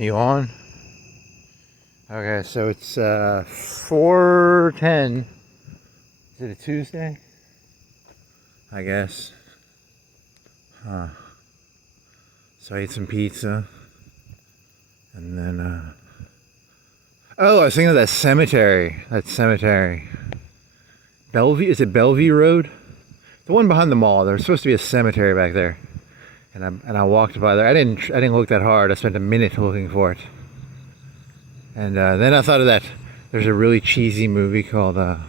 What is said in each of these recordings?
You on? Okay, so it's 4:10. Is it a Tuesday? I guess. So I ate some pizza. And then, oh, I was thinking of that cemetery. Bellevue, is it Bellevue Road? The one behind the mall. There's supposed to be a cemetery back there. And I walked by there. I didn't look that hard. I spent a minute looking for it. And then I thought of that. There's a really cheesy movie called A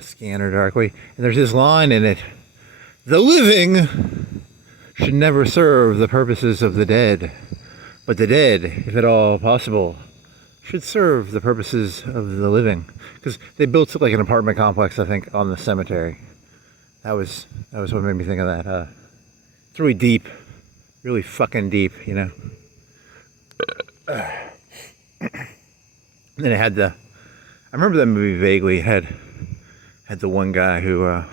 Scanner Darkly. And there's this line in it. The living should never serve the purposes of the dead. But the dead, if at all possible, should serve the purposes of the living. Because they built like an apartment complex, I think, on the cemetery. That was what made me think of that. It's really deep. Really fucking deep, you know? And then it had I remember that movie vaguely. It had the one guy who,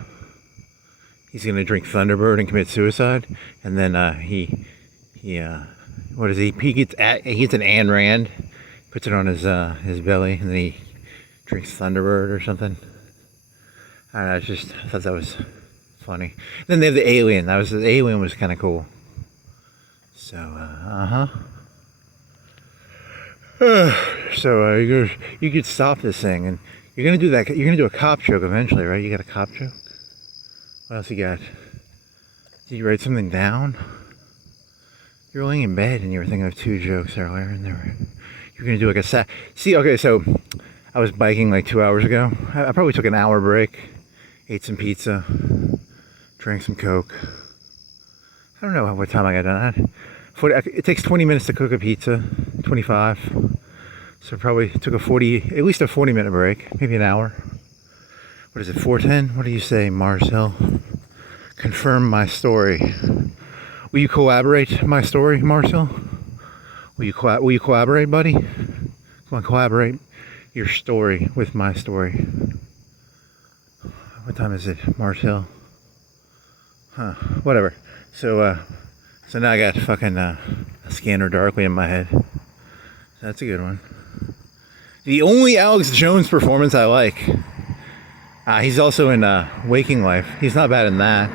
he's gonna drink Thunderbird and commit suicide. And then what is he? He gets an Ayn Rand, puts it on his belly, and then he drinks Thunderbird or something. I don't know, I thought that was funny. Then they have the alien. The alien was kind of cool. So, So you could stop this thing, and you're gonna do that. You're gonna do a cop joke eventually, right? You got a cop joke. What else you got? Did you write something down? You were laying in bed and you were thinking of two jokes earlier, and you're gonna do like a See, okay, so I was biking like 2 hours ago. I probably took an hour break, ate some pizza, drank some Coke. I don't know what time I got done. It takes 20 minutes to cook a pizza, 25. So probably took at least a 40-minute break, maybe an hour. What is it, 4:10? What do you say, Marcel? Confirm my story. Will you collaborate my story, Marcel? Will you collaborate, buddy? Come on, collaborate your story with my story. What time is it, Marcel? Whatever. So now I got fucking A Scanner Darkly in my head. That's a good one. The only Alex Jones performance I like. He's also in Waking Life. He's not bad in that.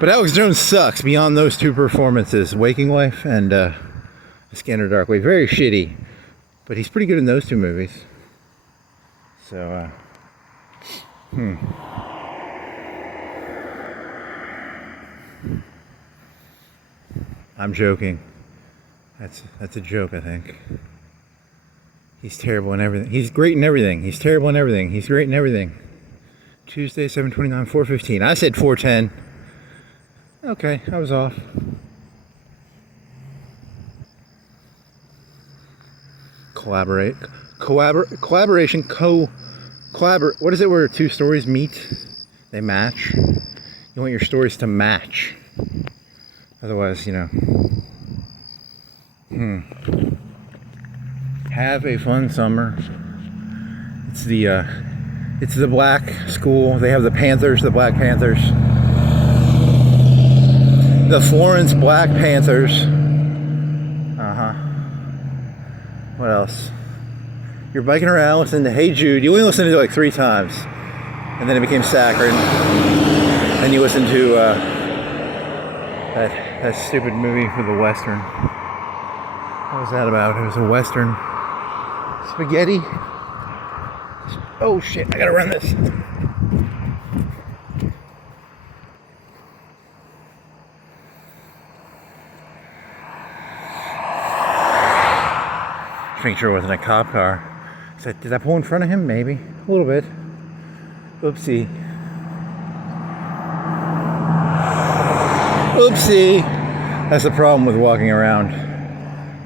But Alex Jones sucks beyond those two performances. Waking Life and A Scanner Darkly. Very shitty. But he's pretty good in those two movies. So, I'm joking. That's a joke, I think. He's terrible in everything. He's great in everything. He's terrible in everything. He's great in everything. Tuesday, 7/29, 4:15. I said 4:10. Okay, I was off. Collaboration. What is it where two stories meet? They match. You want your stories to match. Otherwise, you know. Have a fun summer. It's the black school. They have the Panthers, the Black Panthers. The Florence Black Panthers. What else? You're biking around listening to Hey Jude. You only listened to it like 3 times. And then it became saccharine. Then you listened to that stupid movie for the Western. What was that about? It was a Western. Spaghetti. Oh shit, I gotta run this. Make sure it wasn't a cop car. Did I pull in front of him? Maybe. A little bit. Oopsie. Oopsie. That's the problem with walking around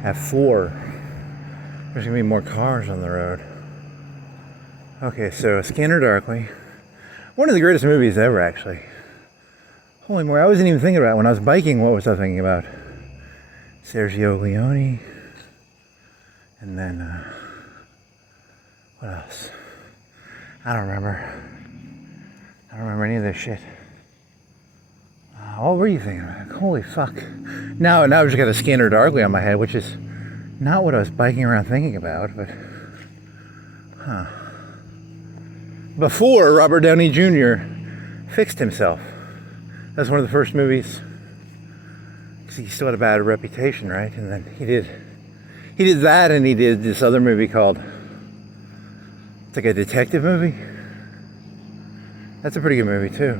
at 4. There's gonna be more cars on the road. Okay, so A Scanner Darkly. One of the greatest movies ever, actually. Holy moly, I wasn't even thinking about it. When I was biking, what was I thinking about? Sergio Leone. And then, what else? I don't remember any of this shit. what were you thinking about? Holy fuck. Now I've just got a scanner darkly on my head, which is not what I was biking around thinking about, but... Before Robert Downey Jr. fixed himself. That's one of the first movies. Because he still had a bad reputation, right? And then he did that, and he did this other movie called... It's like a detective movie. That's a pretty good movie, too.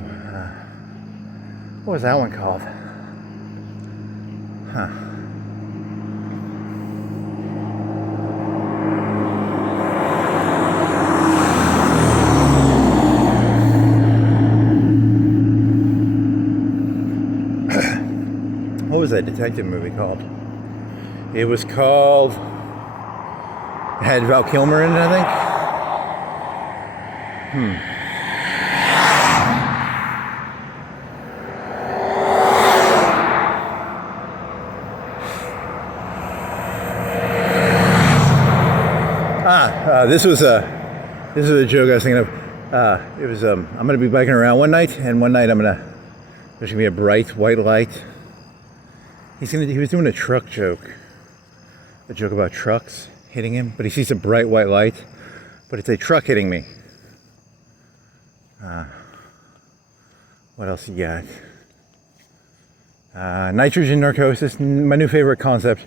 What was that one called? What was that detective movie called? It was called... It had Val Kilmer in it, I think. This was a joke I was thinking of. It was I'm gonna be biking around one night, and one night there's gonna be a bright white light. He was doing a truck joke, about trucks hitting him, but he sees a bright white light, but it's a truck hitting me. What else you got? Nitrogen narcosis, my new favorite concept,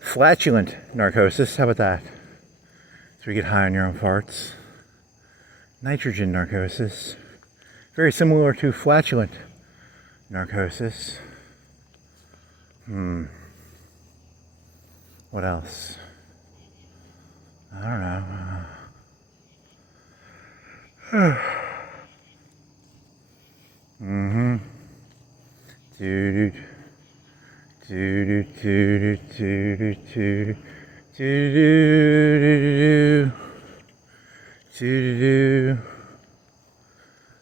flatulent narcosis. How about that? So you get high on your own farts. Nitrogen narcosis. Very similar to flatulent narcosis. What else? I don't know. Dude. I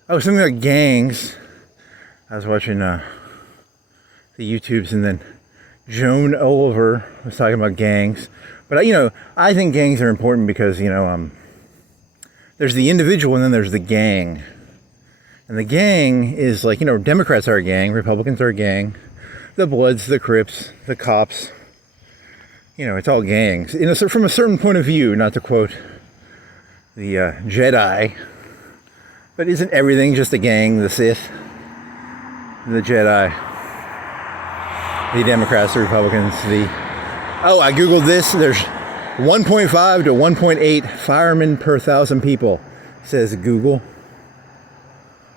was thinking about gangs. I was watching the YouTubes, and then Joan Oliver was talking about gangs. But I think gangs are important because there's the individual and then there's the gang. And the gang is like, Democrats are a gang, Republicans are a gang, the Bloods, the Crips, the cops. It's all gangs. From a certain point of view, not to quote the Jedi, but isn't everything just a gang? The Sith, the Jedi, the Democrats, the Republicans, I Googled this. There's 1.5 to 1.8 firemen per 1,000 people, says Google.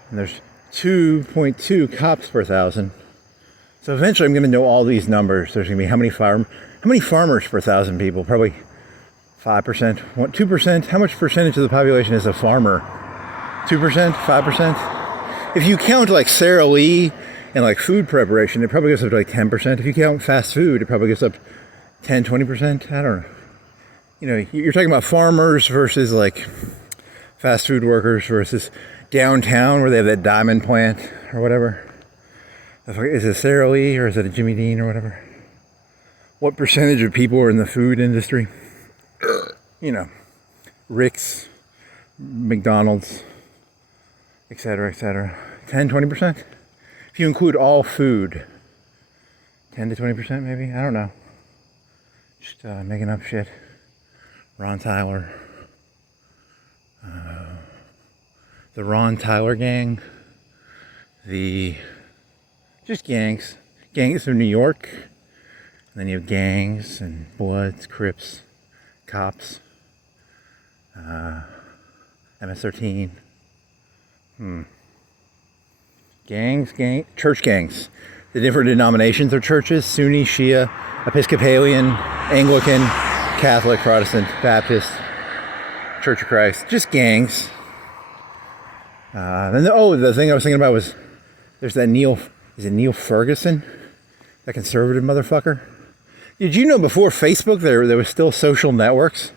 And there's 2.2 cops per 1,000. So eventually I'm going to know all these numbers. There's going to be how many farmers per 1,000 people? Probably 5%, 2%. How much percentage of the population is a farmer? 2%, 5%? If you count like Sara Lee and like food preparation, it probably goes up to like 10%. If you count fast food, it probably goes up 10, 20%. I don't know. You're talking about farmers versus like fast food workers versus downtown where they have that diamond plant or whatever. Is it Sara Lee or is it a Jimmy Dean or whatever? What percentage of people are in the food industry? Rick's, McDonald's, etc., etc. 10, 20%? If you include all food, 10 to 20% maybe? I don't know. Just making up shit. Ron Tyler. The Ron Tyler gang. Just gangs. Gangs of New York. And then you have gangs and Bloods, Crips, cops, MS-13. Church gangs. The different denominations of churches: Sunni, Shia, Episcopalian, Anglican, Catholic, Protestant, Baptist, Church of Christ. Just gangs. The thing I was thinking about was there's that Neil Ferguson, that conservative motherfucker. Did you know before Facebook there was still social networks?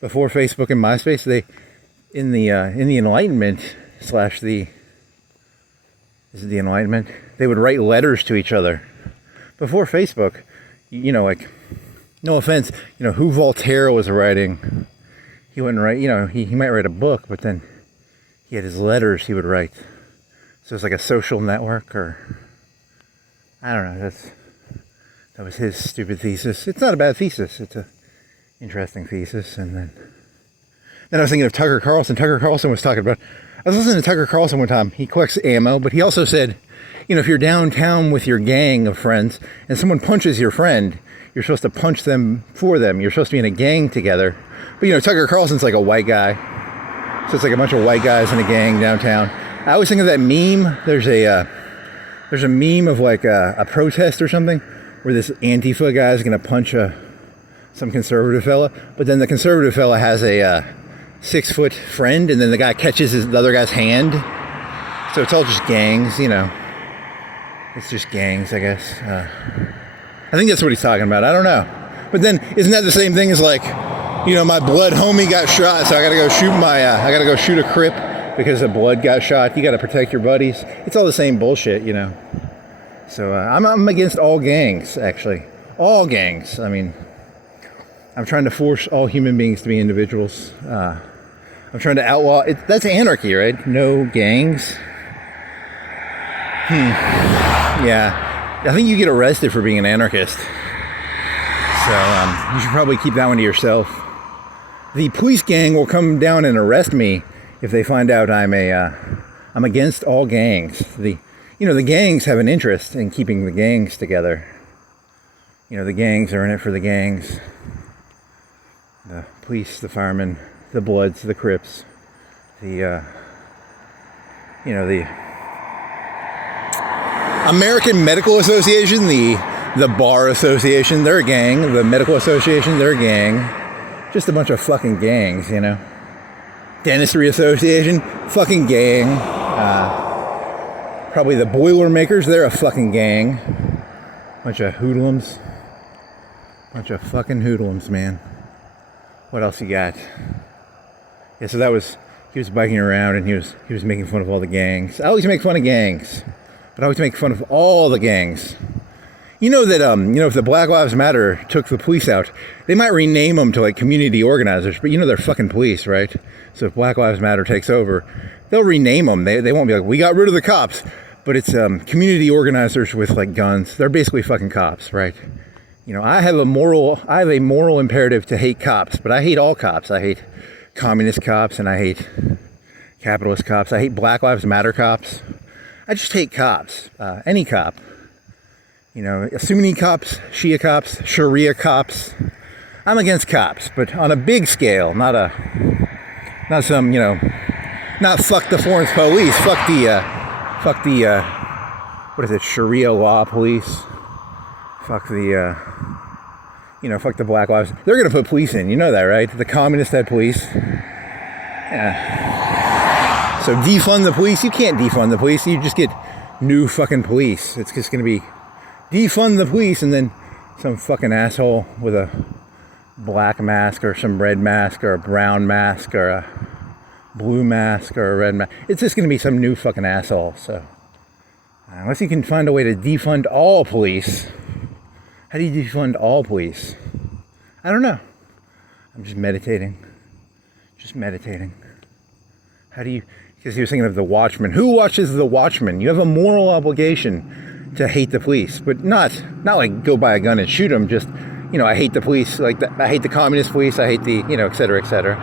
Before Facebook and MySpace, in the Enlightenment is it the Enlightenment? They would write letters to each other. Before Facebook, no offense, who Voltaire was writing, he wouldn't write, he might write a book, but then he had his letters he would write. So it's like a social network or I don't know. That was his stupid thesis. It's not a bad thesis. It's a interesting thesis. And then I was thinking of Tucker Carlson. Tucker Carlson was talking about. I was listening to Tucker Carlson one time. He collects ammo, but he also said, you know, if you're downtown with your gang of friends and someone punches your friend, you're supposed to punch them for them. You're supposed to be in a gang together. But you know, Tucker Carlson's like a white guy, so it's like a bunch of white guys in a gang downtown. I always think of that meme. There's a meme of like a protest or something where this Antifa guy is gonna punch some conservative fella, but then the conservative fella has a 6-foot friend, and then the guy catches the other guy's hand. So it's all just gangs, you know. It's just gangs, I guess. I think that's what he's talking about. I don't know. But then, isn't that the same thing as like, you know, my blood homie got shot, so I gotta go shoot a Crip because the blood got shot. You gotta protect your buddies. It's all the same bullshit, you know. So I'm against all gangs, actually. All gangs. I mean, I'm trying to force all human beings to be individuals. I'm trying to outlaw it. That's anarchy, right? No gangs. Yeah. I think you get arrested for being an anarchist. So you should probably keep that one to yourself. The police gang will come down and arrest me if they find out I'm against all gangs. The gangs have an interest in keeping the gangs together. You know, the gangs are in it for the gangs. The police, the firemen, the Bloods, the Crips, the American Medical Association, the Bar Association, they're a gang. The Medical Association, they're a gang. Just a bunch of fucking gangs, you know. Dentistry Association, fucking gang. Probably the Boilermakers, they're a fucking gang. Bunch of hoodlums. Bunch of fucking hoodlums, man. What else you got? Yeah, so he was biking around and he was making fun of all the gangs. I always make fun of gangs, but I always make fun of all the gangs. You know that, if the Black Lives Matter took the police out, they might rename them to like community organizers, but you know they're fucking police, right? So if Black Lives Matter takes over, they'll rename them. They won't be like, we got rid of the cops, but it's community organizers with like guns. They're basically fucking cops, right? You know, I have a moral imperative to hate cops, but I hate all cops. I hate communist cops and I hate capitalist cops. I hate Black Lives Matter cops. I just hate cops, any cop. You know, Sunni cops, Shia cops, Sharia cops. I'm against cops, but on a big scale, not some, you know, not fuck the Florence police, fuck the what is it, Sharia law police. Fuck the, fuck the Black Lives. They're going to put police in. You know that, right? The communists had police. Yeah. So defund the police. You can't defund the police. You just get new fucking police. It's just going to be defund the police and then some fucking asshole with a black mask or some red mask or a brown mask or a blue mask or a red mask. It's just going to be some new fucking asshole. So unless you can find a way to defund all police. How do you defund all police? I don't know. I'm just meditating. How do you... Because he was thinking of The Watchmen. Who watches The Watchmen? You have a moral obligation to hate the police. But not like go buy a gun and shoot them. Just, you know, I hate the police. Like, I hate the communist police. I hate the, you know, et cetera, et cetera.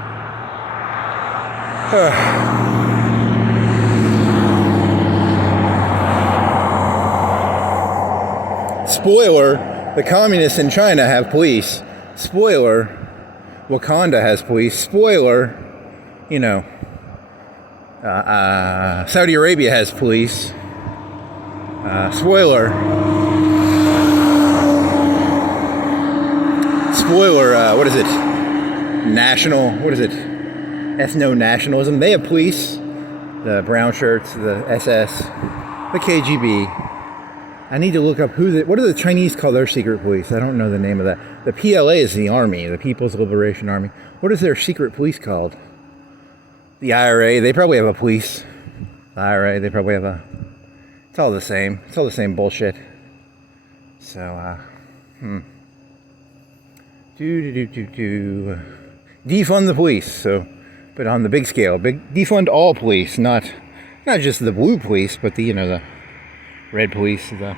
Spoiler... The communists in China have police. Spoiler, Wakanda has police. Spoiler, you know, Saudi Arabia has police. Spoiler, what is it? Ethno-nationalism. They have police. The brown shirts, the SS, the KGB. I need to look up what do the Chinese call their secret police? I don't know the name of that. The PLA is the army, the People's Liberation Army. What is their secret police called? The IRA, they probably have a police. The IRA, they probably have it's all the same. It's all the same bullshit. So, defund the police. So, but on the big scale, defund all police, not just the blue police, but the red police, the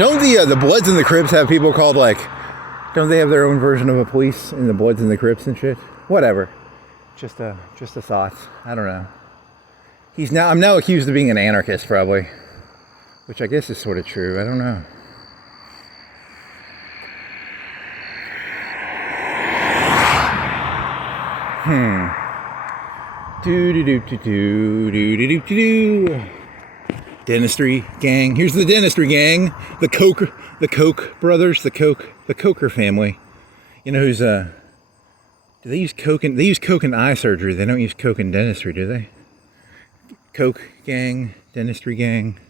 Don't the Bloods and the Crips have people called like? Don't they have their own version of a police in the Bloods and the Crips and shit? Whatever. Just a thought. I don't know. I'm now accused of being an anarchist probably, which I guess is sort of true. I don't know. Dentistry gang. Here's the dentistry gang. The Koch brothers, the Kocher family. You know who's do they use coke in eye surgery? They don't use coke in dentistry, do they? Koch gang, dentistry gang,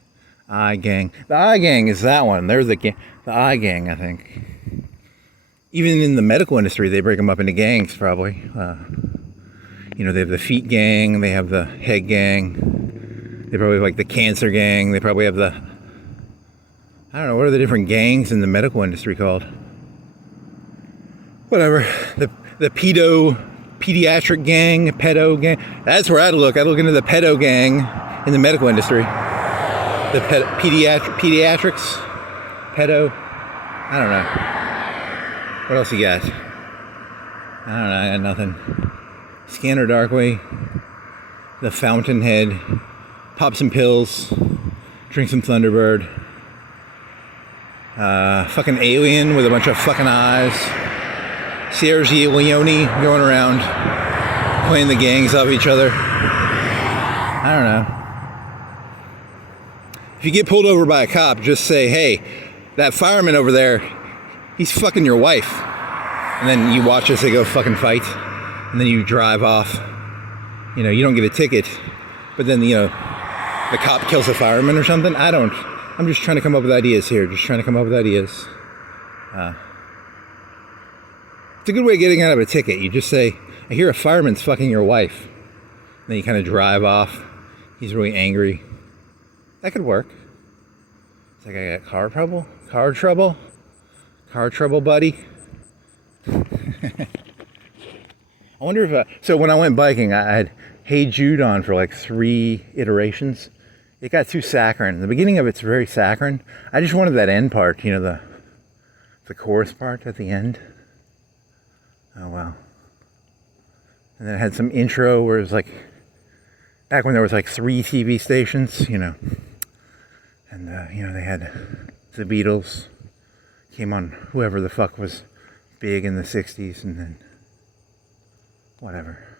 eye gang. The eye gang is that one. They're the eye gang, I think. Even in the medical industry, they break them up into gangs, probably. You know, they have the feet gang, they have the head gang, they probably have like the cancer gang, they probably have the, I don't know, what are the different gangs in the medical industry called? Whatever. The pediatric gang, pedo gang. That's where I'd look into the pedo gang in the medical industry. The pediatrics, pedo, I don't know. What else you got? I don't know, I got nothing. Scanner Darkway, the Fountainhead, pop some pills, drink some Thunderbird, fucking alien with a bunch of fucking eyes, Sergio Leone going around playing the gangs off each other. I don't know. If you get pulled over by a cop, just say, hey, that fireman over there, he's fucking your wife. And then you watch as they go fucking fight. And then you drive off. You know, you don't get a ticket. But then, you know, the cop kills a fireman or something. I'm just trying to come up with ideas here. It's a good way of getting out of a ticket. You just say, I hear a fireman's fucking your wife. And then you kind of drive off. He's really angry. That could work. It's like, I got car trouble, buddy. I wonder if, so when I went biking, I had Hey Jude on for like 3 iterations. It got too saccharine. The beginning of it's very saccharine. I just wanted that end part, you know, the chorus part at the end. Oh, wow. And then it had some intro where it was like, back when there was like 3 TV stations, you know. And, you know, they had the Beatles, came on whoever the fuck was big in the 60s, and then whatever.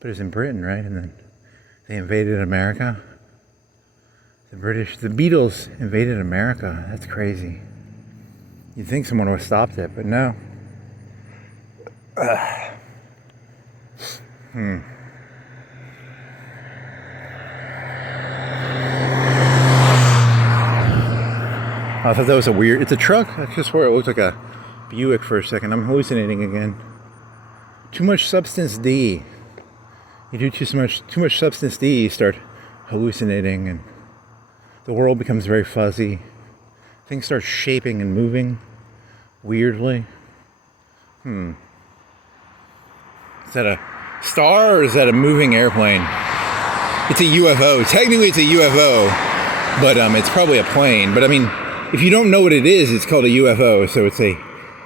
But it was in Britain, right? And then they invaded America. The Beatles invaded America. That's crazy. You'd think someone would have stopped it, but no. I thought that was it's a truck? I just swore it looked like a Buick for a second. I'm hallucinating again. Too much substance D. You do too much substance D, you start hallucinating and the world becomes very fuzzy. Things start shaping and moving weirdly. Is that a star or is that a moving airplane? It's a UFO. Technically it's a UFO, but it's probably a plane. But I mean, if you don't know what it is, it's called a UFO. So it's a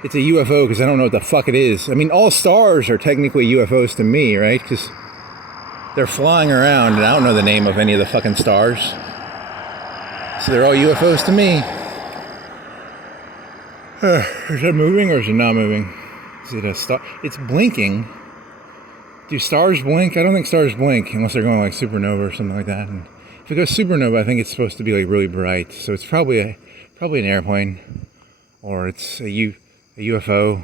UFO because I don't know what the fuck it is. I mean, all stars are technically UFOs to me, right? Because they're flying around and I don't know the name of any of the fucking stars. So they're all UFOs to me. Is it moving or is it not moving? Is it a star? It's blinking. Do stars blink? I don't think stars blink unless they're going like supernova or something like that. And if it goes supernova, I think it's supposed to be like really bright. So it's probably an airplane, or it's a UFO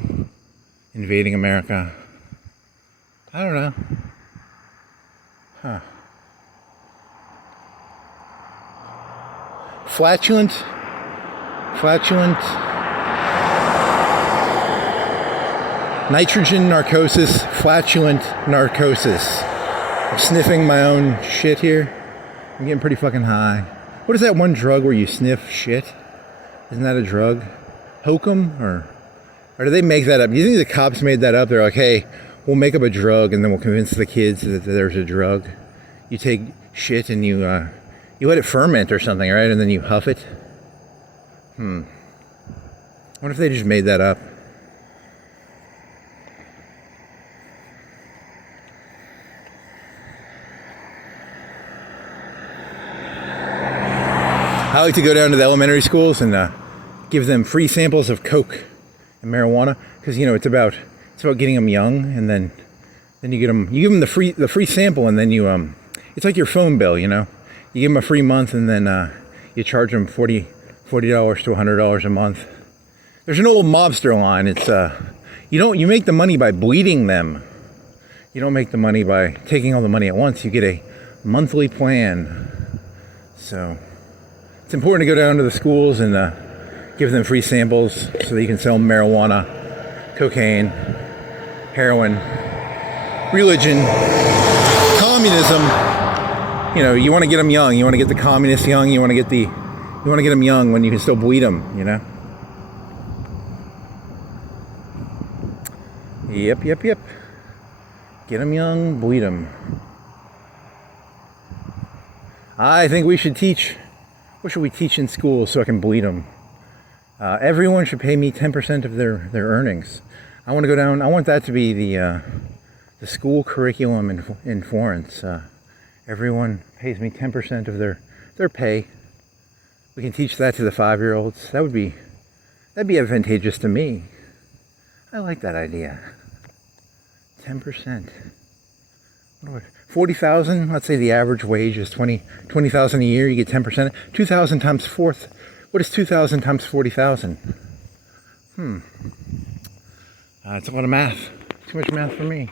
invading America. I don't know. Flatulent. Nitrogen narcosis, flatulent narcosis. I'm sniffing my own shit here. I'm getting pretty fucking high. What is that one drug where you sniff shit? Isn't that a drug? Hokum? Or did they make that up? Do you think the cops made that up? They're like, hey, we'll make up a drug and then we'll convince the kids that there's a drug. You take shit and you let it ferment or something, right? And then you huff it. What if they just made that up? I like to go down to the elementary schools and give them free samples of coke and marijuana, because it's about getting them young, and then you give them the free sample, and then it's like your phone bill, you give them a free month, and then you charge them $40 to $100 a month. There's an old mobster line. It's you make the money by bleeding them. You don't make the money by taking all the money at once. You get a monthly plan. So it's important to go down to the schools and give them free samples so that you can sell marijuana, cocaine, heroin, religion, communism. You want to get them young. You want to get the communists young. You want to get them young when you can still bleed them. Yep. Get them young, bleed them. I think we should teach. What should we teach in school so I can bleed them? Everyone should pay me 10% of their earnings. I want to go down. I want that to be the school curriculum in Florence. Everyone pays me 10% of their pay. We can teach that to the 5-year-olds. That'd be advantageous to me. I like that idea. 10%. 40,000. Let's say the average wage is 20,000 a year. You get 10%. 2,000 times 4. What is 2,000 times 40,000? That's a lot of math. Too much math for me.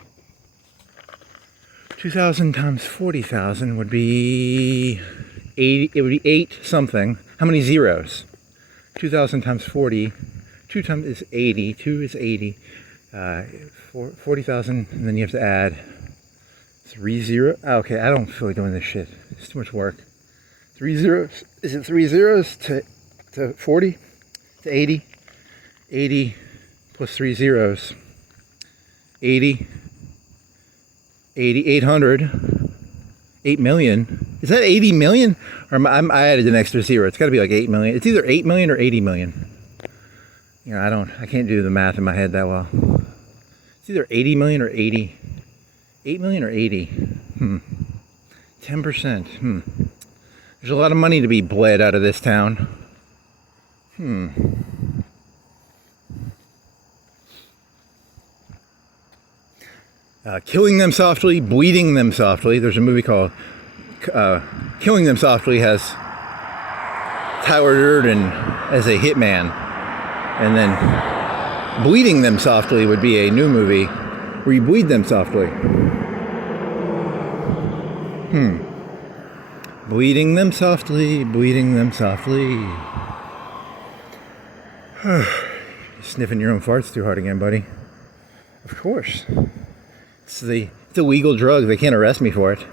2,000 times 40,000 would be 80. It would be 8 something. How many zeros? 2,000 times 40. 2 times is 80. 2 is 80. 40,000, and then you have to add 3 zeros. Okay, I don't feel like doing this shit. It's too much work. 3 zeros. Is it 3 zeros to 40? To 80? 80 plus 3 zeros. 80. 800. 8 million. Is that 80 million? Or I added an extra zero. It's got to be like 8 million. It's either 8 million or 80 million. I can't do the math in my head that well. It's either 80 million or 80. 8 million or 80. 10%. There's a lot of money to be bled out of this town. Killing them softly, bleeding them softly. There's a movie called Killing Them Softly, has Tyler Durden as a hitman. And then Bleeding Them Softly would be a new movie where you bleed them softly. Bleeding them softly, bleeding them softly. Sniffing your own farts too hard again, buddy. Of course. It's a legal drug. They can't arrest me for it.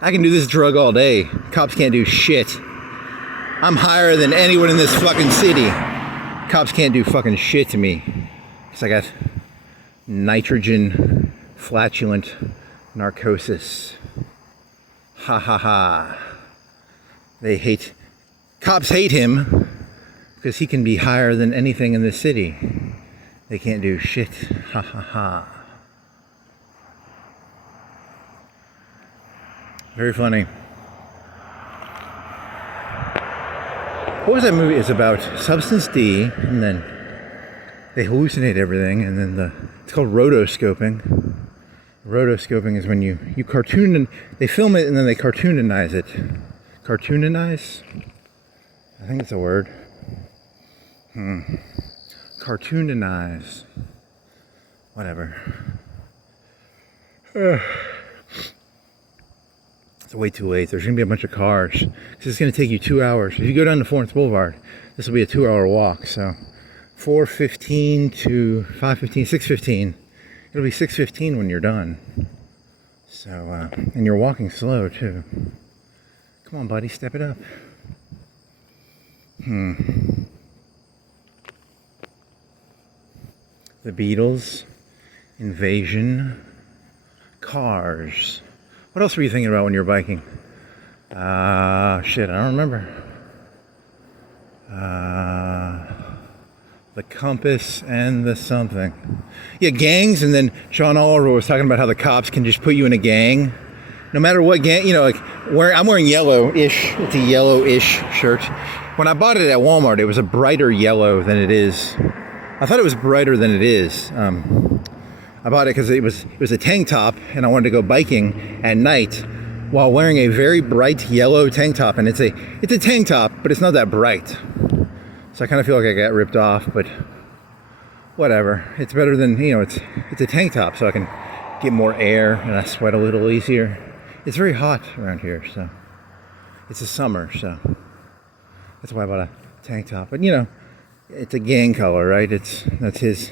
I can do this drug all day. Cops can't do shit. I'm higher than anyone in this fucking city. Cops can't do fucking shit to me. Because I got nitrogen, flatulent narcosis. Ha ha ha. Cops hate him because he can be higher than anything in this city. They can't do shit. Ha ha ha. Very funny. What was that movie? It's about substance D, and then they hallucinate everything, and then it's called rotoscoping. Rotoscoping is when you cartoon, and they film it and then they cartoonize it. Cartoonize? I think it's a word. Cartoonize. Whatever. It's way too late. There's going to be a bunch of cars. It's going to take you 2 hours. If you go down to Florence Boulevard, this will be a 2-hour walk. So 4:15 to 5:15, 6:15. It'll be 6:15 when you're done. So, and you're walking slow too. Come on, buddy, step it up. The Beatles, Invasion, Cars. What else were you thinking about when you were biking? Shit, I don't remember. The compass and the something. Yeah, gangs, and then John Oliver was talking about how the cops can just put you in a gang. No matter what gang, you know, like, I'm wearing yellow-ish. It's a yellow-ish shirt. When I bought it at Walmart, it was a brighter yellow than it is. I thought it was brighter than it is. I bought it because it was a tank top, and I wanted to go biking at night while wearing a very bright yellow tank top. And it's a tank top, but it's not that bright. So I kind of feel like I got ripped off, but whatever. It's better than, you know, it's a tank top, so I can get more air and I sweat a little easier. It's very hot around here, so it's the summer, so that's why I bought a tank top. But, you know, it's a gang color, right? That's his.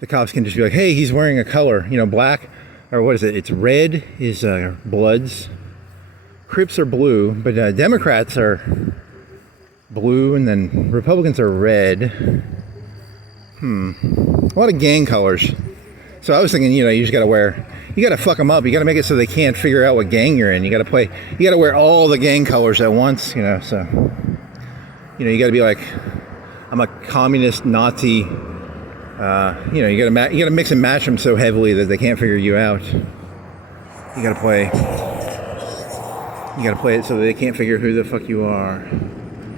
The cops can just be like, hey, he's wearing a color, you know, black, or what is it? It's red is Bloods. Crips are blue, but Democrats are blue, and then Republicans are red. A lot of gang colors. So I was thinking, you know, you gotta fuck them up. You gotta make it so they can't figure out what gang you're in. You gotta wear all the gang colors at once, you know, so, you know, you gotta be like, I'm a communist Nazi, you know, you gotta mix and match them so heavily that they can't figure you out. You gotta play it so that they can't figure who the fuck you are.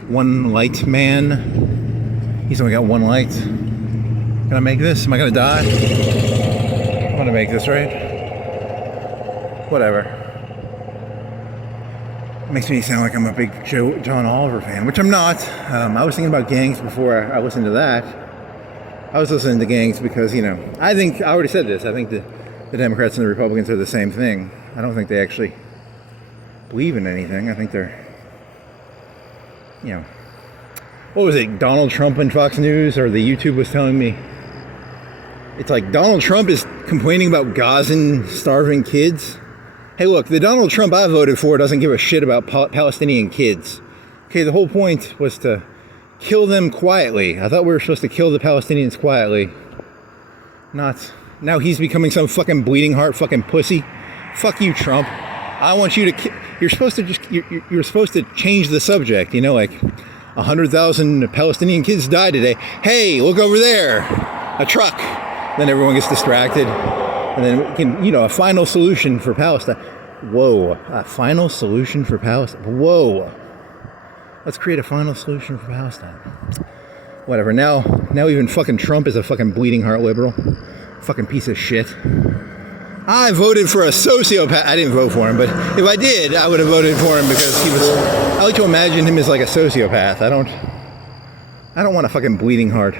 One light man. He's only got one light. Can I make this? Am I gonna die? I'm gonna make this, right? Whatever. Makes me sound like I'm a big John Oliver fan, which I'm not. I was thinking about gangs before I listened to that. I was listening to gangs because, you know, I already said this, I think the Democrats and the Republicans are the same thing. I don't think they actually believe in anything. I think they're, you know, what was it, Donald Trump and Fox News, or the YouTube was telling me, it's like Donald Trump is complaining about Gazan starving kids. Hey, look, the Donald Trump I voted for doesn't give a shit about Palestinian kids. Okay, the whole point was to kill them quietly. I thought we were supposed to kill the Palestinians quietly. Not. Now he's becoming some fucking bleeding heart fucking pussy. Fuck you, Trump. I want you to... You're supposed to change the subject, you know, like 100,000 Palestinian kids died today. Hey, look over there. A truck. Then everyone gets distracted. And then we can, you know, a final solution for Palestine. Whoa, a final solution for Palestine. Whoa. Let's create a final solution for Palestine. Whatever. Now even fucking Trump is a fucking bleeding heart liberal. Fucking piece of shit. I voted for a sociopath. I didn't vote for him, but if I did, I would have voted for him because he was... I like to imagine him as like a sociopath. I don't want a fucking bleeding heart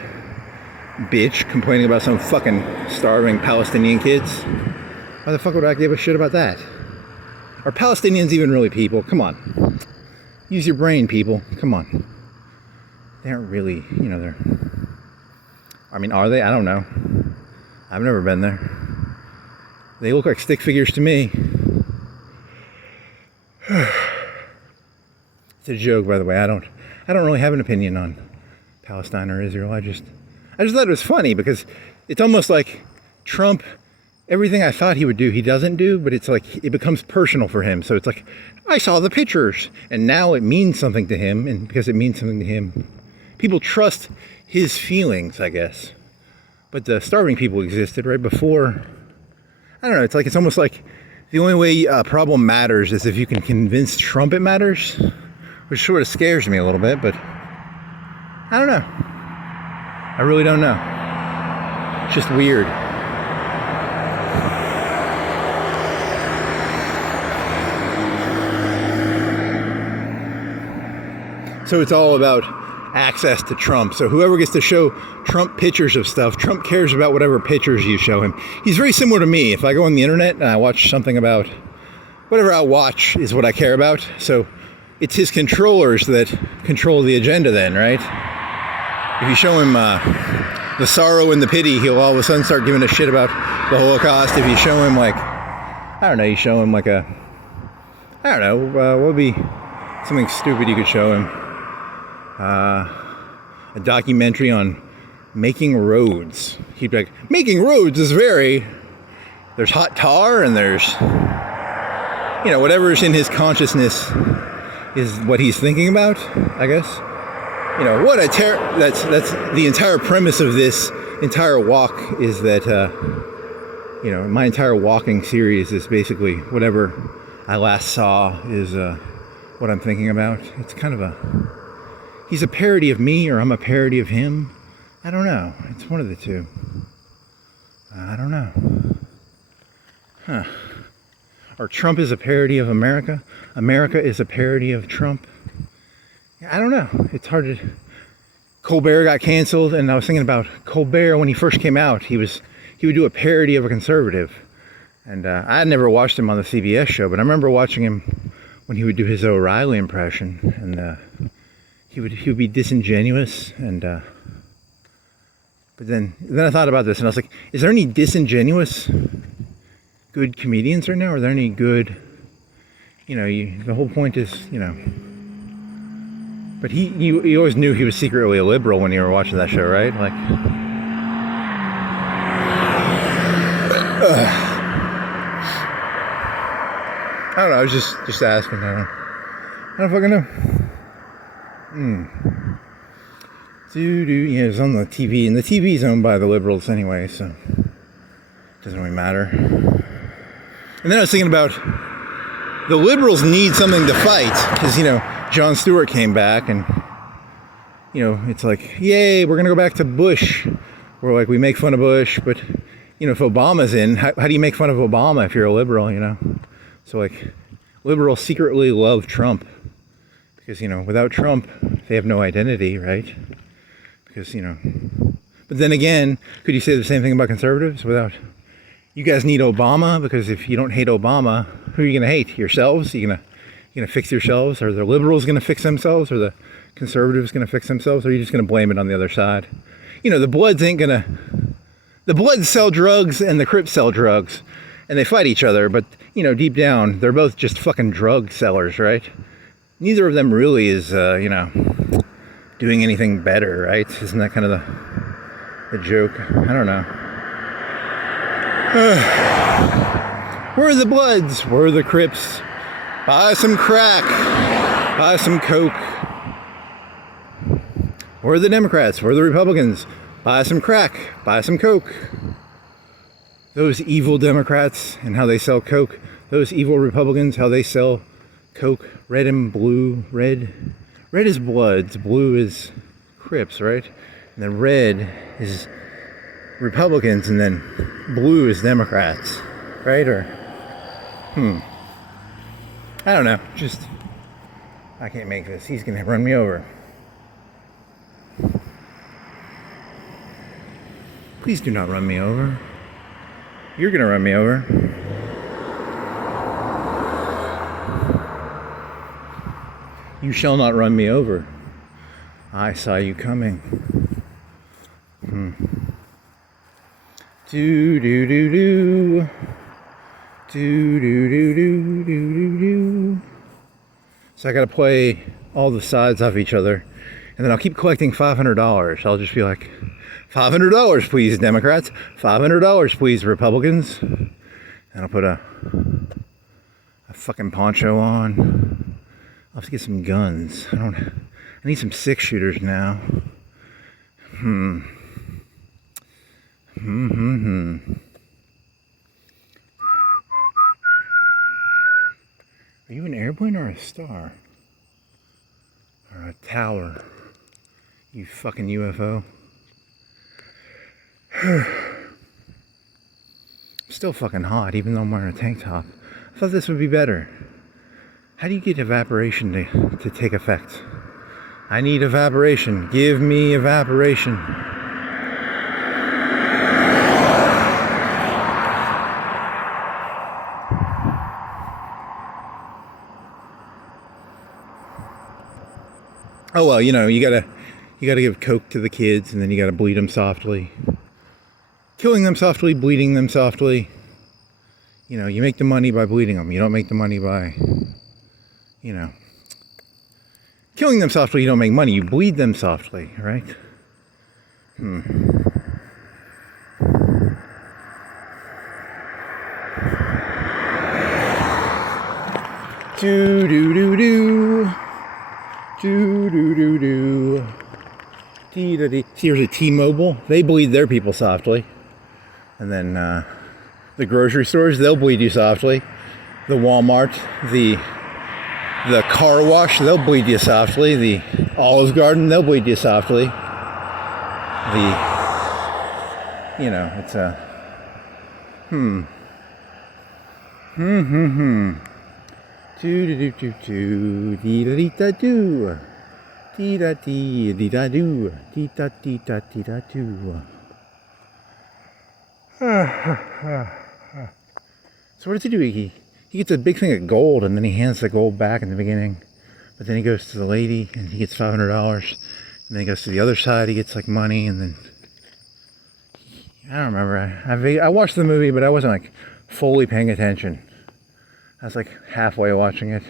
bitch complaining about some fucking starving Palestinian kids. Why the fuck would I give a shit about that? Are Palestinians even really people? Come on. Use your brain, people. Come on. They aren't really, you know, they're... I mean, are they? I don't know. I've never been there. They look like stick figures to me. It's a joke, by the way. I don't really have an opinion on Palestine or Israel. I just thought it was funny because it's almost like Trump, everything I thought he would do, he doesn't do, but it's like it becomes personal for him. So it's like, I saw the pictures and now it means something to him, and because it means something to him, people trust his feelings, I guess. But the starving people existed right before. I don't know, it's almost like the only way a problem matters is if you can convince Trump it matters, which sort of scares me a little bit, but I don't know. I really don't know. It's just weird. So it's all about access to Trump. So whoever gets to show Trump pictures of stuff, Trump cares about whatever pictures you show him. He's very similar to me. If I go on the internet and I watch something about, whatever I watch is what I care about. So it's his controllers that control the agenda then, right? If you show him the sorrow and the pity, he'll all of a sudden start giving a shit about the Holocaust. If you show him like, I don't know, you show him like what would be something stupid you could show him? A documentary on making roads. He'd be like, making roads is there's hot tar and there's, you know, whatever's in his consciousness is what he's thinking about, I guess. you know, what a that's the entire premise of this entire walk is that, you know, my entire walking series is basically whatever I last saw is what I'm thinking about. It's kind of he's a parody of me or I'm a parody of him. I don't know. It's one of the two. I don't know. Huh. Or Trump is a parody of America. America is a parody of Trump. I don't know. It's hard to... Colbert got canceled, and I was thinking about Colbert when he first came out. He would do a parody of a conservative. And I had never watched him on the CBS show, but I remember watching him when he would do his O'Reilly impression. And he would be disingenuous. And but then I thought about this, and I was like, is there any disingenuous good comedians right now? Are there any good, you know, the whole point is, you know, but you always knew he was secretly a liberal when you were watching that show, right? Like, I don't know, I was just asking. I don't fucking know. Yeah, it's on the TV, and the TV's owned by the liberals anyway, so it doesn't really matter. And then I was thinking about the liberals need something to fight, because, you know, Jon Stewart came back, and, you know, it's like, yay, we're gonna go back to Bush. We're like, we make fun of Bush, but, you know, if Obama's in, how do you make fun of Obama if you're a liberal, you know? So, like, liberals secretly love Trump, because, you know, without Trump, they have no identity, right? Because, you know, but then again, could you say the same thing about conservatives? Without, you guys need Obama, because if you don't hate Obama, who are you gonna hate? Yourselves? You gonna fix yourselves? Are the liberals gonna fix themselves? Or the conservatives gonna fix themselves? Or are you just gonna blame it on the other side? You know, the Bloods sell drugs and the Crips sell drugs, and they fight each other, but, you know, deep down, they're both just fucking drug sellers, right? Neither of them really is, you know, doing anything better, right? Isn't that kind of the joke? I don't know. Where are the Bloods? Where are the Crips? Buy some crack. Buy some coke. Where are the Democrats? Where are the Republicans? Buy some crack. Buy some coke. Those evil Democrats and how they sell coke. Those evil Republicans, how they sell coke. Red and blue. Red is Bloods. Blue is Crips, right? And then red is Republicans, and then blue is Democrats, right? Or, I don't know. Just, I can't make this. He's gonna run me over. Please do not run me over. You're gonna run me over. You shall not run me over. I saw you coming. Do do do do. Do do do do do do. So I gotta play all the sides off each other, and then I'll keep collecting $500. I'll just be like, $500 please, Democrats. $500 please, Republicans. And I'll put a fucking poncho on. I'll have to get some guns. I need some 6-shooters now. Are you an airplane or a star? Or a tower? You fucking UFO. I'm still fucking hot, even though I'm wearing a tank top. I thought this would be better. How do you get evaporation to take effect? I need evaporation. Give me evaporation. Oh well, you know, you gotta give coke to the kids, and then you gotta bleed them softly. Killing them softly, bleeding them softly. You know, you make the money by bleeding them. You don't make the money by, you know, killing them softly. You don't make money. You bleed them softly, right? Do do do do. Do do do do. Here's a T-Mobile. They bleed their people softly. And then the grocery stores, they'll bleed you softly. The Walmart, the car wash, they'll bleed you softly. The Olive Garden, they'll bleed you softly. It's a dee da dee da doo. Dee da dee dee da doo. Dee da dee da dee da doo. So what does he do? He gets a big thing of gold, and then he hands the gold back in the beginning. But then he goes to the lady, and he gets $500. And then he goes to the other side, he gets like money, and then I don't remember. I watched the movie, but I wasn't like fully paying attention. I was like halfway watching it.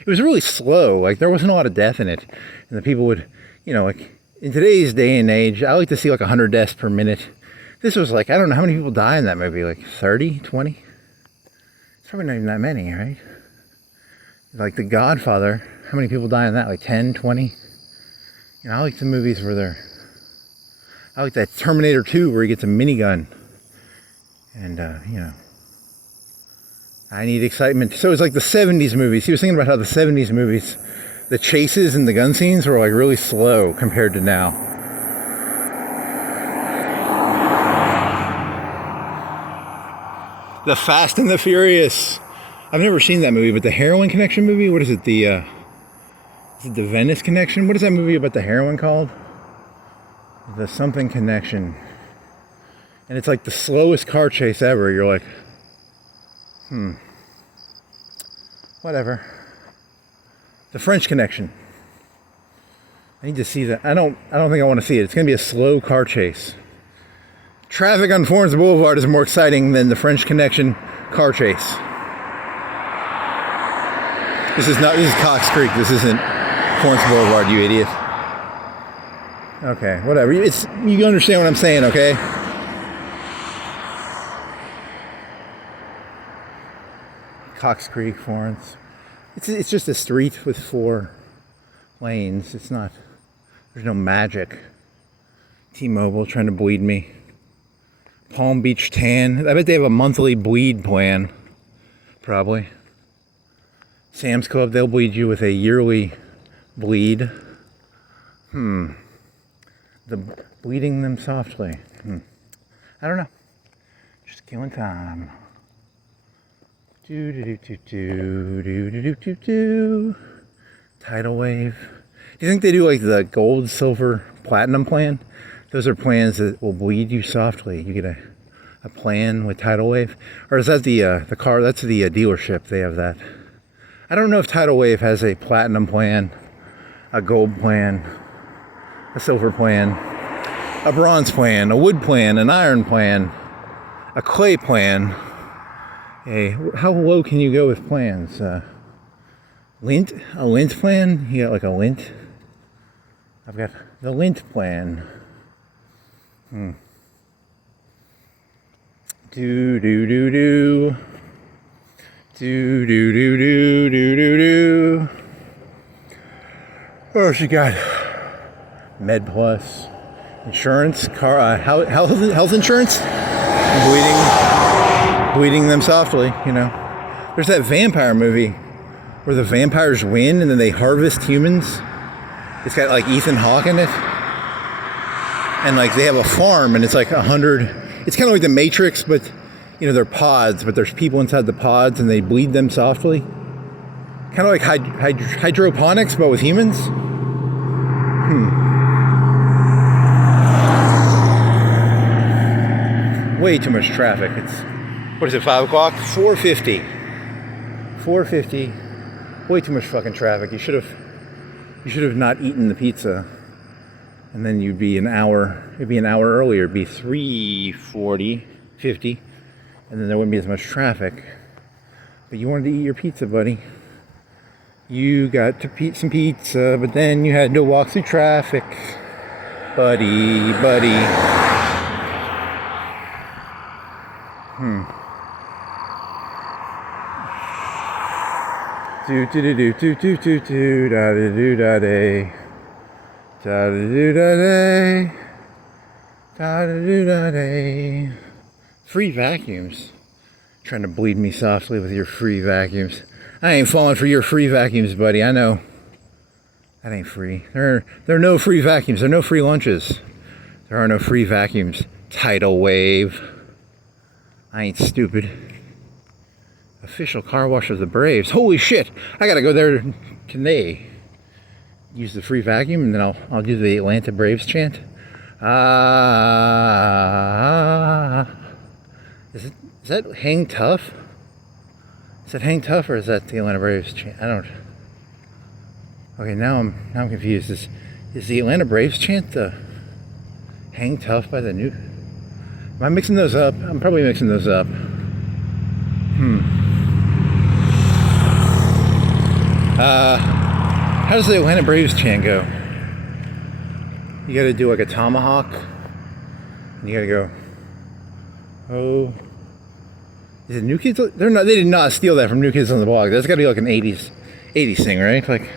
It was really slow. Like there wasn't a lot of death in it, and the people would, like in today's day and age, I like to see like 100 deaths per minute. This was like, I don't know how many people die in that movie, like 30, 20? It's probably not even that many, right? Like The Godfather, how many people die in that? Like 10, 20? I like the movies where I like that Terminator 2 where he gets a minigun. And, I need excitement. So it's like the 70s movies. He was thinking about how the 70s movies, the chases and the gun scenes were like really slow compared to now. The Fast and the Furious. I've never seen that movie, but the Heroin Connection movie, what is it? Is it the Venice Connection? What is that movie about the heroin called? The something connection. And it's like the slowest car chase ever. You're like, whatever. The French Connection. I need to see that. I don't think I want to see it. It's going to be a slow car chase. Traffic on Florence Boulevard is more exciting than the French Connection car chase. This is Cox Creek. This isn't Florence Boulevard, you idiot. Okay, whatever. You understand what I'm saying, okay? Cox Creek, Florence. It's just a street with 4 lanes. It's not, there's no magic. T-Mobile trying to bleed me. Palm Beach Tan. I bet they have a monthly bleed plan. Probably. Sam's Club, they'll bleed you with a yearly bleed. The bleeding them softly. I don't know. Just killing time. Tidal wave. Do you think they do like the gold, silver, platinum plan? Those are plans that will bleed you softly. You get a plan with tidal wave, or is that the car? That's the dealership. They have that. I don't know if tidal wave has a platinum plan, a gold plan, a silver plan, a bronze plan, a wood plan, an iron plan, a clay plan. How low can you go with plans? Lint? A lint plan? You got like a lint? I've got the lint plan. Do do do do. Do do do do do do do. Oh, she got Med Plus, insurance, car, health insurance, bleeding them softly. There's that vampire movie where the vampires win and then they harvest humans. It's got like Ethan Hawke in it, and like they have a farm and it's like 100. It's kind of like the Matrix, but they're pods, but there's people inside the pods and they bleed them softly. Kind of like hydroponics, but with humans. Way too much traffic. What is it, 5 o'clock? 4:50. 4:50. Way too much fucking traffic. You should have not eaten the pizza. And then it'd be an hour earlier. It'd be 3:40, 50. And then there wouldn't be as much traffic. But you wanted to eat your pizza, buddy. You got to eat some pizza, but then you had to walk through traffic. Buddy. Do do do do do do do do da da do da day. Da-da-do-da-day. Da-da-do-da-day. Free vacuums. Trying to bleed me softly with your free vacuums. I ain't falling for your free vacuums, buddy. I know. That ain't free. There are no free vacuums. There are no free lunches. There are no free vacuums. Tidal wave. I ain't stupid. Official car wash of the Braves. Holy shit! I gotta go there. Can they use the free vacuum, and then I'll do the Atlanta Braves chant? Is that Hang Tough? Is that Hang Tough, or is that the Atlanta Braves chant? I don't. Okay, now I'm confused. Is the Atlanta Braves chant the Hang Tough by the new? Am I mixing those up? I'm probably mixing those up. How does the Atlanta Braves chant go? You gotta do like a tomahawk. And you gotta go, oh. Is it New Kids? They did not steal that from New Kids on the Block. That's gotta be like an 80s thing, right? Like,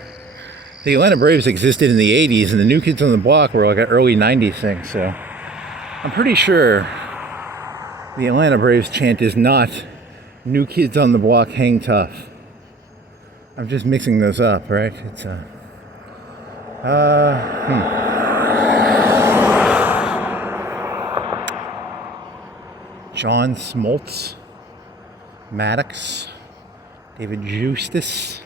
the Atlanta Braves existed in the 80s, and the New Kids on the Block were like an early 90s thing, so I'm pretty sure the Atlanta Braves chant is not New Kids on the Block, Hang Tough. I'm just mixing those up, right? It's John Smoltz, Maddox, David Justice.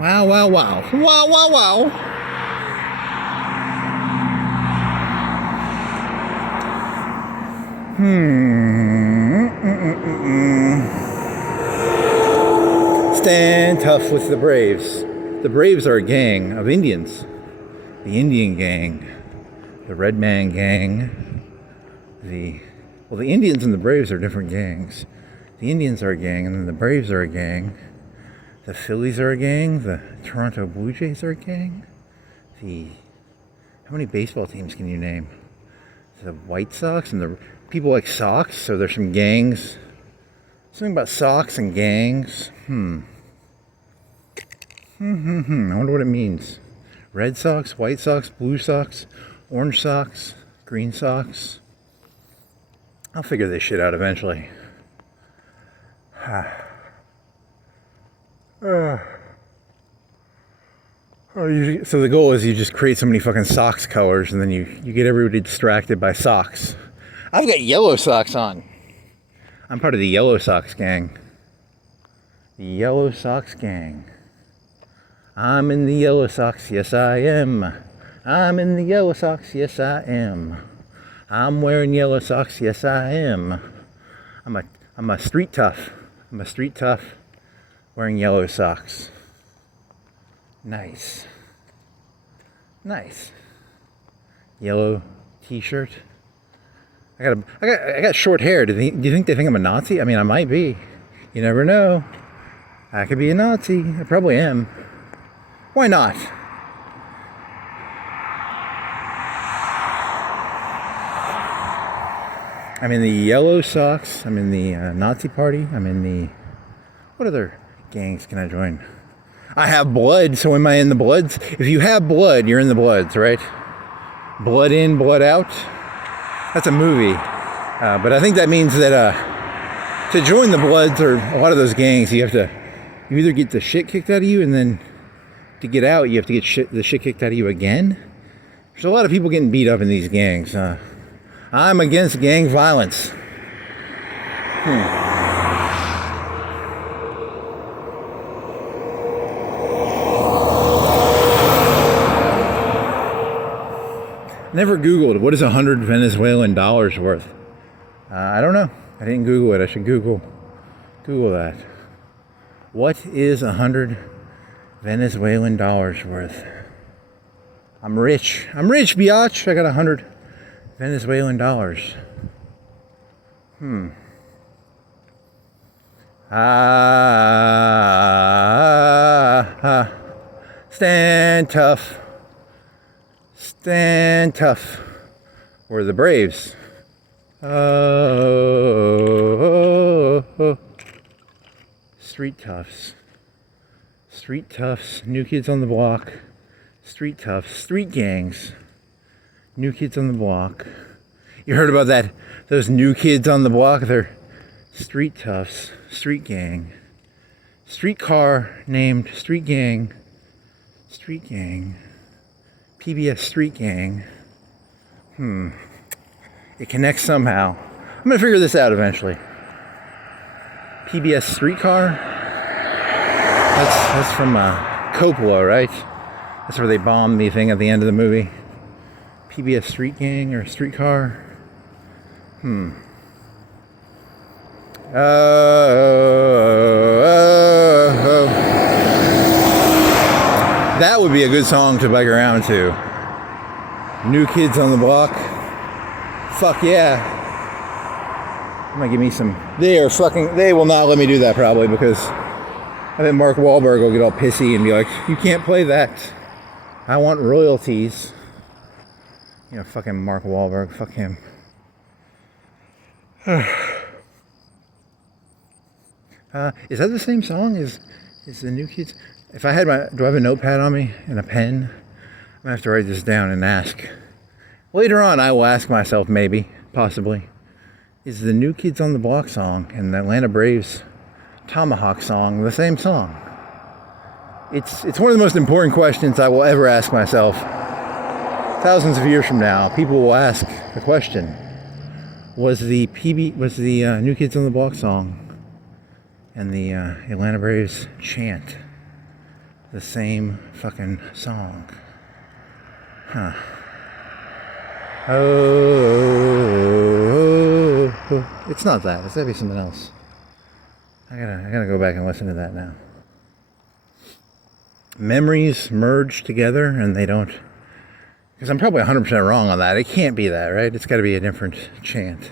Wow, wow, wow. Wow, wow, wow. Stand tough with the Braves. The Braves are a gang of Indians. The Indian gang. The Red Man gang. The Indians and the Braves are different gangs. The Indians are a gang, and then the Braves are a gang. The Phillies are a gang. The Toronto Blue Jays are a gang. How many baseball teams can you name? The White Sox and the people like socks, so there's some gangs. Something about socks and gangs. I wonder what it means. Red Sox, White Sox, Blue Sox, Orange Sox, Green Sox. I'll figure this shit out eventually. So the goal is you just create so many fucking socks colors, and then you get everybody distracted by socks. I've got yellow socks on. I'm part of the Yellow Sox gang. The Yellow Sox gang. I'm in the Yellow Sox, yes I am. I'm in the Yellow Sox, yes I am. I'm wearing yellow socks, yes I am. I'm a street tough. I'm a street tough wearing yellow socks. Nice. Nice. Yellow t-shirt. I got short hair. Do you think they think I'm a Nazi? I mean, I might be. You never know. I could be a Nazi. I probably am. Why not? I'm in the Yellow Sox. I'm in the Nazi Party. I'm in the... What other gangs can I join? I have blood, so am I in the Bloods? If you have blood, you're in the Bloods, right? Blood in, blood out. That's a movie. But I think that means that to join the Bloods or a lot of those gangs, you either get the shit kicked out of you, and then to get out, you have to get the shit kicked out of you again. There's a lot of people getting beat up in these gangs. I'm against gang violence. Never Googled, what is 100 Venezuelan dollars worth? I don't know. I didn't Google it. I should Google that. What is 100 Venezuelan dollars worth? I'm rich. I'm rich, biatch. I got 100 Venezuelan dollars. Stand tough. Stand tough. We're the Braves. Street toughs. Street toughs. New Kids on the Block. Street toughs. Street gangs. New Kids on the Block. You heard about that? Those new kids on the block? They're street toughs. Street gang. Streetcar named Street Gang. Street Gang. PBS Street Gang. It connects somehow. I'm gonna figure this out eventually. PBS Streetcar? That's from Coppola, right? That's where they bombed the thing at the end of the movie. PBS Street Gang or Streetcar? That would be a good song to bike around to. New Kids on the Block. Fuck yeah. I'm gonna give me some. They will not let me do that probably because I think Mark Wahlberg will get all pissy and be like, you can't play that. I want royalties. You know, fucking Mark Wahlberg. Fuck him. Is that the same song? Is the New Kids? If I had do I have a notepad on me and a pen? I'm gonna have to write this down and ask. Later on, I will ask myself, maybe, possibly, is the New Kids on the Block song and the Atlanta Braves Tomahawk song the same song? It's one of the most important questions I will ever ask myself. Thousands of years from now, people will ask the question: was the New Kids on the Block song and the Atlanta Braves chant the same fucking song? Huh. Oh, it's not that. It's gotta be something else. I gotta go back and listen to that now. Memories merge together and they don't, because I'm probably 100% wrong on that. It can't be that, right? It's gotta be a different chant.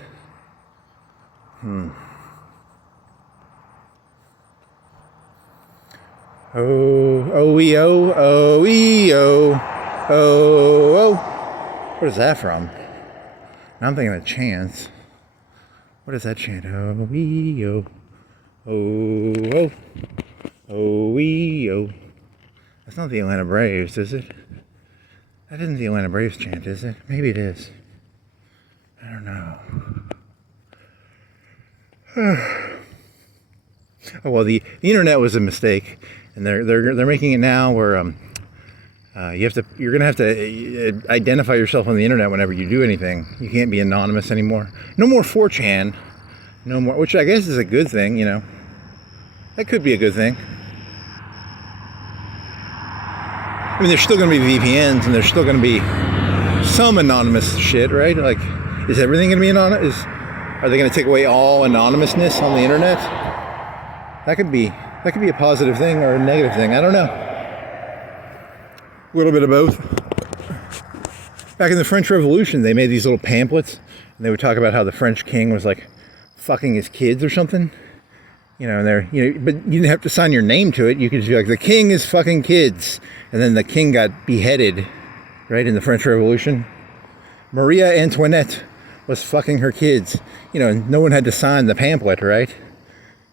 Oh-ee-oh, oh-ee-oh, oh-oh. What is that from? Now I'm thinking of chants. What is that chant? Oh-ee-oh, oh-oh, oh-ee-oh. That's not the Atlanta Braves, is it? That isn't the Atlanta Braves chant, is it? Maybe it is. I don't know. Oh well, the internet was a mistake, and they're making it now where you're gonna have to identify yourself on the internet whenever you do anything. You can't be anonymous anymore. No more 4chan. No more, which I guess is a good thing. You know, that could be a good thing. I mean, there's still gonna be VPNs, and there's still gonna be some anonymous shit, right? Like, is everything gonna be anonymous? Are they gonna take away all anonymousness on the internet? That could be a positive thing or a negative thing. I don't know. A little bit of both. Back in the French Revolution, they made these little pamphlets, and they would talk about how the French king was like fucking his kids or something. You know, and but you didn't have to sign your name to it. You could just be like, the king is fucking kids. And then the king got beheaded, right, in the French Revolution. Maria Antoinette was fucking her kids. You know, no one had to sign the pamphlet, right?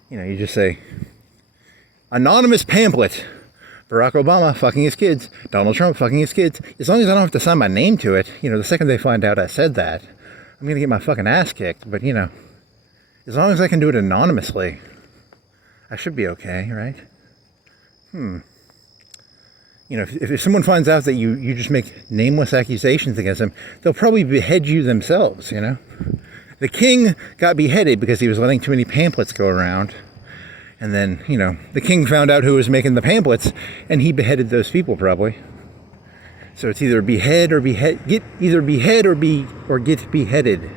You know, you just say, anonymous pamphlet. Barack Obama fucking his kids. Donald Trump fucking his kids. As long as I don't have to sign my name to it, you know, the second they find out I said that, I'm going to get my fucking ass kicked. But, you know, as long as I can do it anonymously, I should be okay, right? You know, if someone finds out that you just make nameless accusations against them, they'll probably behead you themselves, you know? The king got beheaded because he was letting too many pamphlets go around. And then, you know, the king found out who was making the pamphlets, and he beheaded those people probably. So it's either behead or get beheaded.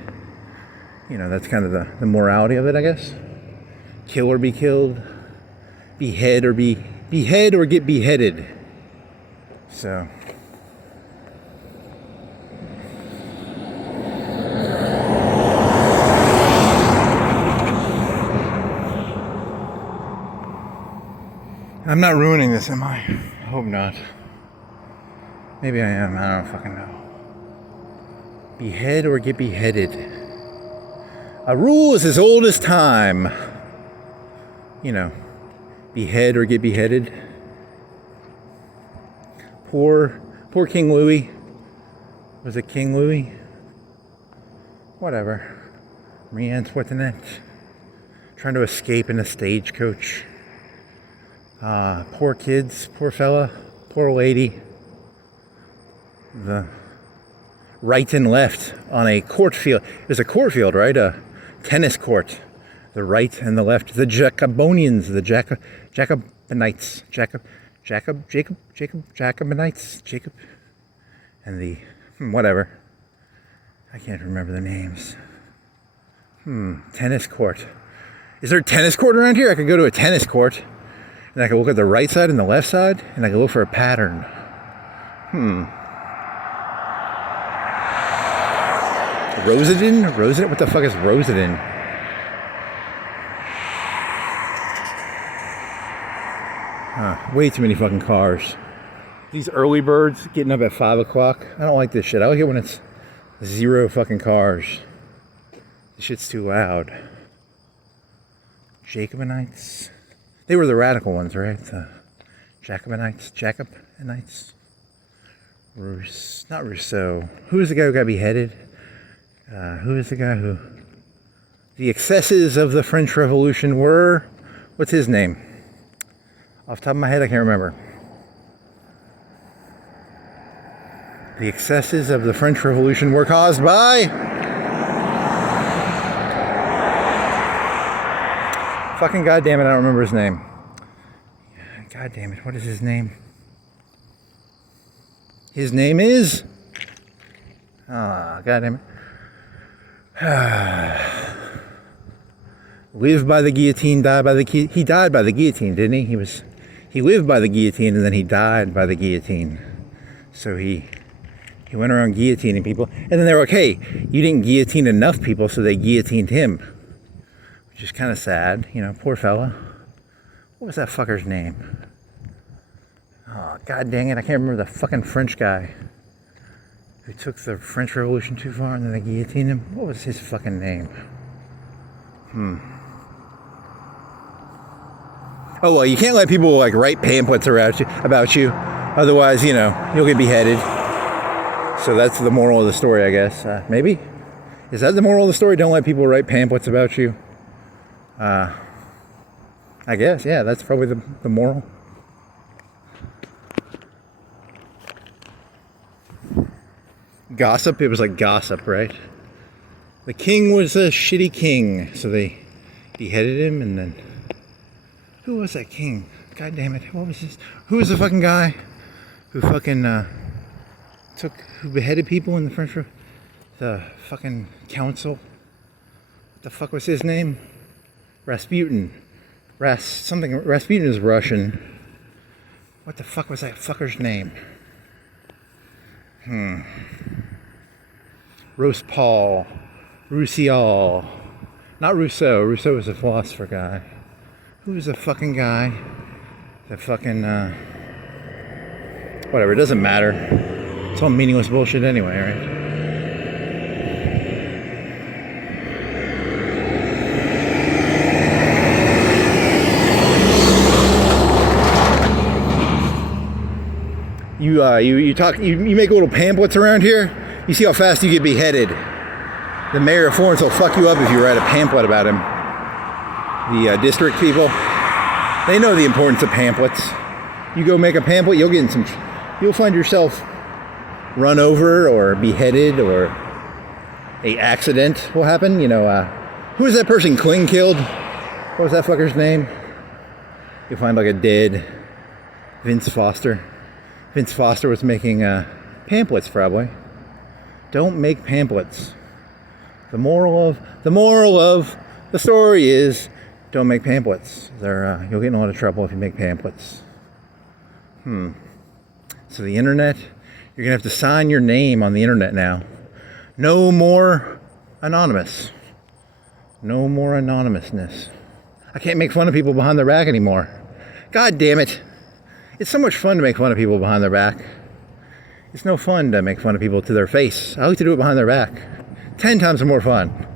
You know, that's kind of the morality of it, I guess. Kill or be killed. Behead or get beheaded. So I'm not ruining this, am I? I hope not. Maybe I am. I don't fucking know. Behead or get beheaded. A rule is as old as time. You know, behead or get beheaded. Poor King Louis. Was it King Louis? Whatever. Marie Antoinette. Trying to escape in a stagecoach. Poor kids, poor fella, poor lady. The right and left on a court field. It was a court field, right? A tennis court. The right and the left. The Jacobonians, the Jacobinites. Jacobinites. Jacob. And the, whatever. I can't remember the names. Tennis court. Is there a tennis court around here? I could go to a tennis court. And I could look at the right side and the left side. And I could look for a pattern. Rosedin? Rosedin? What the fuck is Rosedin? Way too many fucking cars. These early birds getting up at 5 o'clock. I don't like this shit. I like it when it's 0 fucking cars. This shit's too loud. Jacobinites. They were the radical ones, right? The Jacobinites. Not Rousseau. Who was the guy who got beheaded? Who is the guy who... The excesses of the French Revolution were... What's his name? Off the top of my head, I can't remember. The excesses of the French Revolution were caused by... Fucking goddamn it, I don't remember his name. God damn it, what is his name? His name is... God damn it. Lived by the guillotine, died by the guillotine. He died by the guillotine, didn't he? He lived by the guillotine and then he died by the guillotine. So he went around guillotining people. And then they were like, hey, you didn't guillotine enough people, so they guillotined him. Which is kind of sad, you know, poor fella. What was that fucker's name? Oh, god dang it, I can't remember the fucking French guy who took the French Revolution too far and then they guillotined him. What was his fucking name? Oh, well, you can't let people, like, write pamphlets about you. Otherwise, you know, you'll get beheaded. So that's the moral of the story, I guess. Maybe? Is that the moral of the story? Don't let people write pamphlets about you? I guess, yeah, that's probably the moral. Gossip? It was like gossip, right? The king was a shitty king, so they beheaded him, and then... Who was that king? God damn it, what was his... Who was the fucking guy who fucking, who beheaded people in the French... The fucking council? What the fuck was his name? Rasputin. Rasputin is Russian. What the fuck was that fucker's name? Paul. Roussel. Not Rousseau. Rousseau was a philosopher guy. Who was the fucking guy? The fucking, whatever, it doesn't matter. It's all meaningless bullshit anyway, right? You make little pamphlets around here. You see how fast you get beheaded. The mayor of Florence will fuck you up if you write a pamphlet about him. The district people, they know the importance of pamphlets. You go make a pamphlet, you'll find yourself run over or beheaded, or a accident will happen. You know, who was that person Kling killed? What was that fucker's name? You'll find like a dead Vince Foster. Vince Foster was making pamphlets, probably. Don't make pamphlets. The moral of the story is, don't make pamphlets. You'll get in a lot of trouble if you make pamphlets. So the internet, you're gonna have to sign your name on the internet now. No more anonymous. No more anonymousness. I can't make fun of people behind their back anymore. God damn it. It's so much fun to make fun of people behind their back. It's no fun to make fun of people to their face. I like to do it behind their back. 10 times more fun.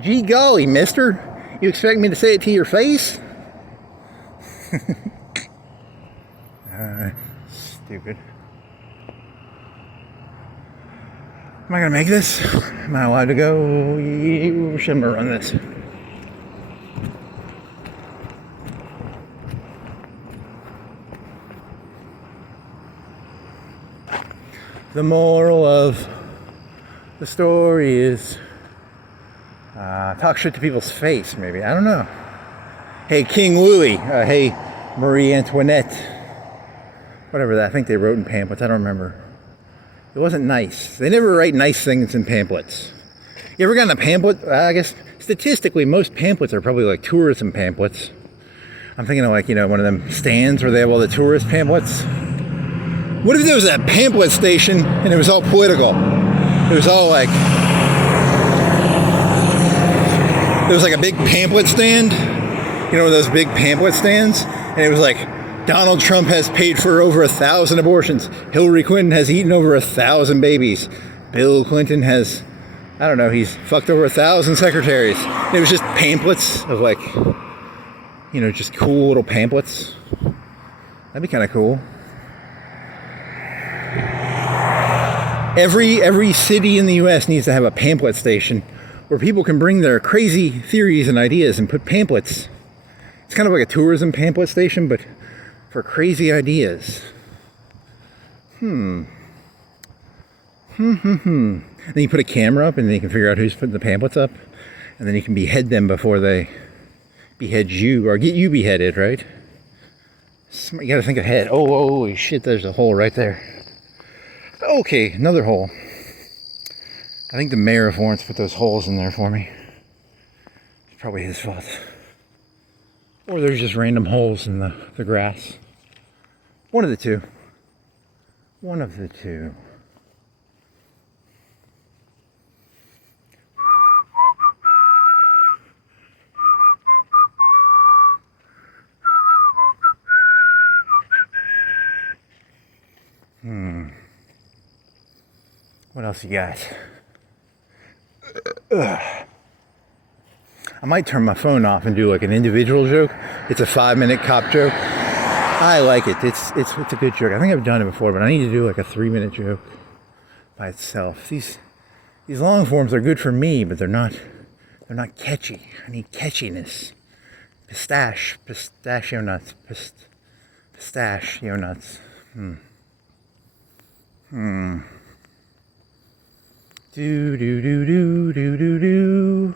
Gee golly, mister. You expect me to say it to your face? Stupid. Am I gonna make this? Am I allowed to go? You shouldn't run this. The moral of the story is talk shit to people's face, maybe. I don't know. Hey, King Louis. Hey, Marie Antoinette. Whatever that. I think they wrote in pamphlets. I don't remember. It wasn't nice. They never write nice things in pamphlets. You ever gotten a pamphlet? I guess statistically, most pamphlets are probably like tourism pamphlets. I'm thinking of like, you know, one of them stands where they have all the tourist pamphlets. What if there was a pamphlet station and it was all political? It was all like, there was like a big pamphlet stand, you know, those big pamphlet stands, and it was like, Donald Trump has paid for over 1,000 abortions. Hillary Clinton has eaten over 1,000 babies. Bill Clinton has, I don't know, he's fucked over 1,000 secretaries. And it was just pamphlets of like, you know, just cool little pamphlets. That'd be kind of cool. Every city in the U.S. needs to have a pamphlet station where people can bring their crazy theories and ideas and put pamphlets. It's kind of like a tourism pamphlet station, but for crazy ideas. Then you put a camera up and then you can figure out who's putting the pamphlets up. And then you can behead them before they behead you, or get you beheaded, right? You gotta think ahead. Oh, holy shit, there's a hole right there. Okay, another hole. I think the mayor of Florence put those holes in there for me. It's probably his fault. Or there's just random holes in the grass. One of the two. One of the two. What else you got? I might turn my phone off and do like an individual joke. It's a 5-minute cop joke. I like it. It's a good joke. I think I've done it before, but I need to do like a 3-minute joke by itself. These long forms are good for me, but they're not catchy. I need catchiness. Pistachio nuts. Pistachio nuts. Do do do do do do do.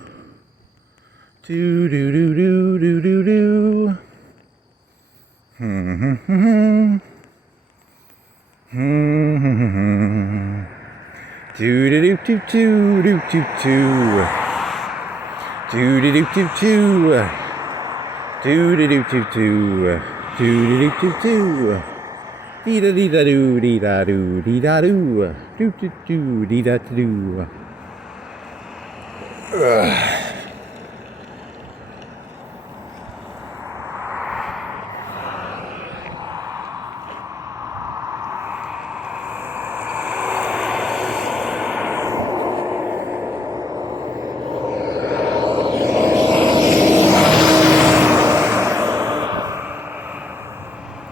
Do do do do do do do. Do do do do do do do do. Do do do do do. Do do do do do. Do do do do do. Dee da dee da doo dee da doo dee da doo doo doo doo dee da doo.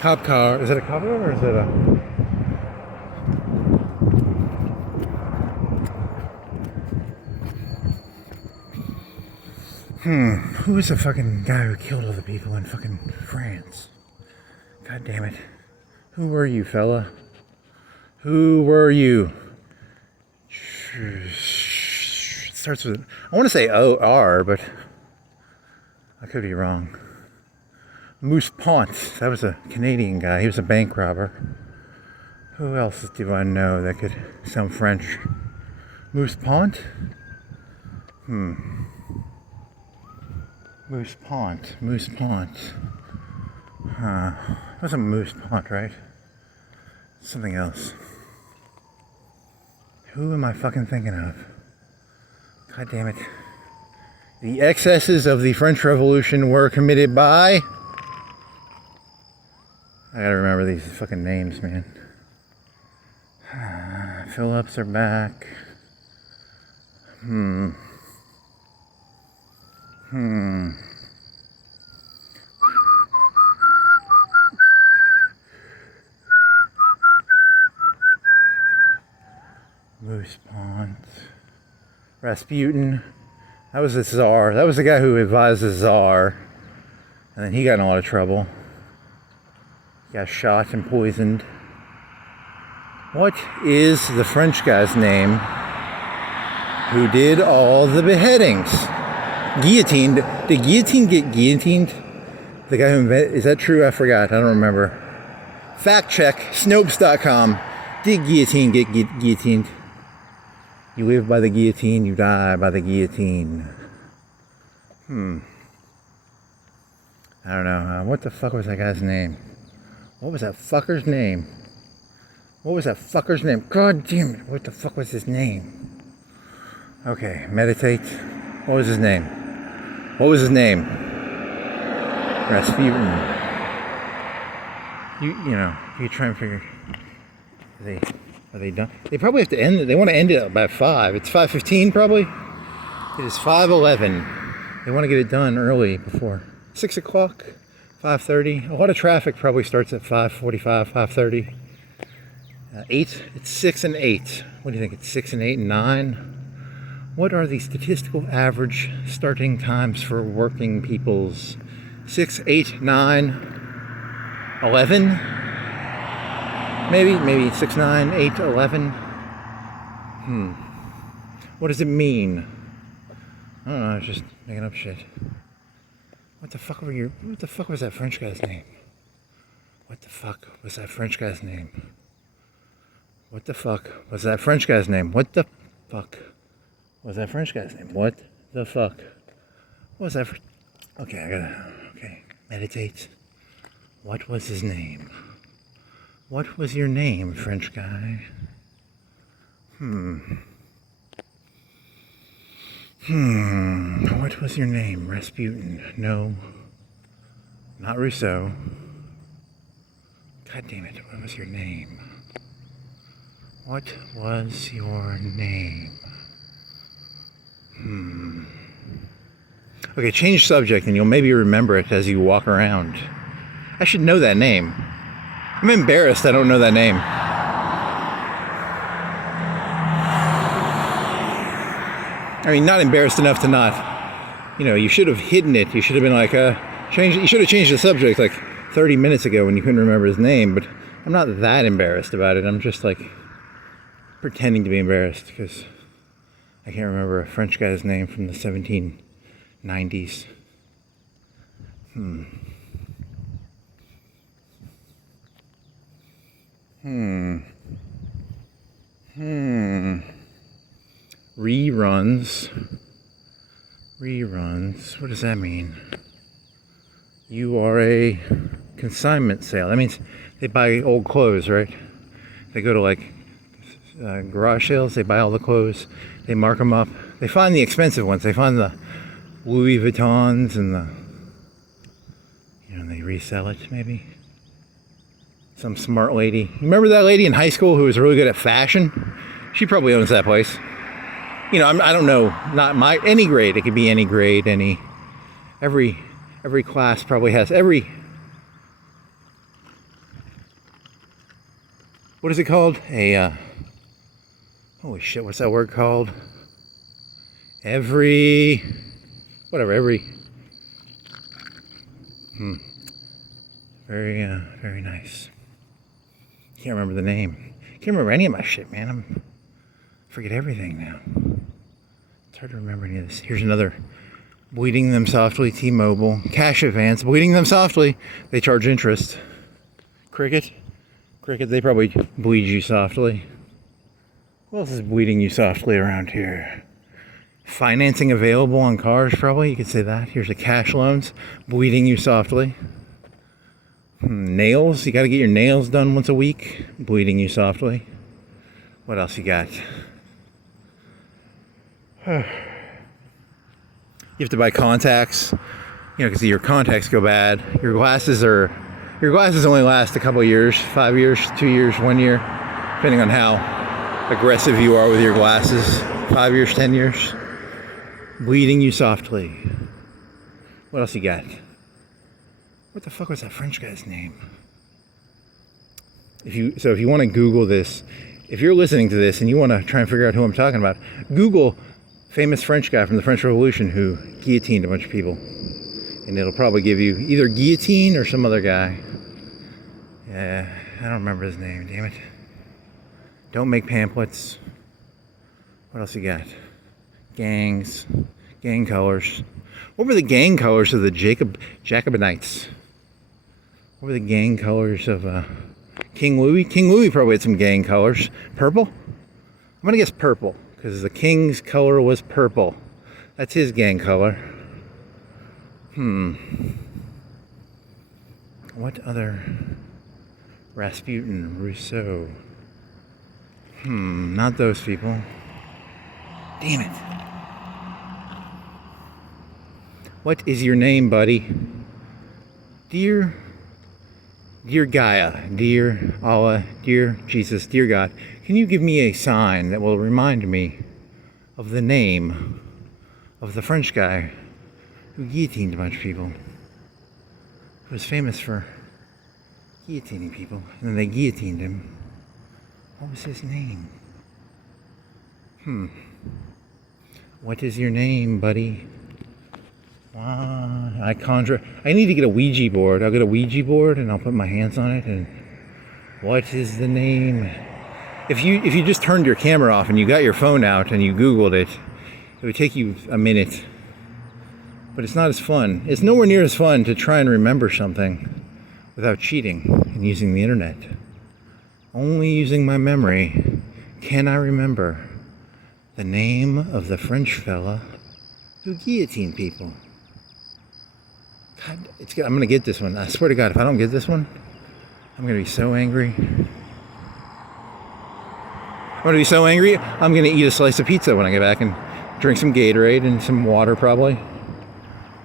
Cop car. Is it a cop car or is it a... Who was the fucking guy who killed all the people in fucking France? God damn it. Who were you, fella? Who were you? It starts with... I want to say O-R, but I could be wrong. Moose Pont. That was a Canadian guy. He was a bank robber. Who else do I know that could sound French? Moose Pont? Moose Pont. Moose Pont. It wasn't Moose Pont, right? Something else. Who am I fucking thinking of? God damn it. The excesses of the French Revolution were committed by... I gotta remember these fucking names, man. Phillips are back. Moose Ponds. Rasputin. That was the Tsar. That was the guy who advised the Tsar. And then he got in a lot of trouble. He got shot and poisoned. What is the French guy's name who did all the beheadings? Guillotined. Did Guillotine get guillotined? The guy who invented... Is that true? I forgot. I don't remember. Fact check. Snopes.com. Did Guillotine get guillotined? You live by the guillotine, you die by the guillotine. I don't know. What the fuck was that guy's name? What was that fucker's name? What was that fucker's name? God damn it. What the fuck was his name? Okay, meditate. What was his name? What was his name? Rasputin. You know, you try and figure... Are they done? They probably have to end it. They want to end it by 5. It's 5:15 probably. It is 5:11. They want to get it done early before 6 o'clock, 5:30. A lot of traffic probably starts at 5:45, 5:30. 8. It's 6 and 8. What do you think? It's 6 and 8 and 9. What are the statistical average starting times for working peoples? 6, 8, 9, 11. Maybe 6, 9, 8, 11. What does it mean? I don't know, I was just making up shit. What the fuck was that French guy's name? What the fuck was that French guy's name? What the fuck was that French guy's name? What the fuck was that French guy's name? What the fuck was that? Okay, meditate. What was his name? What was your name, French guy? What was your name? Rasputin. No. Not Rousseau. God damn it, what was your name? What was your name? Okay, change subject and you'll maybe remember it as you walk around. I should know that name. I'm embarrassed I don't know that name. I mean, not embarrassed enough to not, you should have hidden it. You should have been like, you should have changed the subject like 30 minutes ago when you couldn't remember his name, but I'm not that embarrassed about it. I'm just like pretending to be embarrassed because I can't remember a French guy's name from the 1790s. Reruns. What does that mean? You are a consignment sale. That means they buy old clothes, right? They go to like garage sales. They buy all the clothes. They mark them up. They find the expensive ones. They find the Louis Vuittons and the, they resell it maybe. Some smart lady. Remember that lady in high school who was really good at fashion? She probably owns that place. I don't know, not any grade. It could be any grade, every class probably has what is it called? Holy shit, what's that word called? Very nice. Can't remember the name. Can't remember any of my shit, man. Forget everything now. It's hard to remember any of this. Here's another. Bleeding them softly, T-Mobile. Cash advance. Bleeding them softly. They charge interest. Cricket, they probably bleed you softly. Who else is bleeding you softly around here? Financing available on cars, probably. You could say that. Here's the cash loans. Bleeding you softly. Nails. You got to get your nails done once a week. Bleeding you softly. What else you got? You have to buy contacts, because your contacts go bad. Your glasses only last a couple of years, 5 years, 2 years, 1 year, depending on how aggressive you are with your glasses. 5 years, 10 years. Bleeding you softly. What else you got? What the fuck was that French guy's name? If you want to Google this, if you're listening to this and you want to try and figure out who I'm talking about, Google famous French guy from the French Revolution who guillotined a bunch of people. And it'll probably give you either Guillotine or some other guy. Yeah, I don't remember his name, damn it. Don't make pamphlets. What else you got? Gangs, gang colors. What were the gang colors of the Jacobites? What were the gang colors of King Louis? King Louis probably had some gang colors. Purple? I'm gonna guess purple, because the king's color was purple. That's his gang color. What other? Rasputin, Rousseau. Not those people. Damn it. What is your name, buddy? Dear Gaia, dear Allah, dear Jesus, dear God, can you give me a sign that will remind me of the name of the French guy who guillotined a bunch of people? Who was famous for guillotining people, and then they guillotined him. What was his name? What is your name, buddy? I need to get a Ouija board. I'll get a Ouija board and I'll put my hands on it. And what is the name? If you just turned your camera off and you got your phone out and you Googled it, it would take you a minute. But it's not as fun. It's nowhere near as fun to try and remember something without cheating and using the internet. Only using my memory can I remember the name of the French fella who guillotined people. God, I'm gonna get this one. I swear to God, if I don't get this one, I'm gonna be so angry. I'm gonna eat a slice of pizza when I get back and drink some Gatorade and some water probably.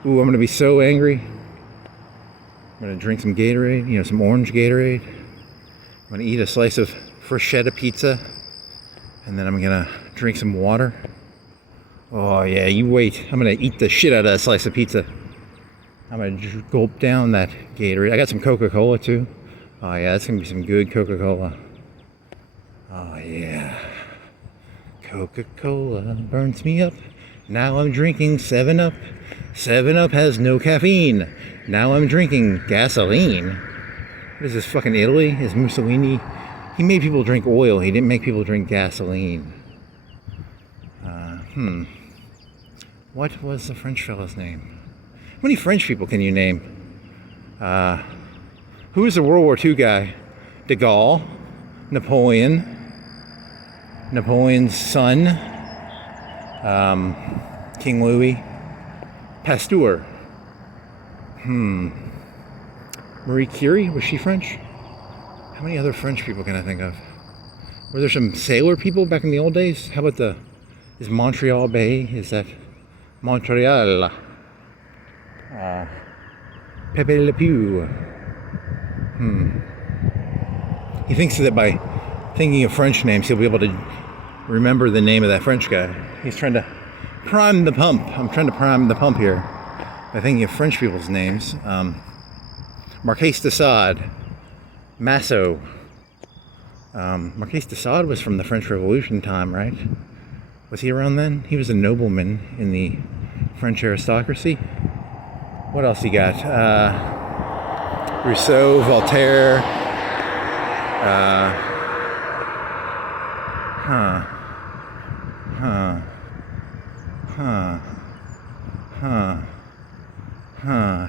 Ooh, I'm gonna be so angry. I'm gonna drink some Gatorade, some orange Gatorade. I'm gonna eat a slice of bruschetta pizza, and then I'm gonna drink some water. Oh yeah, you wait. I'm gonna eat the shit out of that slice of pizza. I'm gonna gulp down that Gatorade. I got some Coca-Cola too. Oh yeah, that's gonna be some good Coca-Cola. Oh yeah. Coca-Cola burns me up. Now I'm drinking 7-Up. 7-Up has no caffeine. Now I'm drinking gasoline. What is this, fucking Italy? Is Mussolini? He made people drink oil. He didn't make people drink gasoline. What was the French fellow's name? How many French people can you name? Who was the World War II guy? De Gaulle, Napoleon's son, King Louis, Pasteur. Marie Curie, was she French? How many other French people can I think of? Were there some sailor people back in the old days? How about is Montreal Bay, is that Montreal? Pepe Le Pew. He thinks that by thinking of French names, he'll be able to remember the name of that French guy. He's trying to prime the pump. I'm trying to prime the pump here by thinking of French people's names. Marquis de Sade, Massot. Marquis de Sade was from the French Revolution time, right? Was he around then? He was a nobleman in the French aristocracy. What else you got? Rousseau, Voltaire.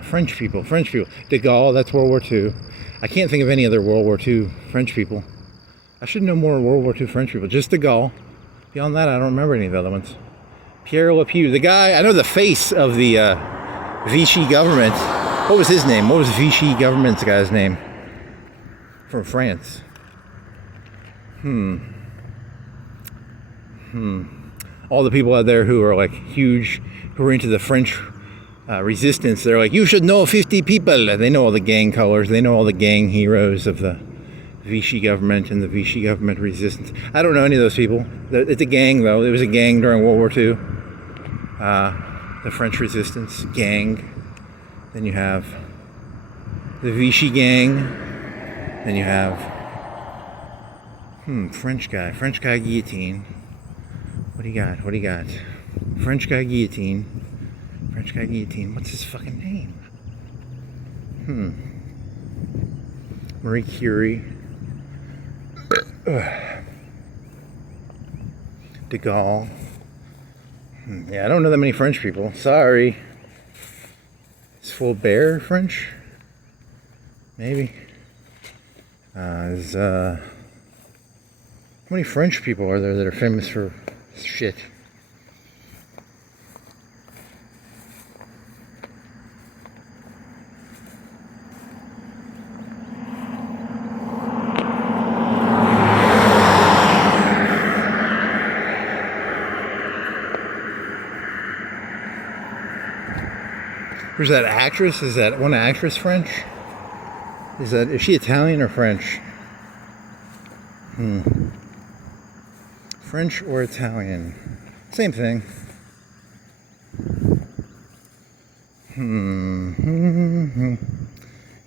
French people. De Gaulle, that's World War II. I can't think of any other World War II French people. I should know more World War II French people. Just de Gaulle. Beyond that, I don't remember any of the other ones. Pierre Le Pew, the guy, I know the face of the Vichy government. What was his name? What was Vichy government's guy's name? From France. All the people out there who are like huge, who are into the French resistance, they're like, you should know 50 people. They know all the gang colors. They know all the gang heroes of the Vichy government and the Vichy government resistance. I don't know any of those people. It's a gang, though. It was a gang during World War II. The French resistance gang. Then you have the Vichy gang. Then you have French guy guillotine. What do you got? French guy guillotine. What's his fucking name? Marie Curie. De Gaulle. Yeah, I don't know that many French people. Sorry. Is Flaubert French? Maybe. How many French people are there that are famous for shit? Where's that actress? Is that one actress French? Is she Italian or French? French or Italian? Same thing.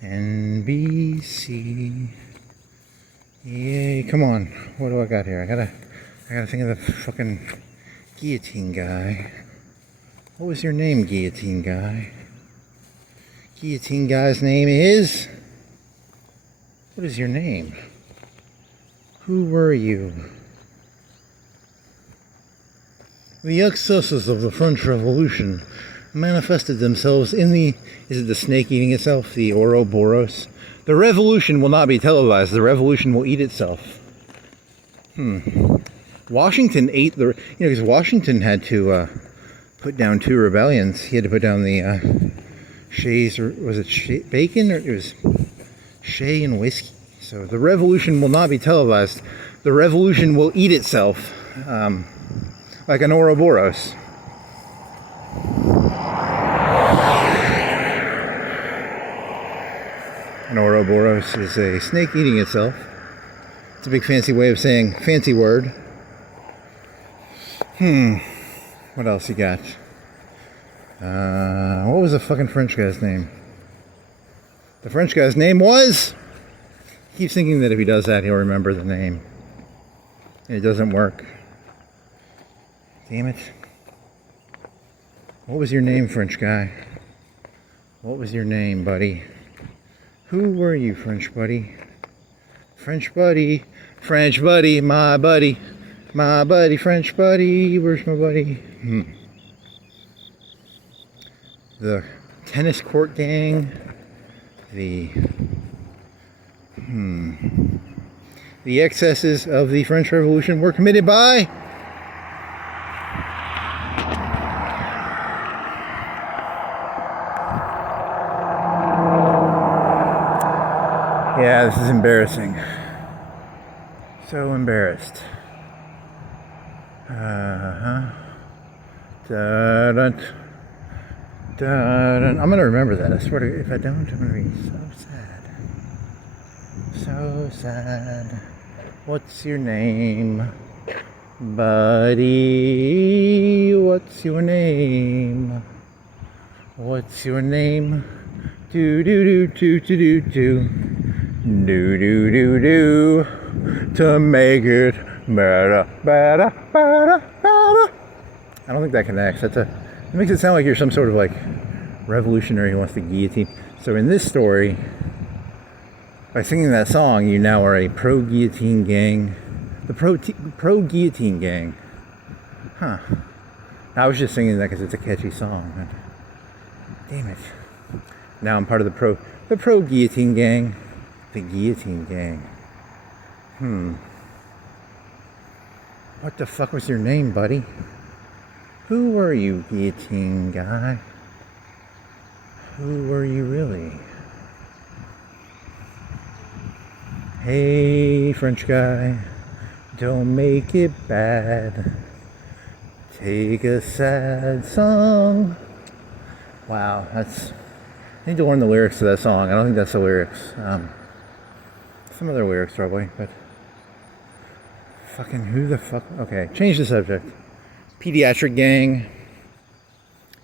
NBC. Yay, come on. What do I got here? I gotta think of the fucking guillotine guy. What was your name, guillotine guy? Guillotine guy's name is... What is your name? Who were you? The excesses of the French Revolution manifested themselves in the... Is it the snake eating itself? The Ouroboros? The revolution will not be televised. The revolution will eat itself. Washington ate the... because Washington had to put down 2 rebellions. He had to put down the... Shays, or was it bacon, or it was Shay and whiskey. So the revolution will not be televised. The revolution will eat itself, like an Ouroboros. An Ouroboros is a snake eating itself. It's a big fancy way of saying fancy word. What else you got? What was the fucking French guy's name? The French guy's name was... He keeps thinking that if he does that, he'll remember the name. And it doesn't work. Damn it. What was your name, French guy? What was your name, buddy? Who were you, French buddy? French buddy. French buddy, my buddy. My buddy, French buddy. Where's my buddy? The tennis court gang, the excesses of the French Revolution were committed by yeah, this is embarrassing. So embarrassed. I'm gonna remember that. I swear to, if I don't, I'm gonna be so sad. So sad. What's your name, buddy? What's your name? What's your name? Do do do do do do do do do do do to make it better, better, better, better. I don't think that connects. It makes it sound like you're some sort of like revolutionary who wants to guillotine. So in this story, by singing that song, you now are a pro-guillotine gang. The pro-guillotine gang. Huh. I was just singing that because it's a catchy song. Damn it. Now I'm part of the pro-guillotine gang. The guillotine gang. What the fuck was your name, buddy? Who were you, guillotine guy? Who were you really? Hey, French guy, don't make it bad. Take a sad song. Wow, I need to learn the lyrics to that song. I don't think that's the lyrics. Some other lyrics probably, but fucking who the fuck? Okay, change the subject. Pediatric gang.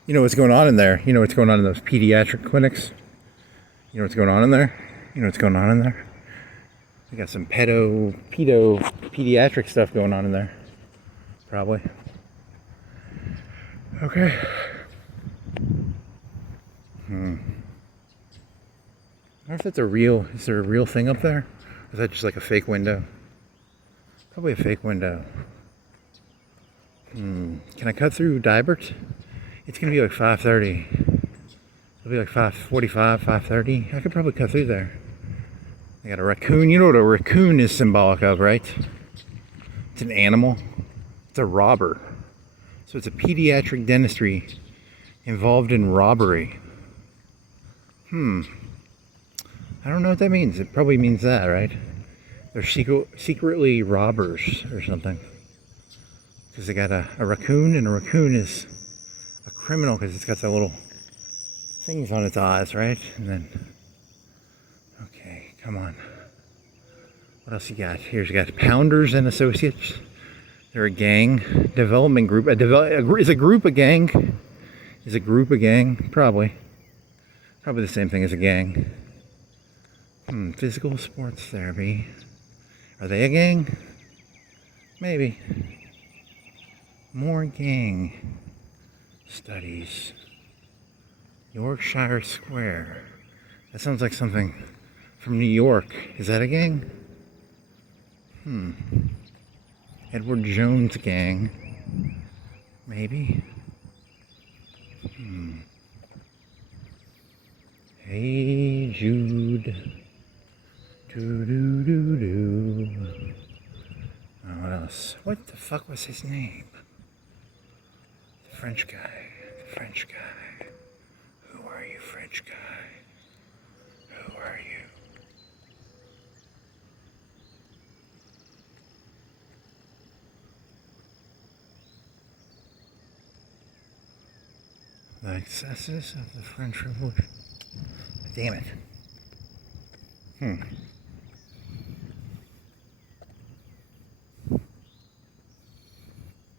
You know what's going on in there? You know what's going on in those pediatric clinics? You know what's going on in there? You know what's going on in there? We got some pediatric stuff going on in there. Probably. Okay. I wonder if that's is there a real thing up there? Or is that just like a fake window? Probably a fake window. Can I cut through Deibert? It's gonna be like 5:30. It'll be like 5:45, 5:30. I could probably cut through there. I got a raccoon. You know what a raccoon is symbolic of, right? It's an animal. It's a robber. So it's a pediatric dentistry involved in robbery. I don't know what that means. It probably means that, right? They're secretly robbers or something. Because they got a raccoon, and a raccoon is a criminal because it's got the little things on its eyes, right? And then, okay, come on. What else you got? Here's you got Pounders and Associates. They're a gang, development group. Is a group a gang? Is a group a gang? Probably. Probably the same thing as a gang. Physical sports therapy. Are they a gang? Maybe. More gang studies. Yorkshire Square. That sounds like something from New York. Is that a gang? Edward Jones gang. Maybe. Hey Jude. Do. What else? What the fuck was his name? The French guy. The French guy. Who are you, French guy? Who are you? The excesses of the French Revolution. Damn it.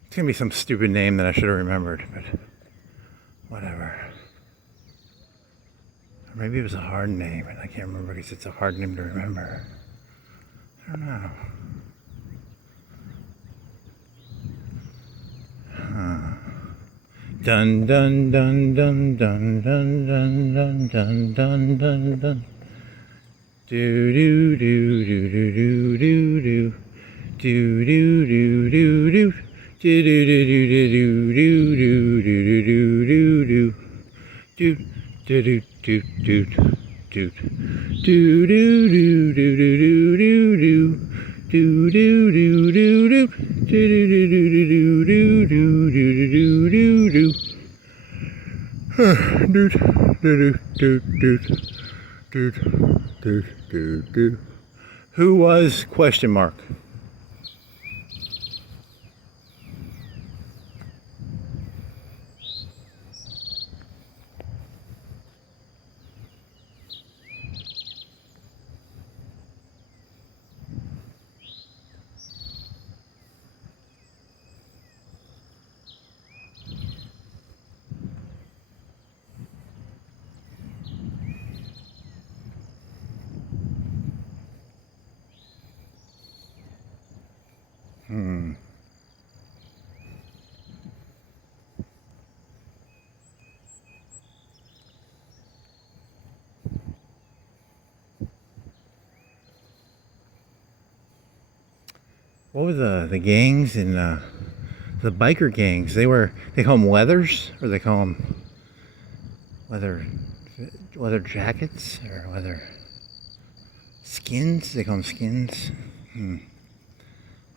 It's gonna be some stupid name that I should have remembered, but whatever. Or maybe it was a hard name and I can't remember because it's a hard name to remember. I don't know. Dun dun dun dun dun dun dun dun dun dun dun dun. Do do do do do do do do do do do do do. Do do do do do do do do do do do do do do do do do do do. Who was question mark? What were the gangs in the biker gangs? They call them leathers, or they call them leather jackets, or leather skins. They call them skins. What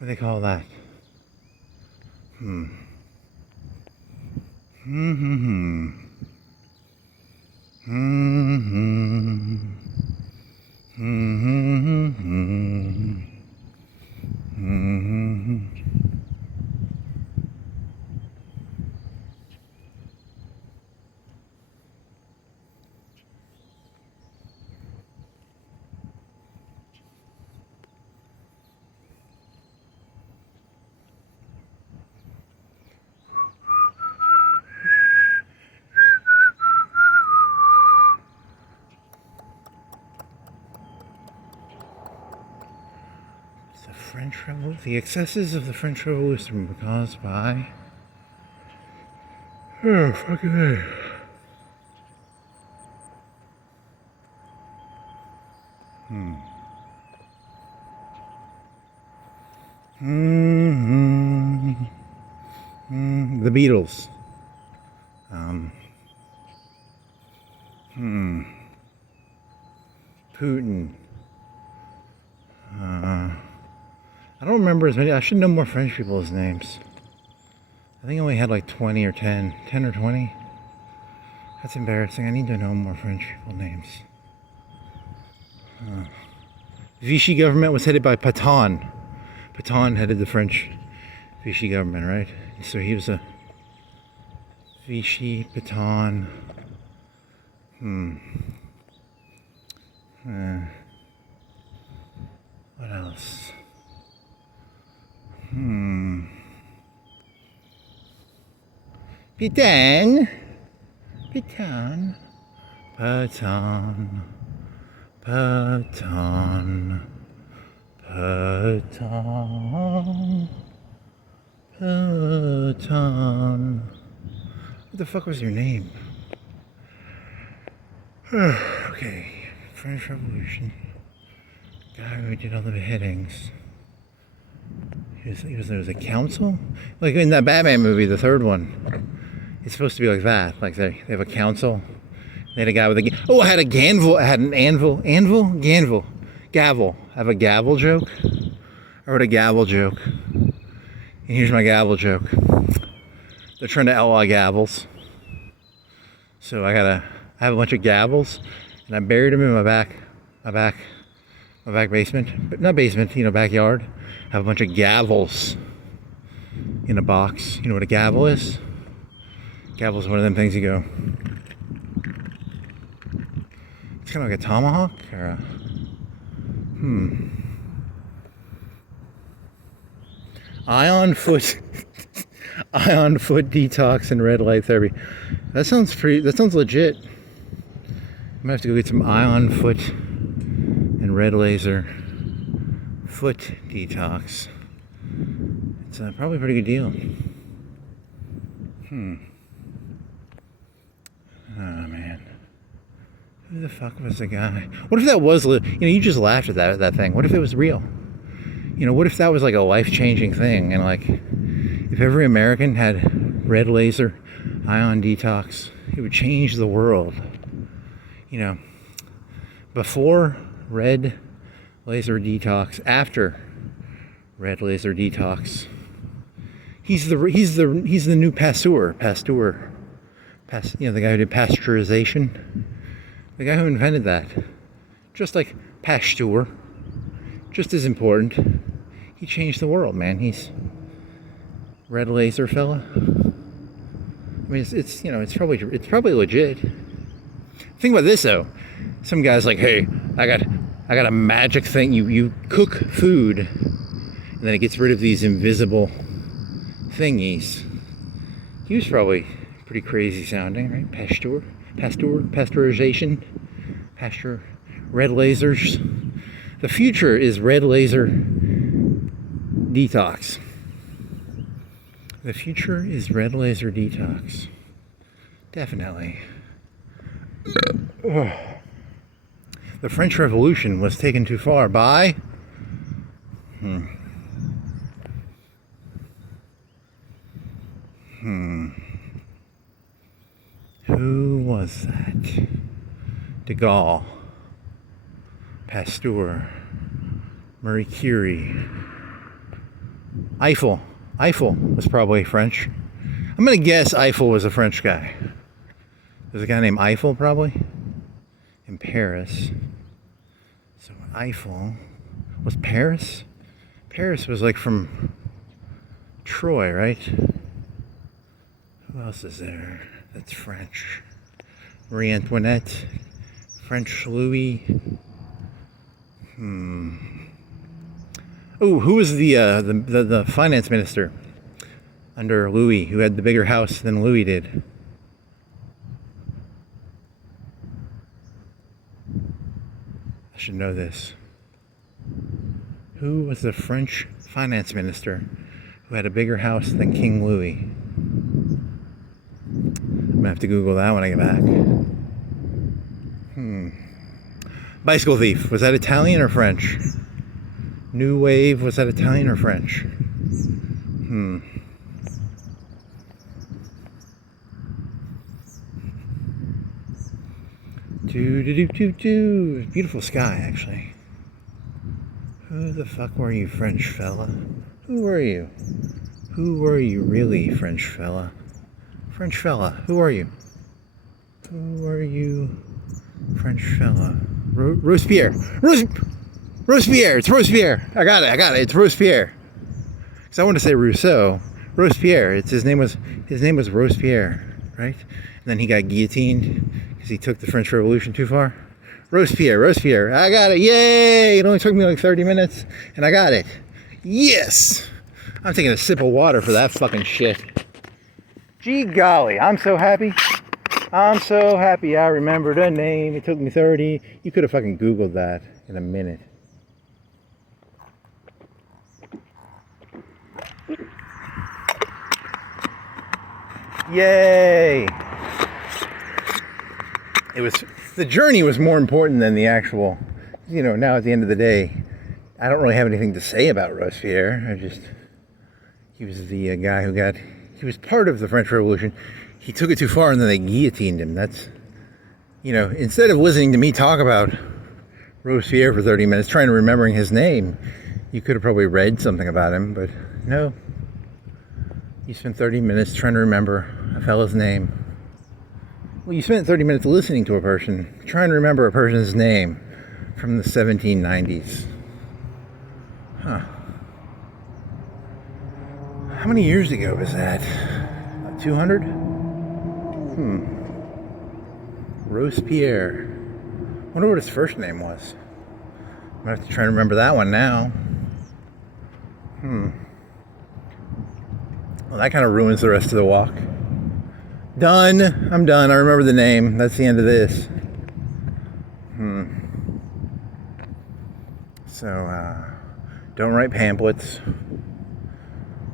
do they call that? The French Revolution. The excesses of the French Revolution were caused by. Oh, fucking A. The Beatles. Putin. I don't remember as many. I should know more French people's names. I think I only had like 20 or 10 or 20. That's embarrassing. I need to know more French people names. Vichy government was headed by Pétain. Pétain headed the French Vichy government, right? So he was a Vichy, Pétain. What else? Pétain. Pétain. Pétain. Pétain. Pétain. Pétain. What the fuck was your name? Okay. French Revolution. Guy who did all the beheadings. There was a council? Like in that Batman movie, the third one. It's supposed to be like that. Like they have a council. They had a guy with a... Oh, I had a gavel. I had an anvil. Anvil? Gavel. I have a gavel joke. I wrote a gavel joke. And here's my gavel joke. They're trying to outlaw gavels. So I have a bunch of gavels. And I buried them in my back basement. But not basement, backyard. I have a bunch of gavels in a box. You know what a gavel is? Gavel is one of them things you go... It's kind of like a tomahawk or a... Ion foot detox and red light therapy. That sounds legit. I'm gonna have to go get some ion foot and red laser foot detox. It's probably a pretty good deal. Oh man. Who the fuck was the guy? What if that was, you just laughed at that thing. What if it was real? What if that was like a life-changing thing, and like, if every American had red laser ion detox, it would change the world. Before red laser detox, after red laser detox. He's the new Pasteur. The guy who did pasteurization. The guy who invented that. Just like Pasteur. Just as important. He changed the world, man. He's red laser fella. I mean, it's probably legit. Think about this though. Some guy's like, hey, I got a magic thing. You cook food, and then it gets rid of these invisible thingies. He was probably pretty crazy sounding, right? Pasteurization, red lasers. The future is red laser detox. The future is red laser detox. Definitely. The French Revolution was taken too far by... Who was that? De Gaulle. Pasteur. Marie Curie. Eiffel was probably French. I'm gonna guess Eiffel was a French guy. There's a guy named Eiffel probably in Paris. So Eiffel was Paris? Paris was like from Troy, right? Who else is there? That's French. Marie Antoinette. French Louis. Oh, who was the finance minister under Louis, who had the bigger house than Louis did? I should know this. Who was the French finance minister who had a bigger house than King Louis? I'm gonna have to Google that when I get back. Bicycle thief. Was that Italian or French? New wave. Was that Italian or French? Beautiful sky, actually. Who the fuck were you, French fella? Who were you? Who were you really, French fella? French fella, who are you? Who are you, French fella? Robespierre. Robespierre. It's Robespierre. I got it. It's Robespierre. Because I want to say Rousseau. Robespierre. His name was Robespierre, right? And then he got guillotined because he took the French Revolution too far. Robespierre. I got it. Yay! It only took me like 30 minutes, and I got it. Yes! I'm taking a sip of water for that fucking shit. Gee golly, I'm so happy. I remembered a name. It took me 30. You could have fucking Googled that in a minute. Yay! The journey was more important than the actual, now at the end of the day, I don't really have anything to say about Robespierre. He was the guy he was part of the French Revolution. He took it too far and then they guillotined him. That's, instead of listening to me talk about Robespierre for 30 minutes, trying to remembering his name, you could have probably read something about him, but no. You spent 30 minutes trying to remember a fella's name. Well, you spent 30 minutes listening to a person, trying to remember a person's name from the 1790s. Huh. How many years ago was that? 200? Robespierre. I wonder what his first name was. I'm gonna have to try and remember that one now. Well, that kind of ruins the rest of the walk. Done. I'm done. I remember the name. That's the end of this. So, don't write pamphlets.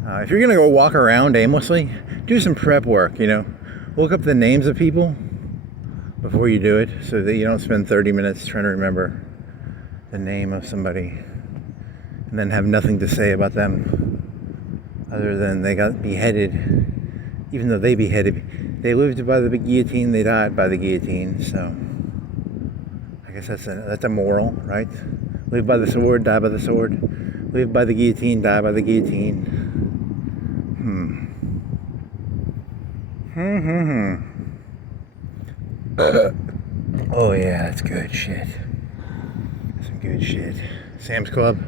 If you're going to go walk around aimlessly, do some prep work, Look up the names of people before you do it so that you don't spend 30 minutes trying to remember the name of somebody and then have nothing to say about them other than they got beheaded. Even though they lived by the guillotine, they died by the guillotine, so I guess that's a moral, right? Live by the sword, die by the sword. Live by the guillotine, die by the guillotine. Oh yeah, that's good shit. Some good shit. Sam's Club,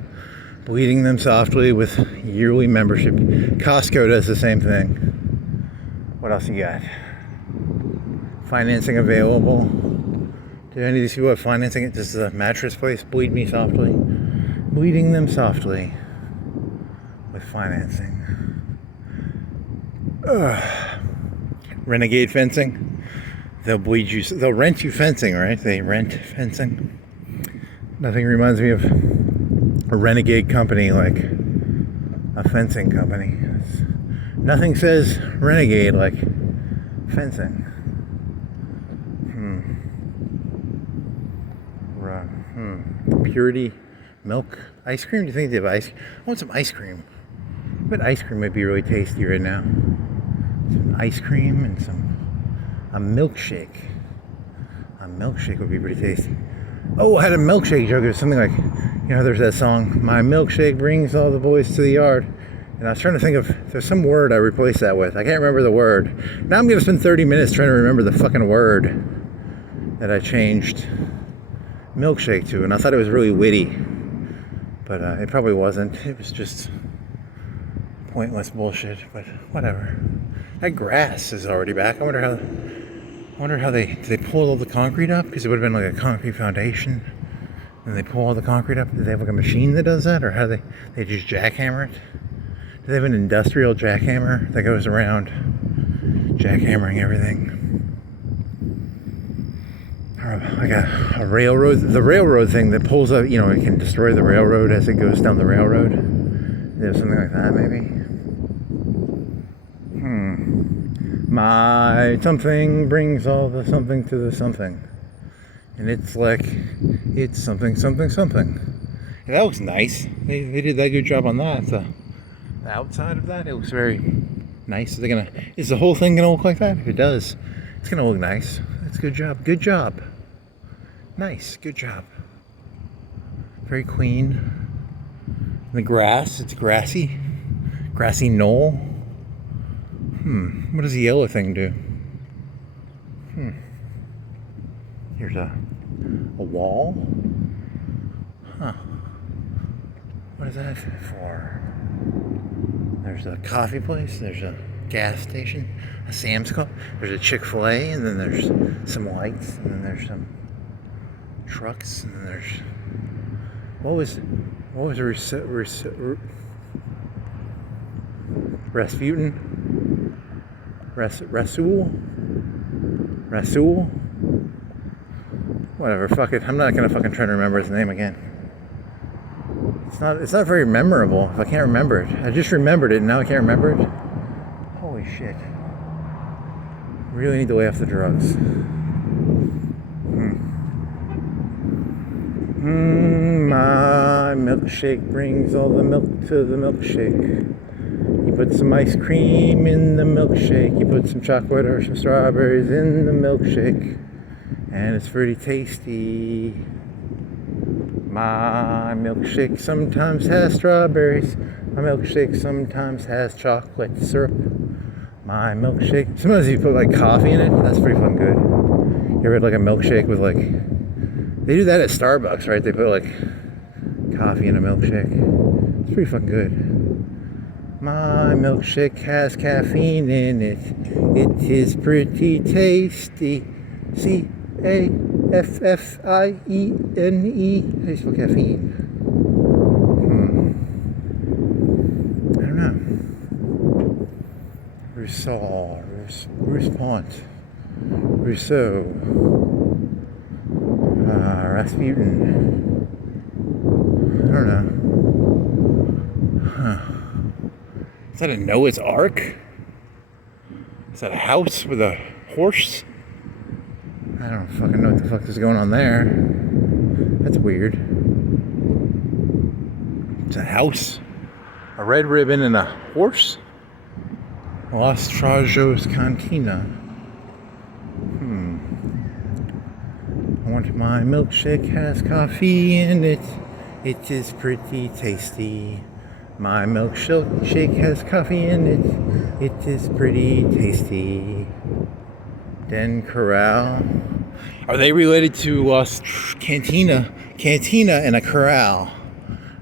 bleeding them softly with yearly membership. Costco does the same thing. What else you got? Financing available. Do any of these people have financing at this mattress place? Bleed me softly. Bleeding them softly with financing. Renegade fencing. They'll bleed you. They'll rent you fencing, right? They rent fencing. Nothing reminds me of a renegade company like a fencing company. Nothing says renegade like fencing. Purity, milk, ice cream. Do you think they have ice? I want some ice cream. I bet ice cream might be really tasty right now. Some ice cream and a milkshake. A milkshake would be pretty tasty. Oh, I had a milkshake joke. It was something like, there's that song, "My milkshake brings all the boys to the yard." And I was trying to think of, there's some word I replaced that with. I can't remember the word. Now I'm going to spend 30 minutes trying to remember the fucking word that I changed milkshake to. And I thought it was really witty. But it probably wasn't. It was just pointless bullshit. But whatever. That grass is already back. I wonder how they pulled all the concrete up? Because it would have been like a concrete foundation. And they pull all the concrete up. Do they have like a machine that does that? Or how do they just jackhammer it? They have an industrial jackhammer that goes around jackhammering everything. like a railroad, the railroad thing that pulls up, you know, it can destroy the railroad as it goes down the railroad. There's something like that, maybe. My something brings all the something to the something. And it's like, it's something, something, something. And that looks nice. They did that good job on that. The outside of that, it looks very nice. Is the whole thing gonna look like that? If it does, it's gonna look nice. That's a good job. Good job. Nice. Good job. Very clean. The grass, it's grassy. Grassy knoll. What does the yellow thing do? Here's a wall. What is that for? There's a coffee place, there's a gas station, a Sam's Club, there's a Chick-fil-A, and then there's some lights, and then there's some trucks, and then there's... What was Rasputin? Rasul? Whatever, fuck it. I'm not gonna fucking try to remember his name again. It's not very memorable if I can't remember it. I just remembered it and now I can't remember it. Holy shit. Really need to lay off the drugs. My milkshake brings all the milk to the milkshake. You put some ice cream in the milkshake. You put some chocolate or some strawberries in the milkshake. And it's pretty tasty. My milkshake sometimes has strawberries. My milkshake sometimes has chocolate syrup. My milkshake... Sometimes you put like coffee in it. That's pretty fucking good. You ever had like a milkshake with like... They do that at Starbucks, right? They put like coffee in a milkshake. It's pretty fucking good. My milkshake has caffeine in it. It is pretty tasty. Caffine. How do you spell caffeine? I don't know. Rousseau. Rasputin. I don't know. Is that a Noah's Ark? Is that a house with a horse? I don't fucking know what the fuck is going on there. That's weird. It's a house. A red ribbon and a horse? Los Trajos Cantina. I want my milkshake has coffee in it. It is pretty tasty. My milkshake has coffee in it. It is pretty tasty. Den Corral. Are they related to Los Cantina? Cantina and a corral.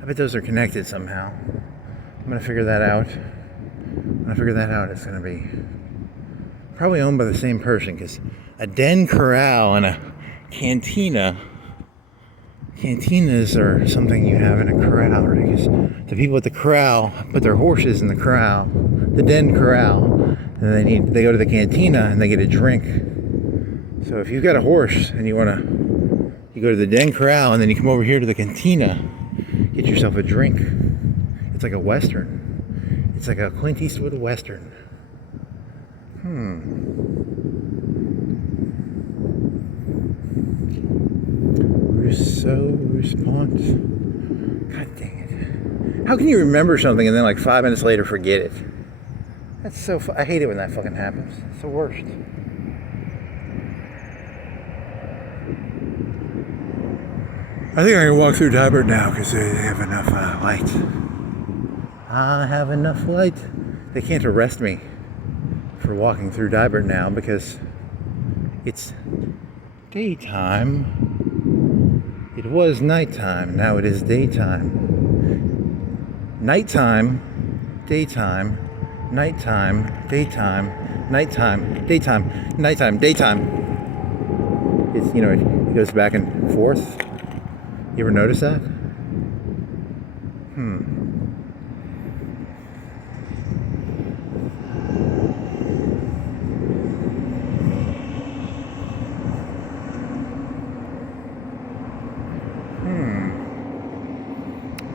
I bet those are connected somehow. I'm gonna figure that out. It's gonna be probably owned by the same person, because a den corral and a cantina. Cantinas are something you have in a corral, right? Because the people at the corral put their horses in the corral, the den corral, and they go to the cantina and they get a drink. So if you've got a horse and you go to the den corral and then you come over here to the cantina, get yourself a drink. It's like a Western. It's like a Clint Eastwood Western. Response. God dang it. How can you remember something and then like 5 minutes later forget it? That's so... I hate it when that fucking happens. It's the worst. I think I can walk through Deibert now because they have enough light. I have enough light. They can't arrest me for walking through Deibert now because it's daytime. It was nighttime, now it is daytime. Nighttime, daytime, nighttime, daytime, nighttime, daytime, nighttime, daytime. It's, you know, it goes back and forth. You ever notice that?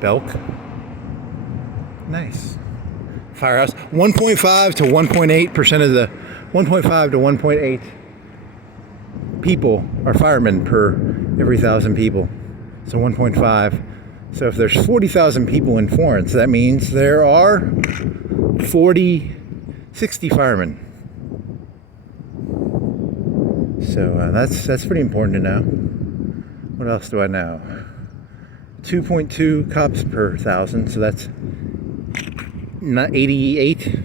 Belk. Nice. Firehouse. 1.5 to 1.8% of the 1.5 to 1.8 people are firemen per every 1,000 people. So 1.5. So if there's 40,000 people in Florence, that means there are 60 firemen. So that's pretty important to know. What else do I know? 2.2 cops per 1,000, so that's not 88. And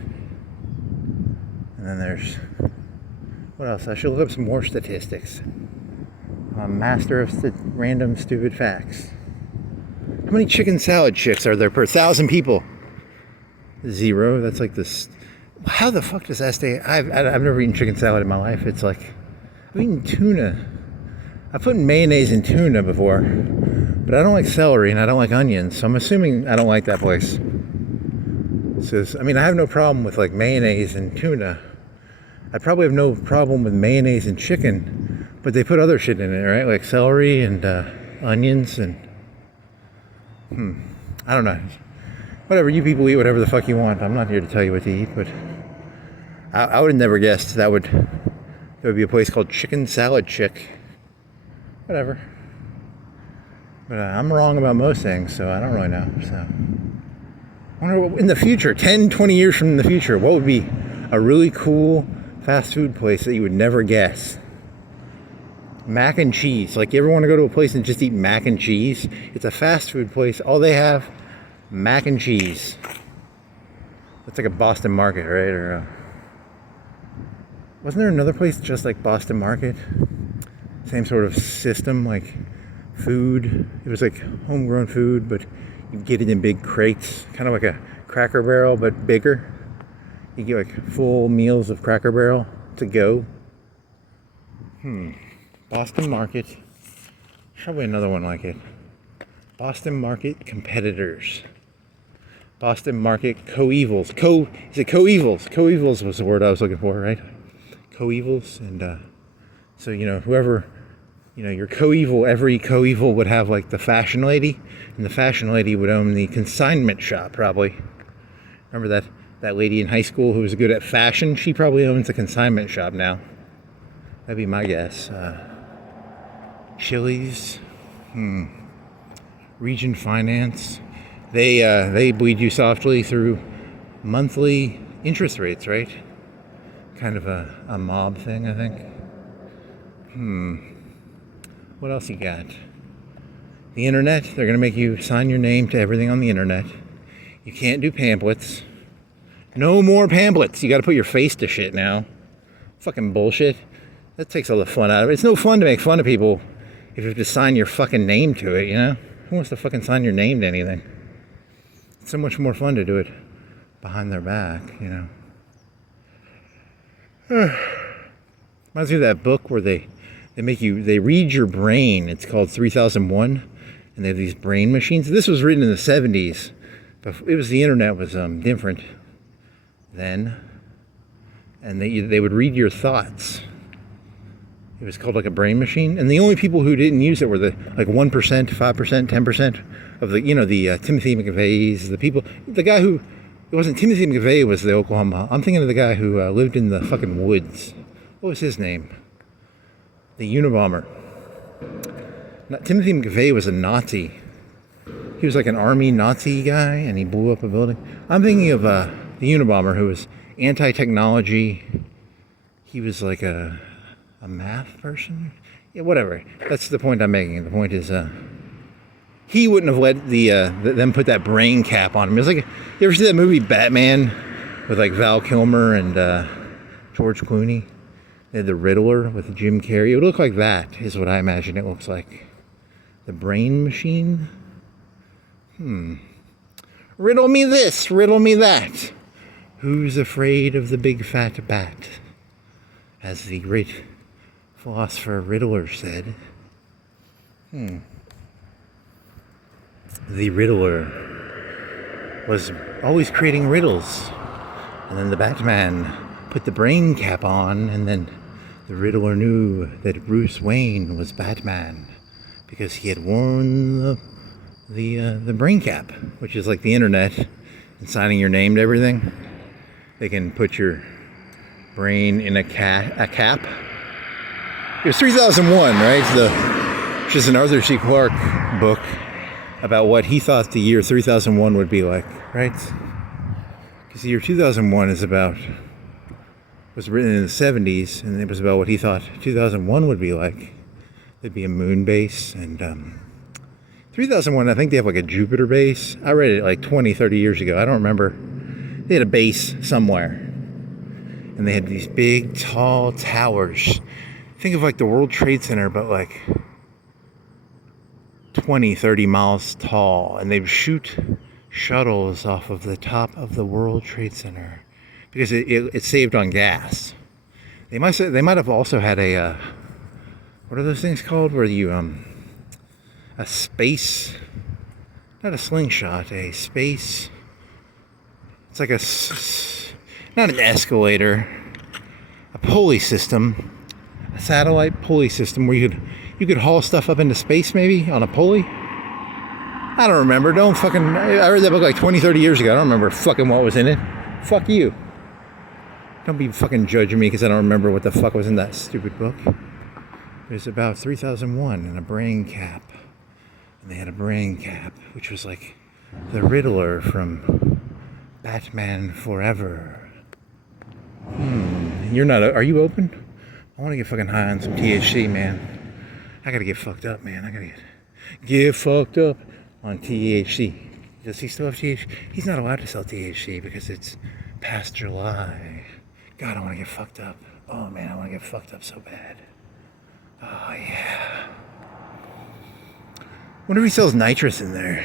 then there's, what else? I should look up some more statistics. I'm a master of random stupid facts. How many chicken salad chicks are there per 1,000 people? 0. That's like this. How the fuck does that stay? I've never eaten chicken salad in my life. It's like, I've eaten tuna. I've put mayonnaise in tuna before, but I don't like celery and I don't like onions, so I'm assuming I don't like that place. So, I mean, I have no problem with like mayonnaise and tuna. I probably have no problem with mayonnaise and chicken, but they put other shit in it, right? Like celery and onions and I don't know. Whatever, you people eat whatever the fuck you want. I'm not here to tell you what to eat, but I would have never guessed there would be a place called Chicken Salad Chick. Whatever. But I'm wrong about most things, so I don't really know. So I wonder what, in the future, 10, 20 years from the future, what would be a really cool fast food place that you would never guess? Mac and cheese. Like, you ever want to go to a place and just eat mac and cheese? It's a fast food place. All they have, mac and cheese. That's like a Boston Market, right? Or wasn't there another place just like Boston Market? Same sort of system, like food. It was like homegrown food, but you get it in big crates, kind of like a Cracker Barrel, but bigger. You get like full meals of Cracker Barrel to go. Boston Market. Probably another one like it. Boston Market competitors. Boston Market co-evils. Is it co-evils? Co-evils was the word I was looking for, right? Co-evils. And so, whoever, your co-evil, every co-evil would have like the fashion lady. And the fashion lady would own the consignment shop, probably. Remember that lady in high school who was good at fashion? She probably owns a consignment shop now. That'd be my guess. Chili's, Region Finance, they bleed you softly through monthly interest rates, right? Kind of a mob thing, I think. What else you got? The internet, they're gonna make you sign your name to everything on the internet. You can't do pamphlets. No more pamphlets. You gotta put your face to shit now. Fucking bullshit. That takes all the fun out of it. It's no fun to make fun of people if you have to sign your fucking name to it, Who wants to fucking sign your name to anything? It's so much more fun to do it behind their back, Reminds me of that book where they read your brain. It's called 3001, and they have these brain machines. This was written in the 70s. But the internet was different then. And they would read your thoughts. It was called like a brain machine, and the only people who didn't use it were the like 1%, 5%, 10% of the the Timothy McVeighs, the people. The guy who it wasn't Timothy McVeigh was the Oklahoma. I'm thinking of the guy who lived in the fucking woods. What was his name? The Unabomber. Timothy McVeigh was a Nazi. He was like an army Nazi guy, and he blew up a building. I'm thinking of the Unabomber, who was anti-technology. He was like a math person? Yeah, whatever. That's the point I'm making. The point is, he wouldn't have let them put that brain cap on him. It was like, you ever see that movie Batman with like Val Kilmer and George Clooney? They had the Riddler with Jim Carrey. It would look like that, is what I imagine it looks like. The brain machine? Riddle me this, riddle me that. Who's afraid of the big fat bat? As the great philosopher Riddler said. The Riddler was always creating riddles. And then the Batman put the brain cap on, and then the Riddler knew that Bruce Wayne was Batman because he had worn the brain cap, which is like the internet, and signing your name to everything. They can put your brain in a cap. It was 3001, right? Which is an Arthur C. Clarke book about what he thought the year 3001 would be like, right? Because the year 2001 was written in the 70s, and it was about what he thought 2001 would be like. There'd be a moon base, and 3001, I think they have like a Jupiter base. I read it like 20, 30 years ago. I don't remember. They had a base somewhere, and they had these big, tall towers. Think of like the World Trade Center, but like 20, 30 miles tall, and they would shoot shuttles off of the top of the World Trade Center because it saved on gas. They might have also had a what are those things called where you a space, not a slingshot, a space. It's like not an escalator, a pulley system, a satellite pulley system where you could haul stuff up into space maybe on a pulley. I don't remember. I read that book like 20, 30 years ago. I don't remember fucking what was in it. Fuck you. Don't be fucking judging me because I don't remember what the fuck was in that stupid book. It was about 3001 and a brain cap. And they had a brain cap, which was like the Riddler from Batman Forever. You're not, are you open? I want to get fucking high on some THC, man. I gotta get fucked up, man. I gotta get fucked up on THC. Does he still have THC? He's not allowed to sell THC because it's past July. God, I want to get fucked up. Oh man, I want to get fucked up so bad. Oh yeah. Wonder if he sells nitrous in there.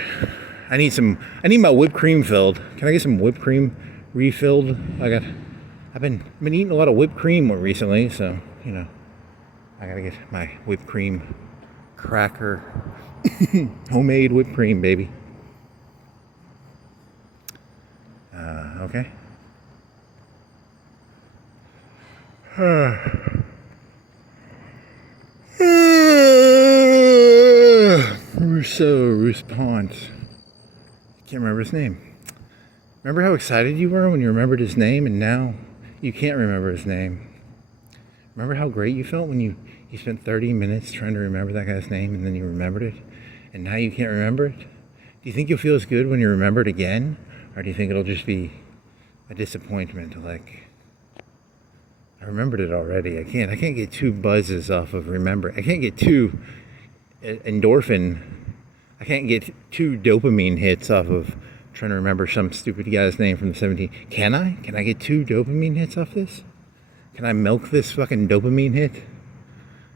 I need my whipped cream filled. Can I get some whipped cream refilled? I've been eating a lot of whipped cream more recently, so you know, I gotta get my whipped cream cracker. Homemade whipped cream, baby. Okay. Rousseau, Rouspont. Can't remember his name. Remember how excited you were when you remembered his name, and now you can't remember his name? Remember how great you felt when you spent 30 minutes trying to remember that guy's name, and then you remembered it, and now you can't remember it? Do you think you'll feel as good when you remember it again, or do you think it'll just be a disappointment? Like, I remembered it already. I can't get two buzzes off of remembering. I can't get two endorphin. I can't get two dopamine hits off of trying to remember some stupid guy's name from the 17. Can I? Can I get two dopamine hits off this? Can I milk this fucking dopamine hit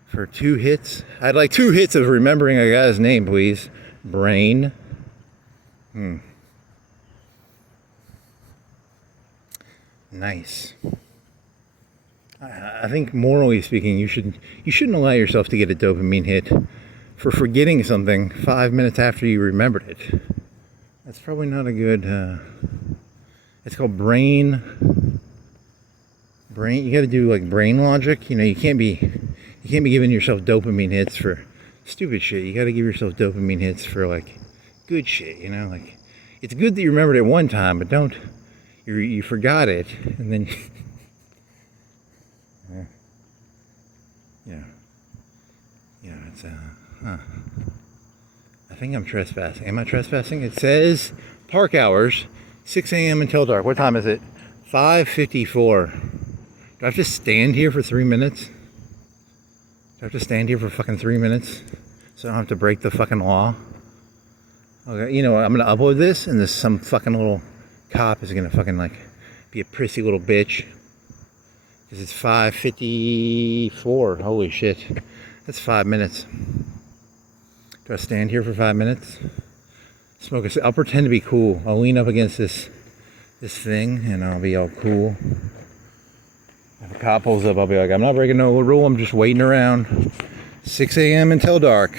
for 2 hits? I'd like 2 hits of remembering a guy's name, please. Brain. Nice. I think morally speaking, you shouldn't allow yourself to get a dopamine hit for forgetting something 5 minutes after you remembered it. That's probably not a good. It's called brain. You got to do like brain logic. You know, you can't be giving yourself dopamine hits for stupid shit. You got to give yourself dopamine hits for like good shit. You know, like it's good that you remembered it one time, but don't. You forgot it, and then. Yeah, it's I think I'm trespassing. Am I trespassing? It says park hours, 6 a.m. until dark. What time is it? 5:54. Do I have to stand here for 3 minutes? Do I have to stand here for fucking 3 minutes so I don't have to break the fucking law? Okay, you know what? I'm gonna upload this, and some fucking little cop is gonna fucking like be a prissy little bitch. Because it's 5:54. Holy shit. That's 5 minutes. Do I stand here for 5 minutes? Smoke a. I'll pretend to be cool. I'll lean up against this thing, and I'll be all cool. If a cop pulls up, I'll be like, I'm not breaking no rule. I'm just waiting around. 6 a.m. until dark.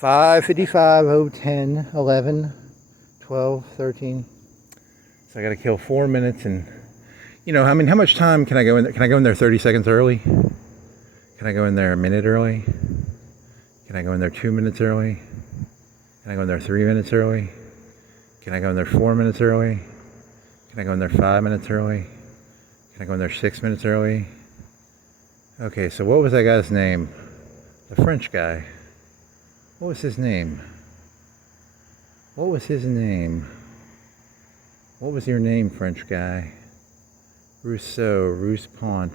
5:55, 10, 11, 12, 13. So I got to kill 4 minutes, and you know, I mean, how much time can I go in there? Can I go in there 30 seconds early? Can I go in there a minute early? Can I go in there 2 minutes early? Can I go in there 3 minutes early? Can I go in there 4 minutes early? Can I go in there 5 minutes early? Can I go in there 6 minutes early? Okay, so what was that guy's name? The French guy. What was his name? What was his name? What was your name, French guy? Rousseau, Rouspont.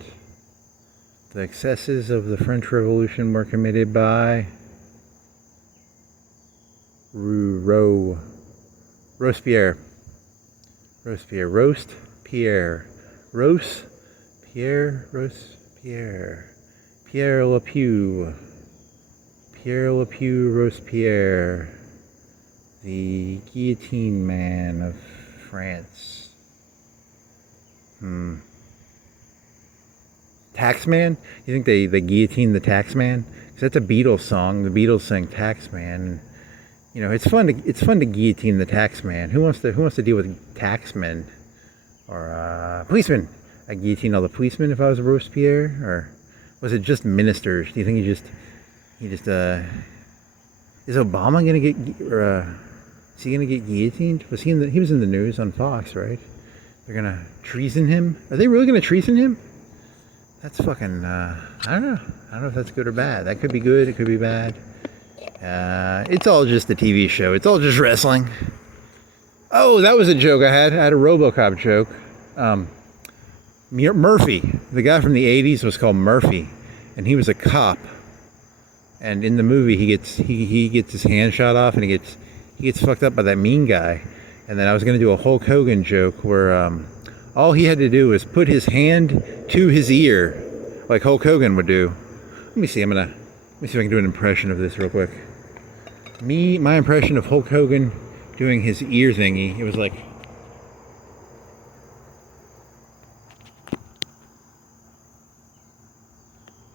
The excesses of the French Revolution were committed by Robespierre. Pierre Lepew Robespierre, the Guillotine man of France. Taxman? You think they guillotine the Taxman? Because that's a Beatles song. The Beatles sang Taxman. You know, it's fun to guillotine the Taxman. Who wants to deal with taxmen or policemen? I guillotine all the policemen if I was a Robespierre, or was it just ministers? Do you think he just is Obama gonna get is he gonna get guillotined? He was in the news on Fox, right? They're gonna treason him. Are they really gonna treason him? That's fucking I don't know. I don't know if that's good or bad. That could be good. It could be bad. It's all just a TV show. It's all just wrestling. Oh, that was a joke I had. I had a RoboCop joke. Murphy, the guy from the 80s, was called Murphy, and he was a cop. And in the movie, he gets his hand shot off, and he gets fucked up by that mean guy. And then I was gonna do a Hulk Hogan joke where all he had to do was put his hand to his ear, like Hulk Hogan would do. Let me see. Let me see if I can do an impression of this real quick. My impression of Hulk Hogan doing his ear thingy. It was like.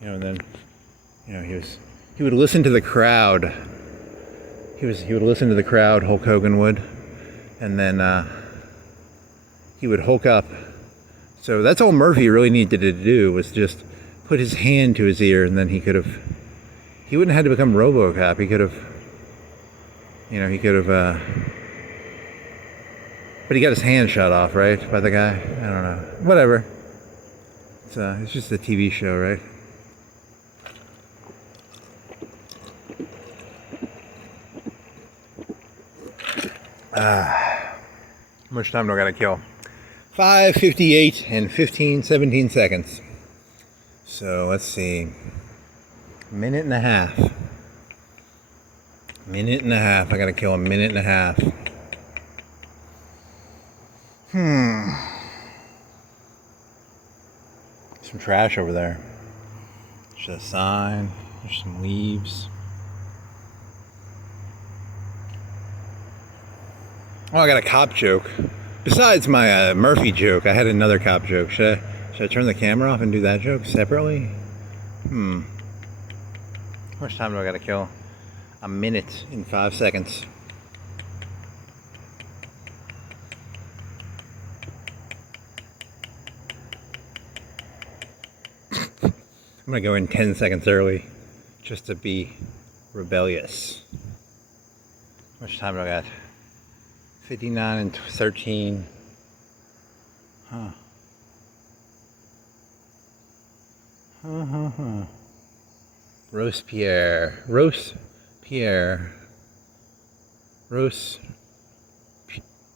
You know, and then, you know, he would listen to the crowd. He would listen to the crowd, Hulk Hogan would, and then he would Hulk up. So that's all Murphy really needed to do, was just put his hand to his ear, and then he wouldn't have had to become RoboCop. He could have, but he got his hand shot off, right, by the guy. I don't know. Whatever. It's just a TV show, right? How much time do I gotta kill? 5:58 and 17 seconds. So let's see. Minute and a half. I gotta kill a minute and a half. Some trash over there. There's a sign. There's some leaves. Oh, I got a cop joke. Besides my Murphy joke, I had another cop joke. Should I turn the camera off and do that joke separately? How much time do I gotta kill? A minute and 5 seconds. I'm gonna go in 10 seconds early, just to be rebellious. How much time do I got? 59 and 13. Robespierre.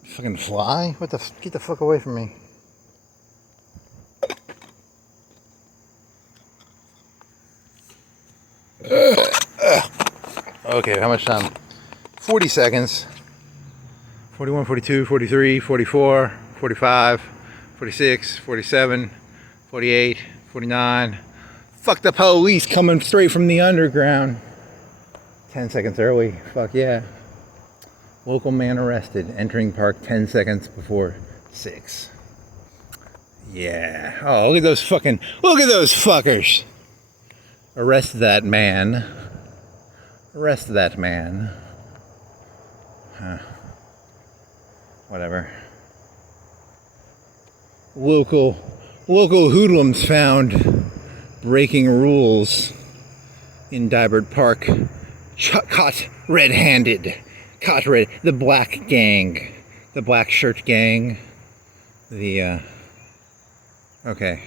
Fucking fly? What the? Get the fuck away from me. Okay, how much time? 40 seconds. 41, 42, 43, 44, 45, 46, 47, 48, 49. Fuck the police coming straight from the underground. 10 seconds early. Fuck yeah. Local man arrested. Entering park 10 seconds before 6. Yeah. Oh, look at those fuckers. Arrest that man. Whatever. Local hoodlums found breaking rules in Deibert Park. Caught red-handed. caught red, the black gang, the black shirt gang, the, okay.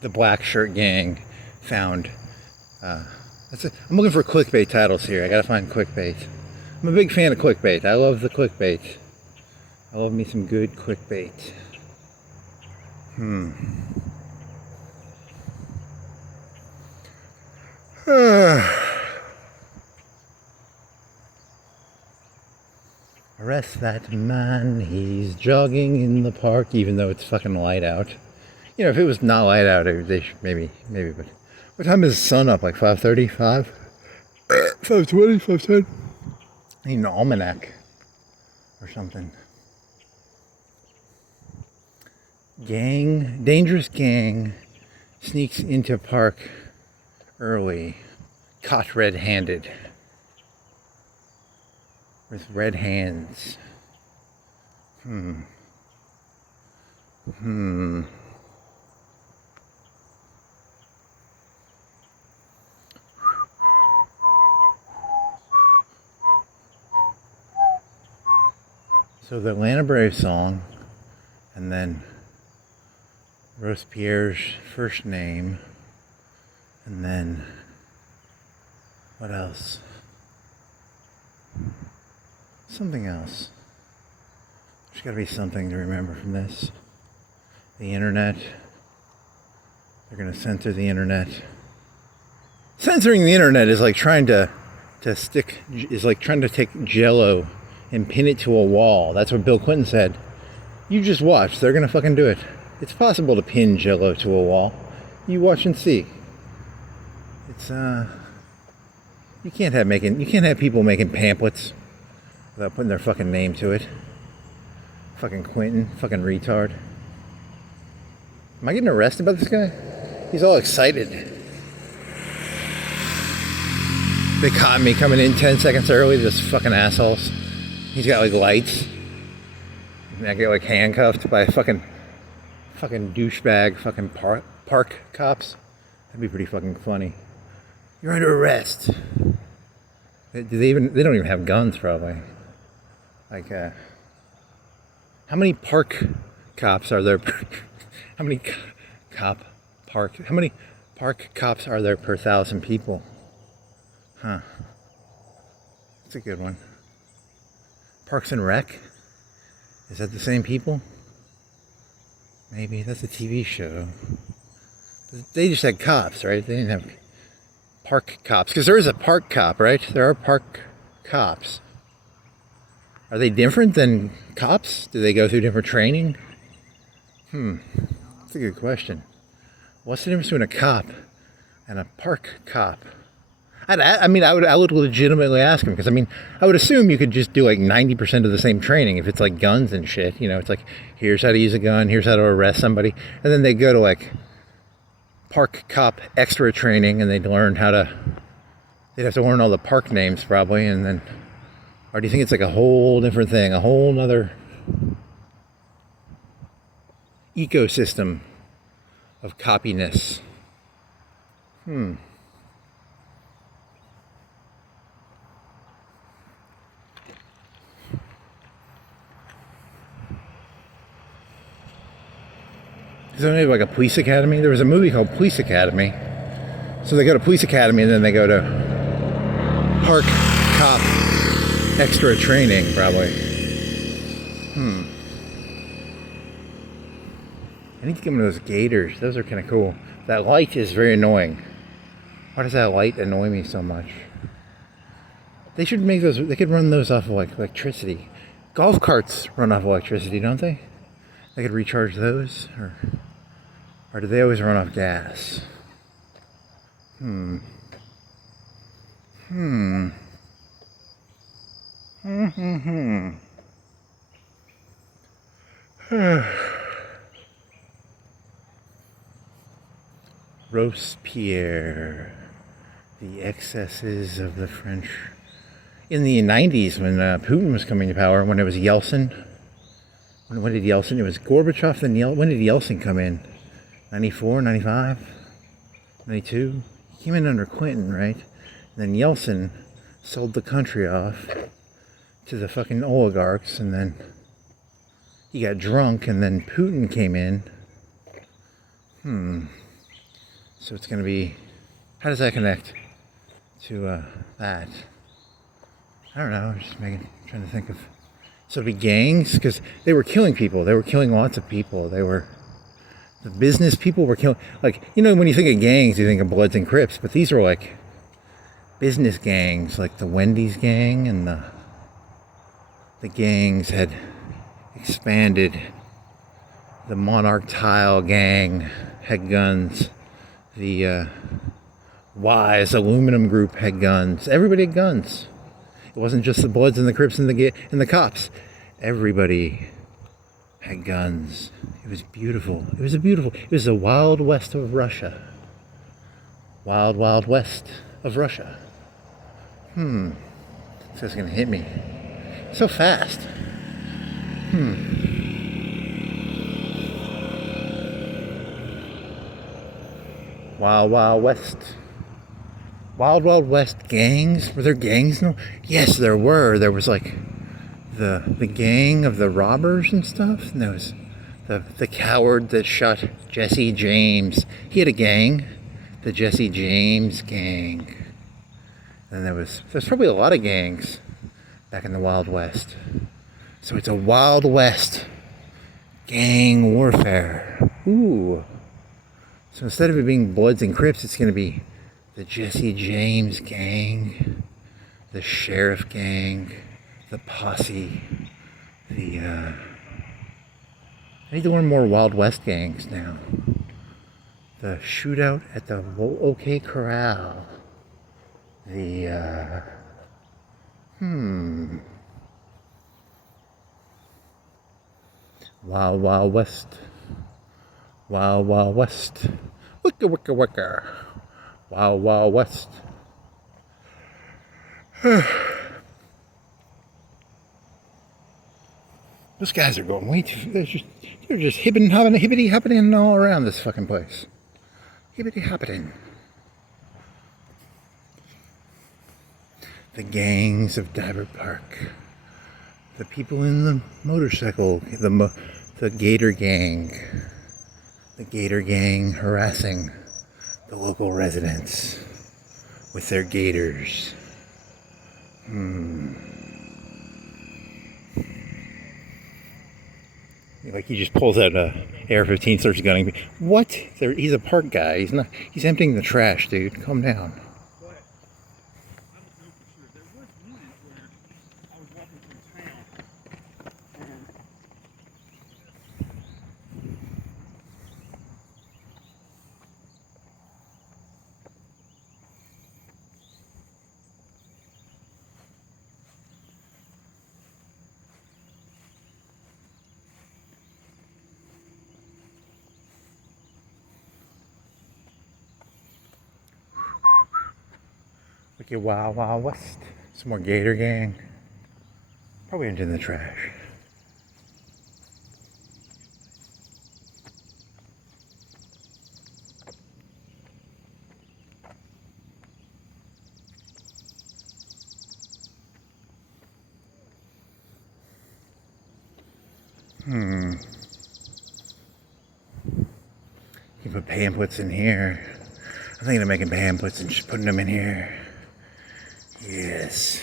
The black shirt gang found, I'm looking for clickbait titles here. I gotta find clickbait. I'm a big fan of clickbait. I love the clickbait. I love me some good clickbait. Arrest that man, he's jogging in the park, even though it's fucking light out. You know, if it was not light out, they should maybe, but what time is the sun up? Like 5:30, 5:20, 5:10? I need an almanac or something. Gang, dangerous gang sneaks into park early, caught red-handed, with red hands. So the Atlanta Brave song, and then Robespierre's first name, and then what else? Something else. There's got to be something to remember from this. The internet. They're going to censor the internet. Censoring the internet is like trying to take Jell-O and pin it to a wall. That's what Bill Clinton said. You just watch. They're going to fucking do it. It's possible to pin Jell-O to a wall. You watch and see. It's you can't have people making pamphlets without putting their fucking name to it. Fucking Quentin, fucking retard. Am I getting arrested by this guy? He's all excited. They caught me coming in 10 seconds early, those fucking assholes. He's got like lights. And I get like handcuffed by fucking douchebag fucking park cops. That'd be pretty fucking funny. You're under arrest. They don't even have guns probably. Like, how many park cops are there? How many park cops are there per 1,000 people? Huh. That's a good one. Parks and Rec? Is that the same people? Maybe. That's a TV show. They just had cops, right? They didn't have park cops. Because there is a park cop, right? There are park cops. Are they different than cops? Do they go through different training? That's a good question. What's the difference between a cop and a park cop? I would legitimately ask him, because I would assume you could just do like 90% of the same training if it's like guns and shit. You know, it's like, here's how to use a gun, here's how to arrest somebody, and then they go to like park cop extra training, and they'd have to learn all the park names probably, and then, or do you think it's like a whole different thing, a whole nother ecosystem of copiness? Is there maybe like a police academy? There was a movie called Police Academy. So they go to police academy and then they go to park cop extra training, probably. I need to get one of those gators. Those are kind of cool. That light is very annoying. Why does that light annoy me so much? They should make those, they could run those off of like electricity. Golf carts run off electricity, don't they? They could recharge those, or do they always run off gas? Robespierre, the excesses of the French. In the 90s, when Putin was coming to power, when it was Yeltsin. When did Yeltsin? It was Gorbachev, then when did Yeltsin come in? 94, 95, 92? He came in under Clinton, right? And then Yeltsin sold the country off to the fucking oligarchs, and then he got drunk, and then Putin came in. So it's going to be... How does that connect to that? I don't know. I'm just trying to think of... So it'd be gangs? Because they were killing people. They were killing lots of people. The business people were killing... Like, you know, when you think of gangs, you think of Bloods and Crips. But these are like business gangs. Like the Wendy's gang, and the gangs had expanded. The Monarch Tile gang had guns. The Wise Aluminum Group had guns. Everybody had guns. It wasn't just the Bloods and the Crips and the cops. Everybody had guns. It was beautiful. It was the Wild West of Russia. Wild, Wild West of Russia. So it's gonna hit me so fast. Wild Wild West. Wild Wild West gangs? Were there gangs? No. Yes, there were. There was like the gang of the robbers and stuff. And there was the coward that shot Jesse James. He had a gang. The Jesse James gang. And there's probably a lot of gangs back in the Wild West. So it's a Wild West gang warfare. Ooh. So instead of it being Bloods and Crips, it's going to be the Jesse James gang, the Sheriff gang, the Posse, I need to learn more Wild West gangs now. The Shootout at the OK Corral. Wild Wild West. Wild Wild West. Wicka wicka wicka. Wild Wild West. Those guys are going way too... They're just hippity-hopping all around this fucking place. Hippity-hopping. The gangs of Deibert Park. The people in the motorcycle. The Gator Gang. The Gator Gang harassing the local residents with their gators. Like he just pulls out a AR-15, starts gunning. What? He's a park guy. He's not. He's emptying the trash, dude. Calm down. Look at Wild Wild West. Some more Gator Gang. Probably into the trash. You can put pamphlets in here. I'm thinking of making pamphlets and just putting them in here. Yes,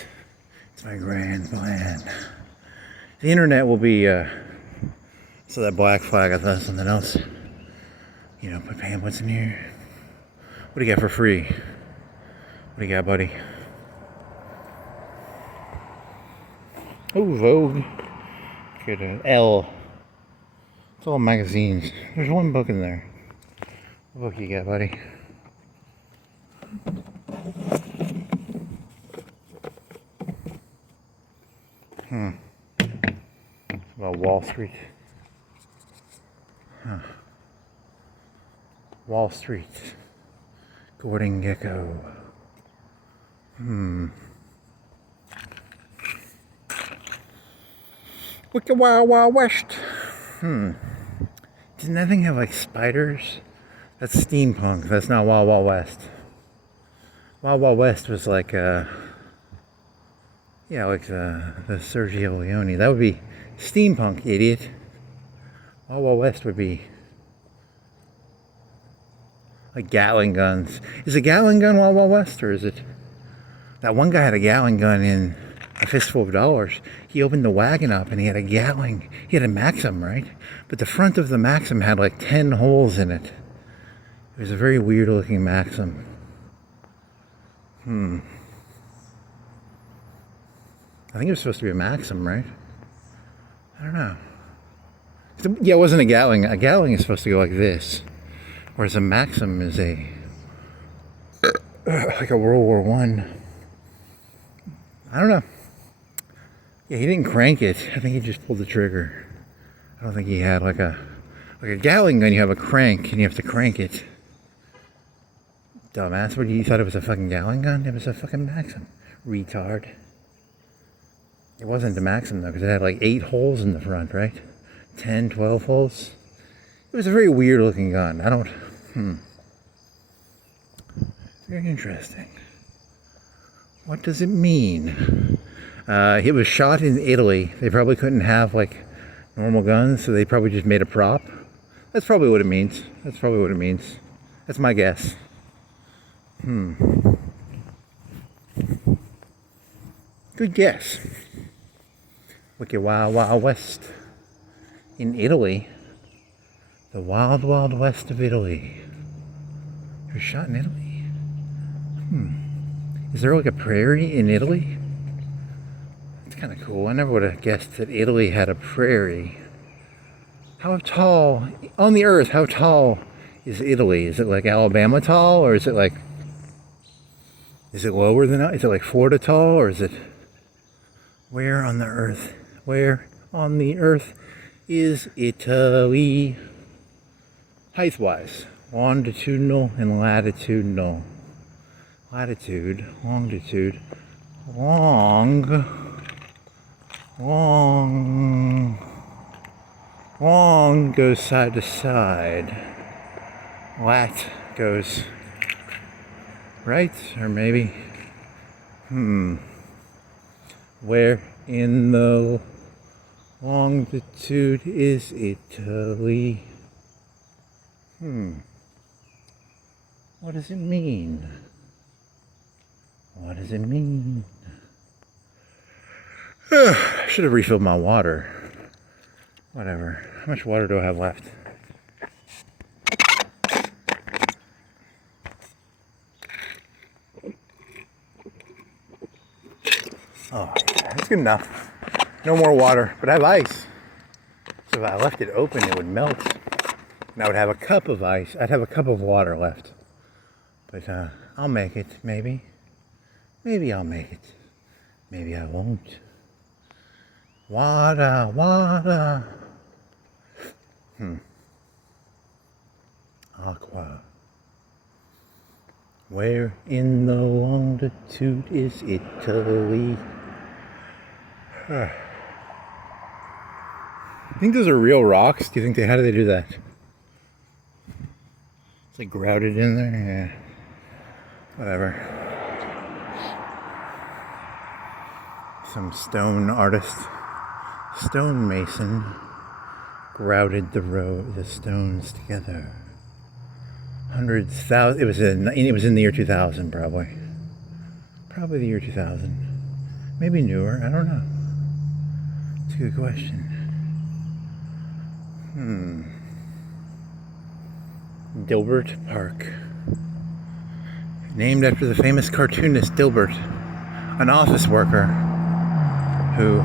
it's my grand plan. The internet will be, so that black flag, I thought something else. You know, put pamphlets in here. What do you got for free? What do you got, buddy? Oh, Vogue. Get an L. It's all magazines. There's one book in there. What book you got, buddy? About Wall Street. Wall Street. Gordon Gekko. Wicked Wild Wild West. Doesn't that thing have like spiders? That's steampunk. That's not Wild Wild West. Wild Wild West was like, yeah, like the Sergio Leone. That would be steampunk, idiot. Wild Wild West would be like Gatling guns. Is a Gatling gun Wild Wild West, or is it? That one guy had a Gatling gun in A Fistful of Dollars. He opened the wagon up and he had a Gatling. He had a Maxim, right? But the front of the Maxim had like 10 holes in it. It was a very weird looking Maxim. I think it was supposed to be a Maxim, right? I don't know. Yeah, it wasn't a Gatling. A Gatling is supposed to go like this. Whereas a Maxim is like a World War One. I don't know. Yeah, he didn't crank it. I think he just pulled the trigger. I don't think he had like a Gatling gun. You have a crank and you have to crank it. Dumbass, what, you thought it was a fucking Gatling gun? It was a fucking Maxim. Retard. It wasn't a Maxim though, because it had like 8 holes in the front, right? 10, 12 holes. It was a very weird looking gun. I don't... Very interesting. What does it mean? It was shot in Italy. They probably couldn't have like normal guns, so they probably just made a prop. That's probably what it means. That's probably what it means. That's my guess. Good guess. Wicked Wild Wild West in Italy. The Wild Wild West of Italy. It was shot in Italy. Is there like a prairie in Italy? It's kind of cool. I never would have guessed that Italy had a prairie. How tall, on the earth, how tall is Italy? Is it like Alabama tall, or is it like, is it lower than that? Is it like Florida tall, or is it, where on the earth is Italy? Height-wise, longitudinal and latitudinal. Latitude, longitude, long goes side to side. Lat goes right, or maybe, where in the longitude is Italy? What does it mean? What does it mean? I should have refilled my water. Whatever. How much water do I have left? Oh, that's good enough. No more water, but I have ice. So if I left it open, it would melt. And I would have a cup of ice. I'd have a cup of water left. But I'll make it, maybe. Maybe I'll make it. Maybe I won't. Water, water. Aqua. Where in the longitude is Italy? You think those are real rocks? Do you think how do they do that? It's like grouted in there? Yeah. Whatever. Some stone artist, stone mason, grouted the stones together. Hundreds, thousands. It was in the year 2000, probably the year 2000, maybe newer. I don't know. It's a good question. Deibert Park, named after the famous cartoonist Deibert, an office worker who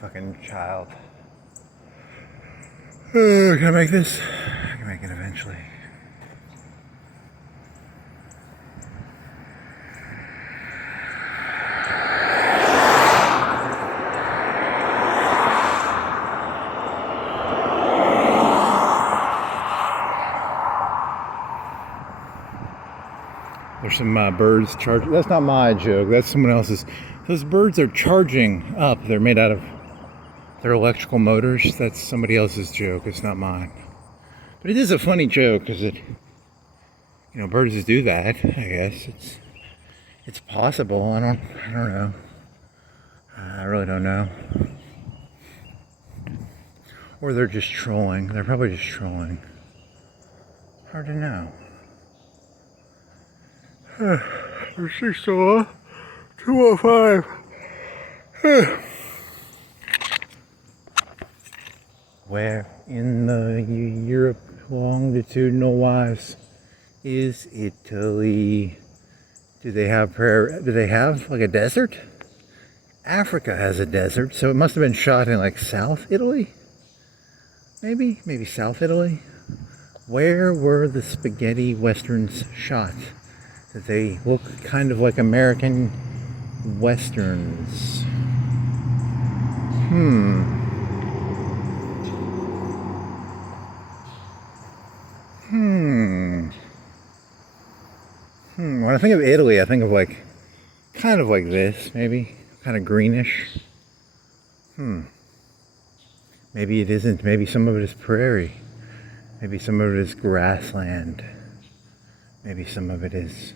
fucking child. Can I make this? I can make it eventually. There's some birds charging. That's not my joke. That's someone else's. Those birds are charging up. They're made out of their electrical motors. That's somebody else's joke. It's not mine. But it is a funny joke because it, birds do that. I guess it's possible. I don't know. I really don't know. Or they're just trolling. They're probably just trolling. Hard to know. 205. Where in the Europe longitudinal wise is Italy? Do they have like a desert? Africa has a desert, so it must have been shot in like South Italy? Maybe South Italy? Where were the spaghetti westerns shot? That they look kind of like American westerns. When I think of Italy, I think of kind of like this, maybe. Kind of greenish. Maybe it isn't. Maybe some of it is prairie. Maybe some of it is grassland. Maybe some of it is...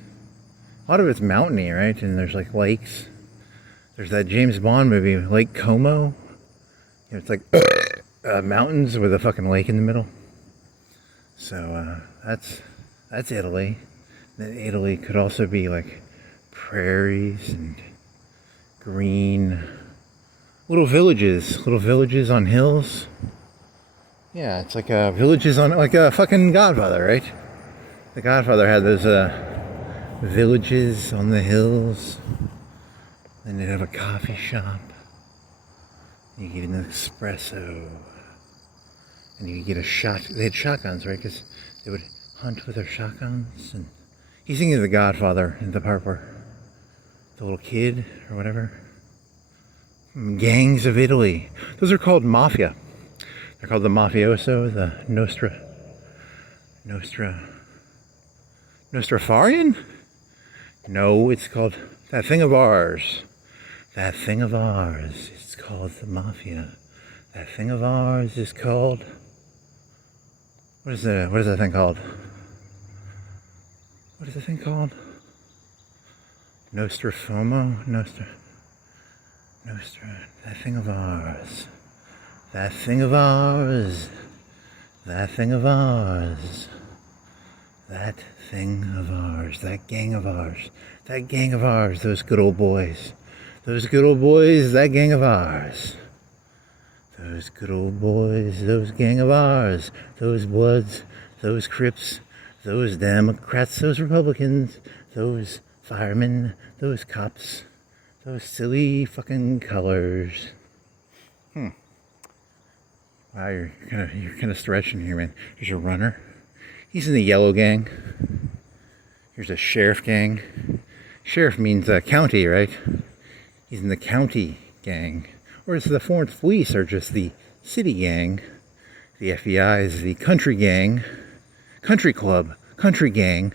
A lot of it's mountainy, right? And there's like lakes. There's that James Bond movie, Lake Como. It's like mountains with a fucking lake in the middle. So that's Italy. Then Italy could also be like prairies and green little villages on hills. Yeah, it's like villages on like a fucking Godfather, right? The Godfather had those villages on the hills. Then they'd have a coffee shop. You get an espresso. And you get a shot. They had shotguns, right? Because they would hunt with their shotguns. And he's thinking of the Godfather in the part where the little kid or whatever. Gangs of Italy. Those are called mafia. They're called the mafioso, the Nostrafarian? No, it's called that thing of ours. That thing of ours. It's called the mafia. That thing of ours is called... What is that thing called? What is the thing called? Nostrafomo? That thing of ours. That thing of ours. That thing of ours. That thing of ours. That gang of ours. That gang of ours. Those good old boys. Those good old boys. That gang of ours. Those good old boys. Those gang of ours. Those Bloods. Those Crips. Those Democrats. Those Republicans. Those firemen. Those cops. Those silly fucking colors. Wow, you're kind of stretching here, man. Here's a runner. He's in the yellow gang. Here's a sheriff gang. Sheriff means county, right? He's in the county gang. Whereas the Florence police are just the city gang. The FBI is the country gang. Country club. Country gang.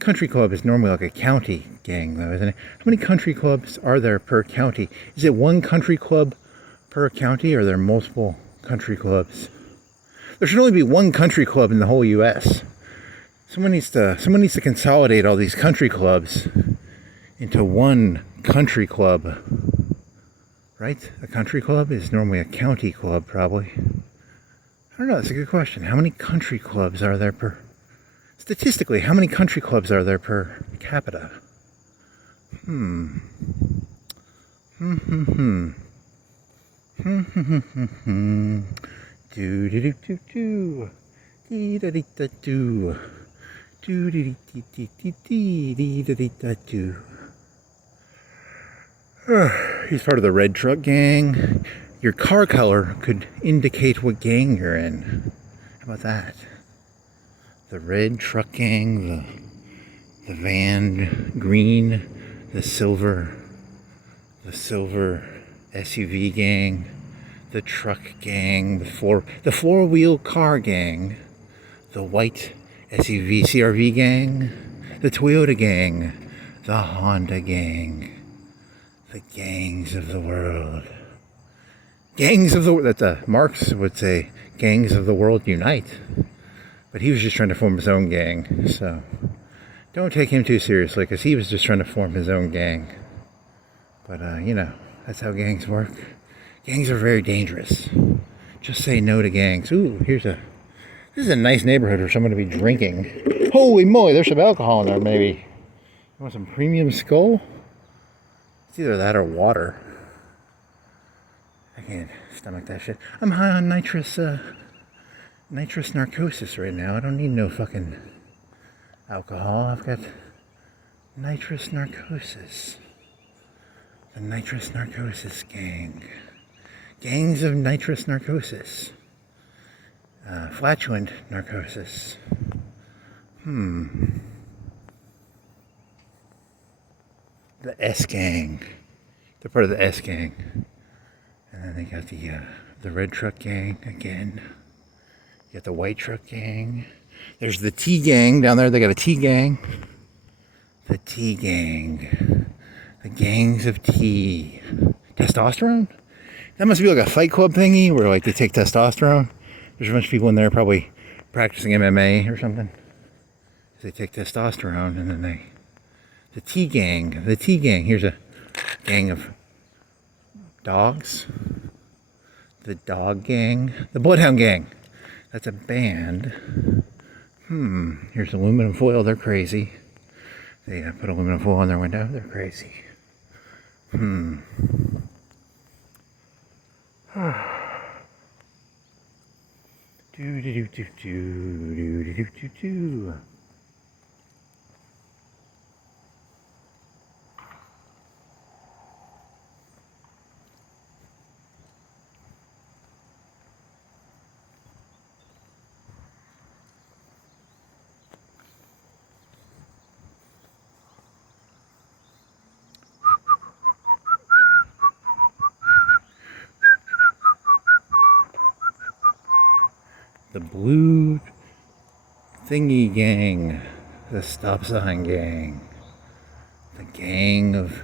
Country club is normally like a county gang, though, isn't it? How many country clubs are there per county? Is it one country club per county, or are there multiple country clubs? There should only be one country club in the whole U.S. Someone needs to consolidate all these country clubs into one country club, right? A country club is normally a county club, probably. I don't know. That's a good question. How many country clubs are there per? Statistically, how many country clubs are there per capita? Do do do do do dee da dee da do do dee dee dee dee dee dee da do. He's part of the red truck gang. Your car color could indicate what gang you're in. How about that? The red truck gang, the van green, the silver SUV gang, the truck gang, the four-wheel car gang, the white SUV CRV gang, the Toyota gang, The Honda gang. The gangs of the world. Gangs of the world. That Marx would say, gangs of the world unite. But he was just trying to form his own gang. So don't take him too seriously, because he was just trying to form his own gang. But, you know, that's how gangs work. Gangs are very dangerous. Just say no to gangs. Ooh, this is a nice neighborhood for someone to be drinking. Holy moly, there's some alcohol in there, maybe. You want some premium Skull? It's either that or water. I can't stomach that shit. I'm high on nitrous narcosis right now. I don't need no fucking alcohol. I've got nitrous narcosis. The nitrous narcosis gang. Gangs of nitrous narcosis. Flatulent narcosis. The S gang. They're part of the S gang. And then they got the red truck gang again. You got the white truck gang. There's the T gang down there. They got a T gang. The T gang. The gangs of T. Testosterone? That must be like a Fight Club thingy where like they take testosterone. There's a bunch of people in there probably practicing MMA or something. They take testosterone and then the T gang. The T gang. Here's a gang of dogs. The dog gang. The Bloodhound gang. That's a band. Here's aluminum foil. They're crazy. They put aluminum foil on their window. They're crazy. Do. The blue thingy gang, the stop sign gang, the gang of,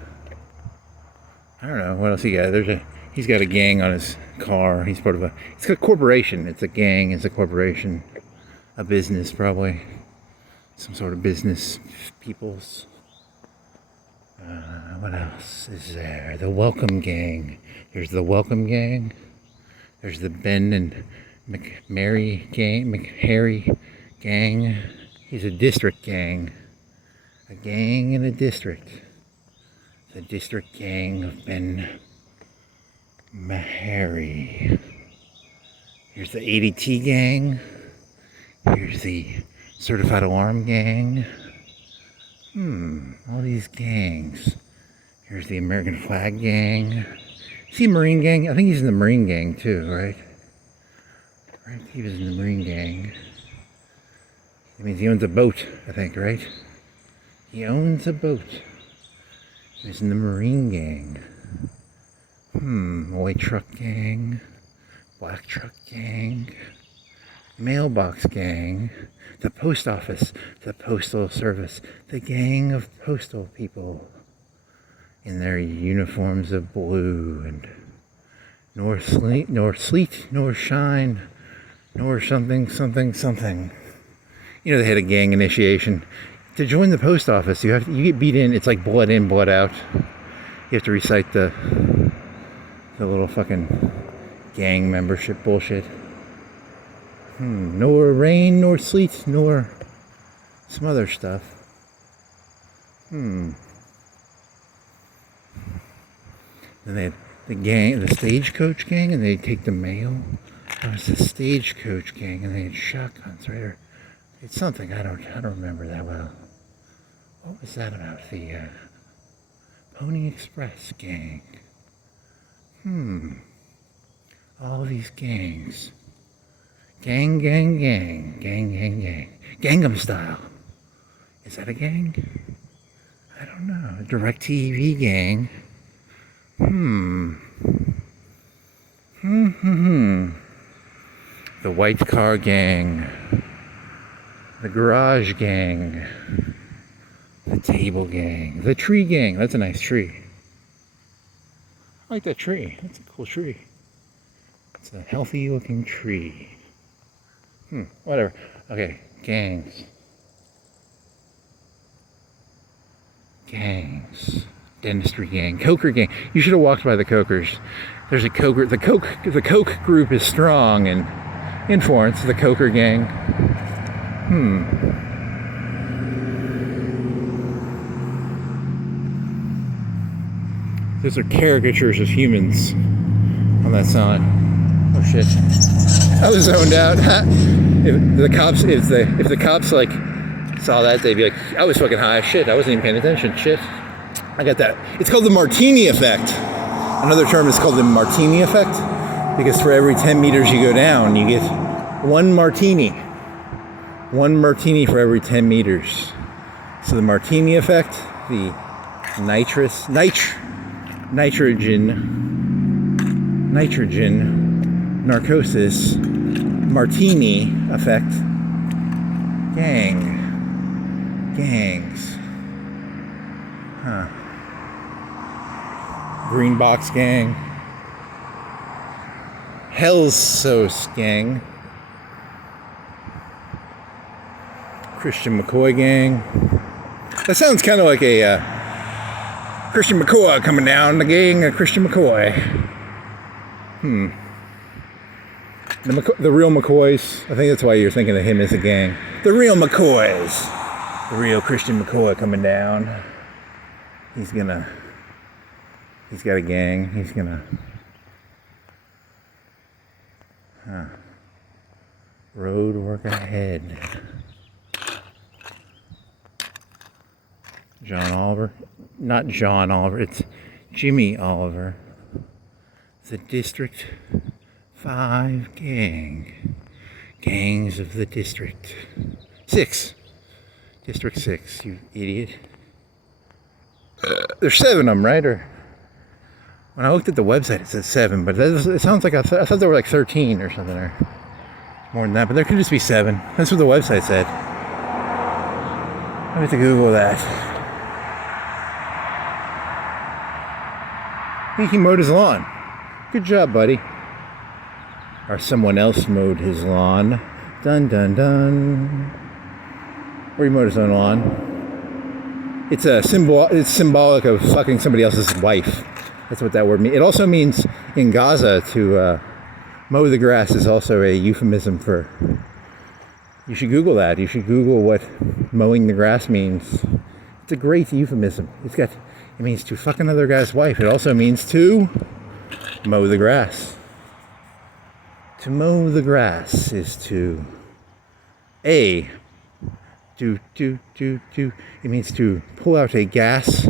I don't know, what else he got? He's got a gang on his car. He's part of it's a corporation. It's a gang, it's a corporation, a business probably, some sort of business peoples. What else is there? The Welcome gang. There's the Welcome gang. There's the Ben and McMary gang, McHarry gang. He's a district gang. A gang in a district. The district gang of Ben Mahary. Here's the ADT gang. Here's the Certified Alarm gang. All these gangs. Here's the American Flag gang. Is he a Marine gang? I think he's in the Marine gang too, right? Right, he was in the Marine gang. That means he owns a boat, I think, right? He owns a boat. He's in the Marine gang. White truck gang. Black truck gang. Mailbox gang. The post office. The postal service. The gang of postal people. In their uniforms of blue and nor sleet, nor shine, nor something. You know, they had a gang initiation. To join the post office, you get beat in. It's like blood in, blood out. You have to recite the little fucking gang membership bullshit. Nor rain, nor sleet, nor some other stuff. Then they had the stagecoach gang, and they'd take the mail. That was the stagecoach gang, and they had shotguns, right? Or it's something I don't remember that well. What was that about? The Pony Express gang. All these gangs. Gang. Gangnam Style. Is that a gang? I don't know. DirecTV gang. The white car gang. The garage gang. The table gang. The tree gang. That's a nice tree. I like that tree. That's a cool tree. It's a healthy looking tree. Whatever. Okay, gangs. Gangs. Dentistry gang. Coker gang. You should have walked by the Cokers. There's a Coker. The Coke group is strong in Florence. The Coker gang. Those are caricatures of humans on that sign. Oh shit! I was zoned out. If the cops like saw that, they'd be like, "I was fucking high. Shit, I wasn't even paying attention. Shit." I got that. It's called the martini effect. Another term is called the martini effect because for every 10 meters you go down, you get one martini. One martini for every 10 meters. So the martini effect, the nitrogen, narcosis, martini effect, gangs. Green box gang, Hell's Sauce gang, Christian McCoy gang. That sounds kind of like a Christian McCoy coming down, the gang of Christian McCoy. The real McCoys, I think that's why you're thinking of him as a gang. The real McCoys. The real Christian McCoy coming down. He's got a gang. He's gonna... Road work ahead. John Oliver. Not John Oliver, it's Jimmy Oliver. The District 5 gang. Gangs of the District 6. District 6, you idiot. There's 7 of them, right? Or when I looked at the website, it said 7, but it sounds like I thought there were like 13 or something, or more than that. But there could just be 7. That's what the website said. I have to Google that. I think he mowed his lawn. Good job, buddy. Or someone else mowed his lawn. Dun dun dun. Or he mowed his own lawn. It's symbolic of fucking somebody else's wife. That's what that word means. It also means in Gaza to mow the grass is also a euphemism for... You should Google that. You should Google what mowing the grass means. It's a great euphemism. It means to fuck another guy's wife. It also means to mow the grass. To mow the grass is to it means to pull out a gas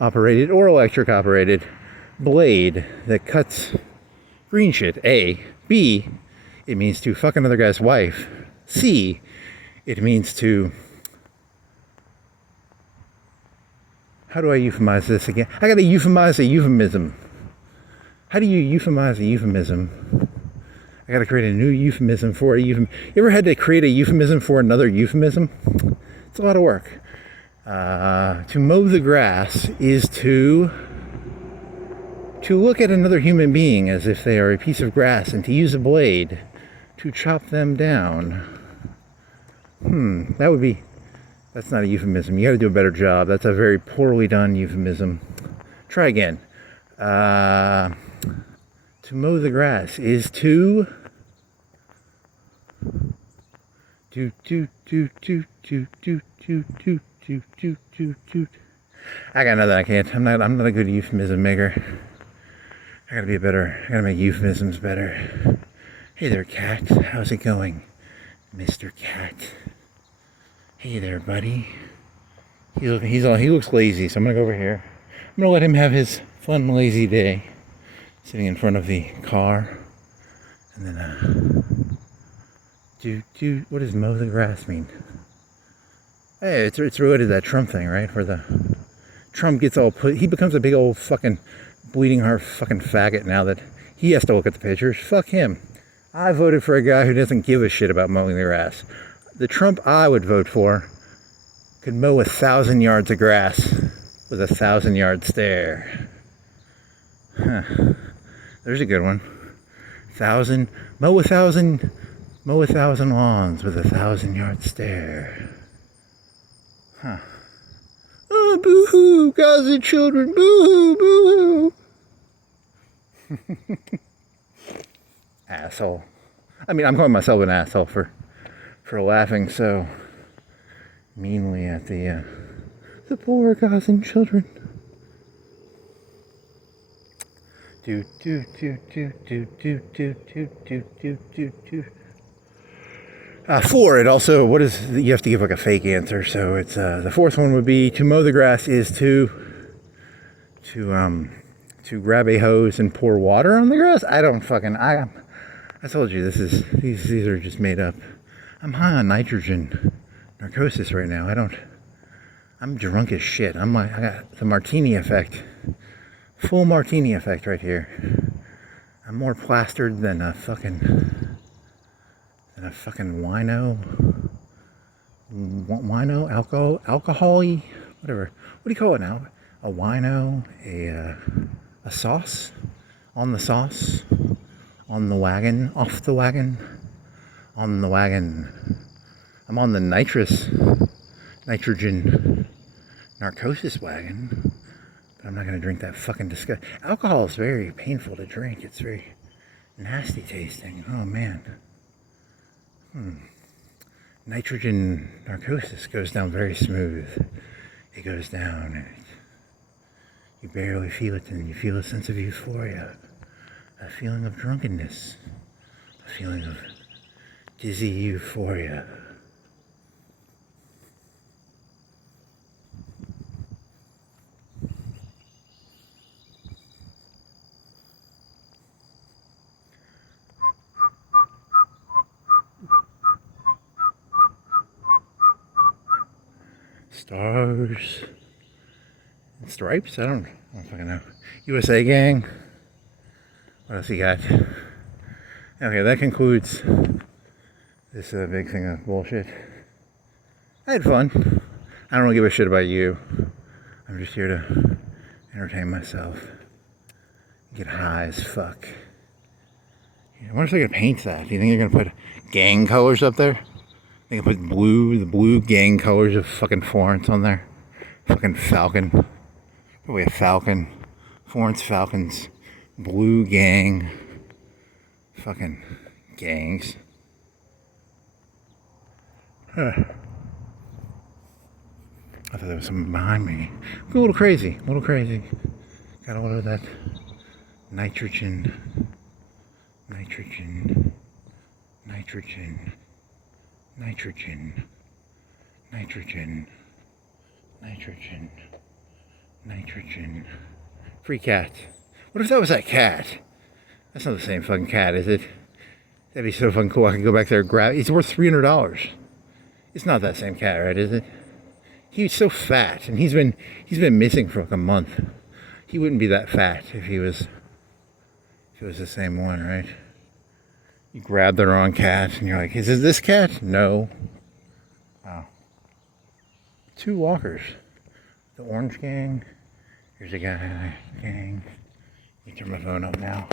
operated or electric operated blade that cuts green shit. A. B, it means to fuck another guy's wife. C, it means to... How do I euphemize this again? I gotta euphemize a euphemism. How do you euphemize a euphemism? I gotta create a new euphemism for a euphemism. You ever had to create a euphemism for another euphemism? It's a lot of work. To mow the grass is to look at another human being as if they are a piece of grass and to use a blade to chop them down. That's not a euphemism. You gotta do a better job. That's a very poorly done euphemism. Try again. To mow the grass is to I got nothing. I can't. I'm not a good euphemism maker. I gotta be better. I gotta make euphemisms better. Hey there, cat. How's it going, Mr. Cat? Hey there, buddy. He looks lazy, so I'm gonna go over here. I'm gonna let him have his fun, lazy day, sitting in front of the car, and then what does mow the grass mean? Hey, it's related to that Trump thing, right? Where the Trump gets all he becomes a big old fucking bleeding heart fucking faggot now that he has to look at the pictures. Fuck him. I voted for a guy who doesn't give a shit about mowing the grass. The Trump I would vote for Could mow 1,000 yards of grass with a 1,000-yard stare. Huh. There's a good one. Mow a thousand lawns with a 1,000-yard stare. Huh. Oh, boo-hoo, Gaza children, boo-hoo, boo-hoo. Asshole. I mean, I'm calling myself an asshole for laughing so meanly at the poor Gazan children. Do do do do do do do do do do do do. For it also, what is, you have to give like a fake answer, so it's the fourth one would be to mow the grass is to grab a hose and pour water on the grass. I told you these are just made up. I'm high on nitrogen narcosis right now. I'm drunk as shit. I got the martini effect. Full martini effect right here. I'm more plastered than a fucking wino, alcohol-y, whatever. What do you call it now? A wino, a sauce, on the sauce, on the wagon, off the wagon, on the wagon. I'm on the nitrogen narcosis wagon. I'm not going to drink that fucking disgusting. Alcohol is very painful to drink. It's very nasty tasting. Oh, man. Nitrogen narcosis goes down very smooth. It goes down and you barely feel it, and you feel a sense of euphoria, a feeling of drunkenness, a feeling of dizzy euphoria. Stars and stripes? I don't fucking know. USA gang. What else you got? Okay, that concludes this big thing of bullshit. I had fun. I don't give a shit about you. I'm just here to entertain myself. Get high as fuck. I wonder if they're gonna paint that. Do you think they're gonna put gang colors up there? They can put the blue gang colors of fucking Florence on there. Fucking falcon. Probably a falcon. Florence Falcons. Blue gang. Fucking gangs. Huh. I thought there was something behind me. A little crazy. Got a little of that nitrogen. Free cat. What if that was that cat? That's not the same fucking cat, is it? That'd be so fucking cool. I can go back there and grab it. It's worth $300. It's not that same cat, right, is it? He's so fat, and he's been missing for like a month. He wouldn't be that fat if he was the same one, right? You grab the wrong cat, and you're like, is it this cat? No. Wow. 2 walkers. The orange gang. Here's a guy gang. You turn my phone up now.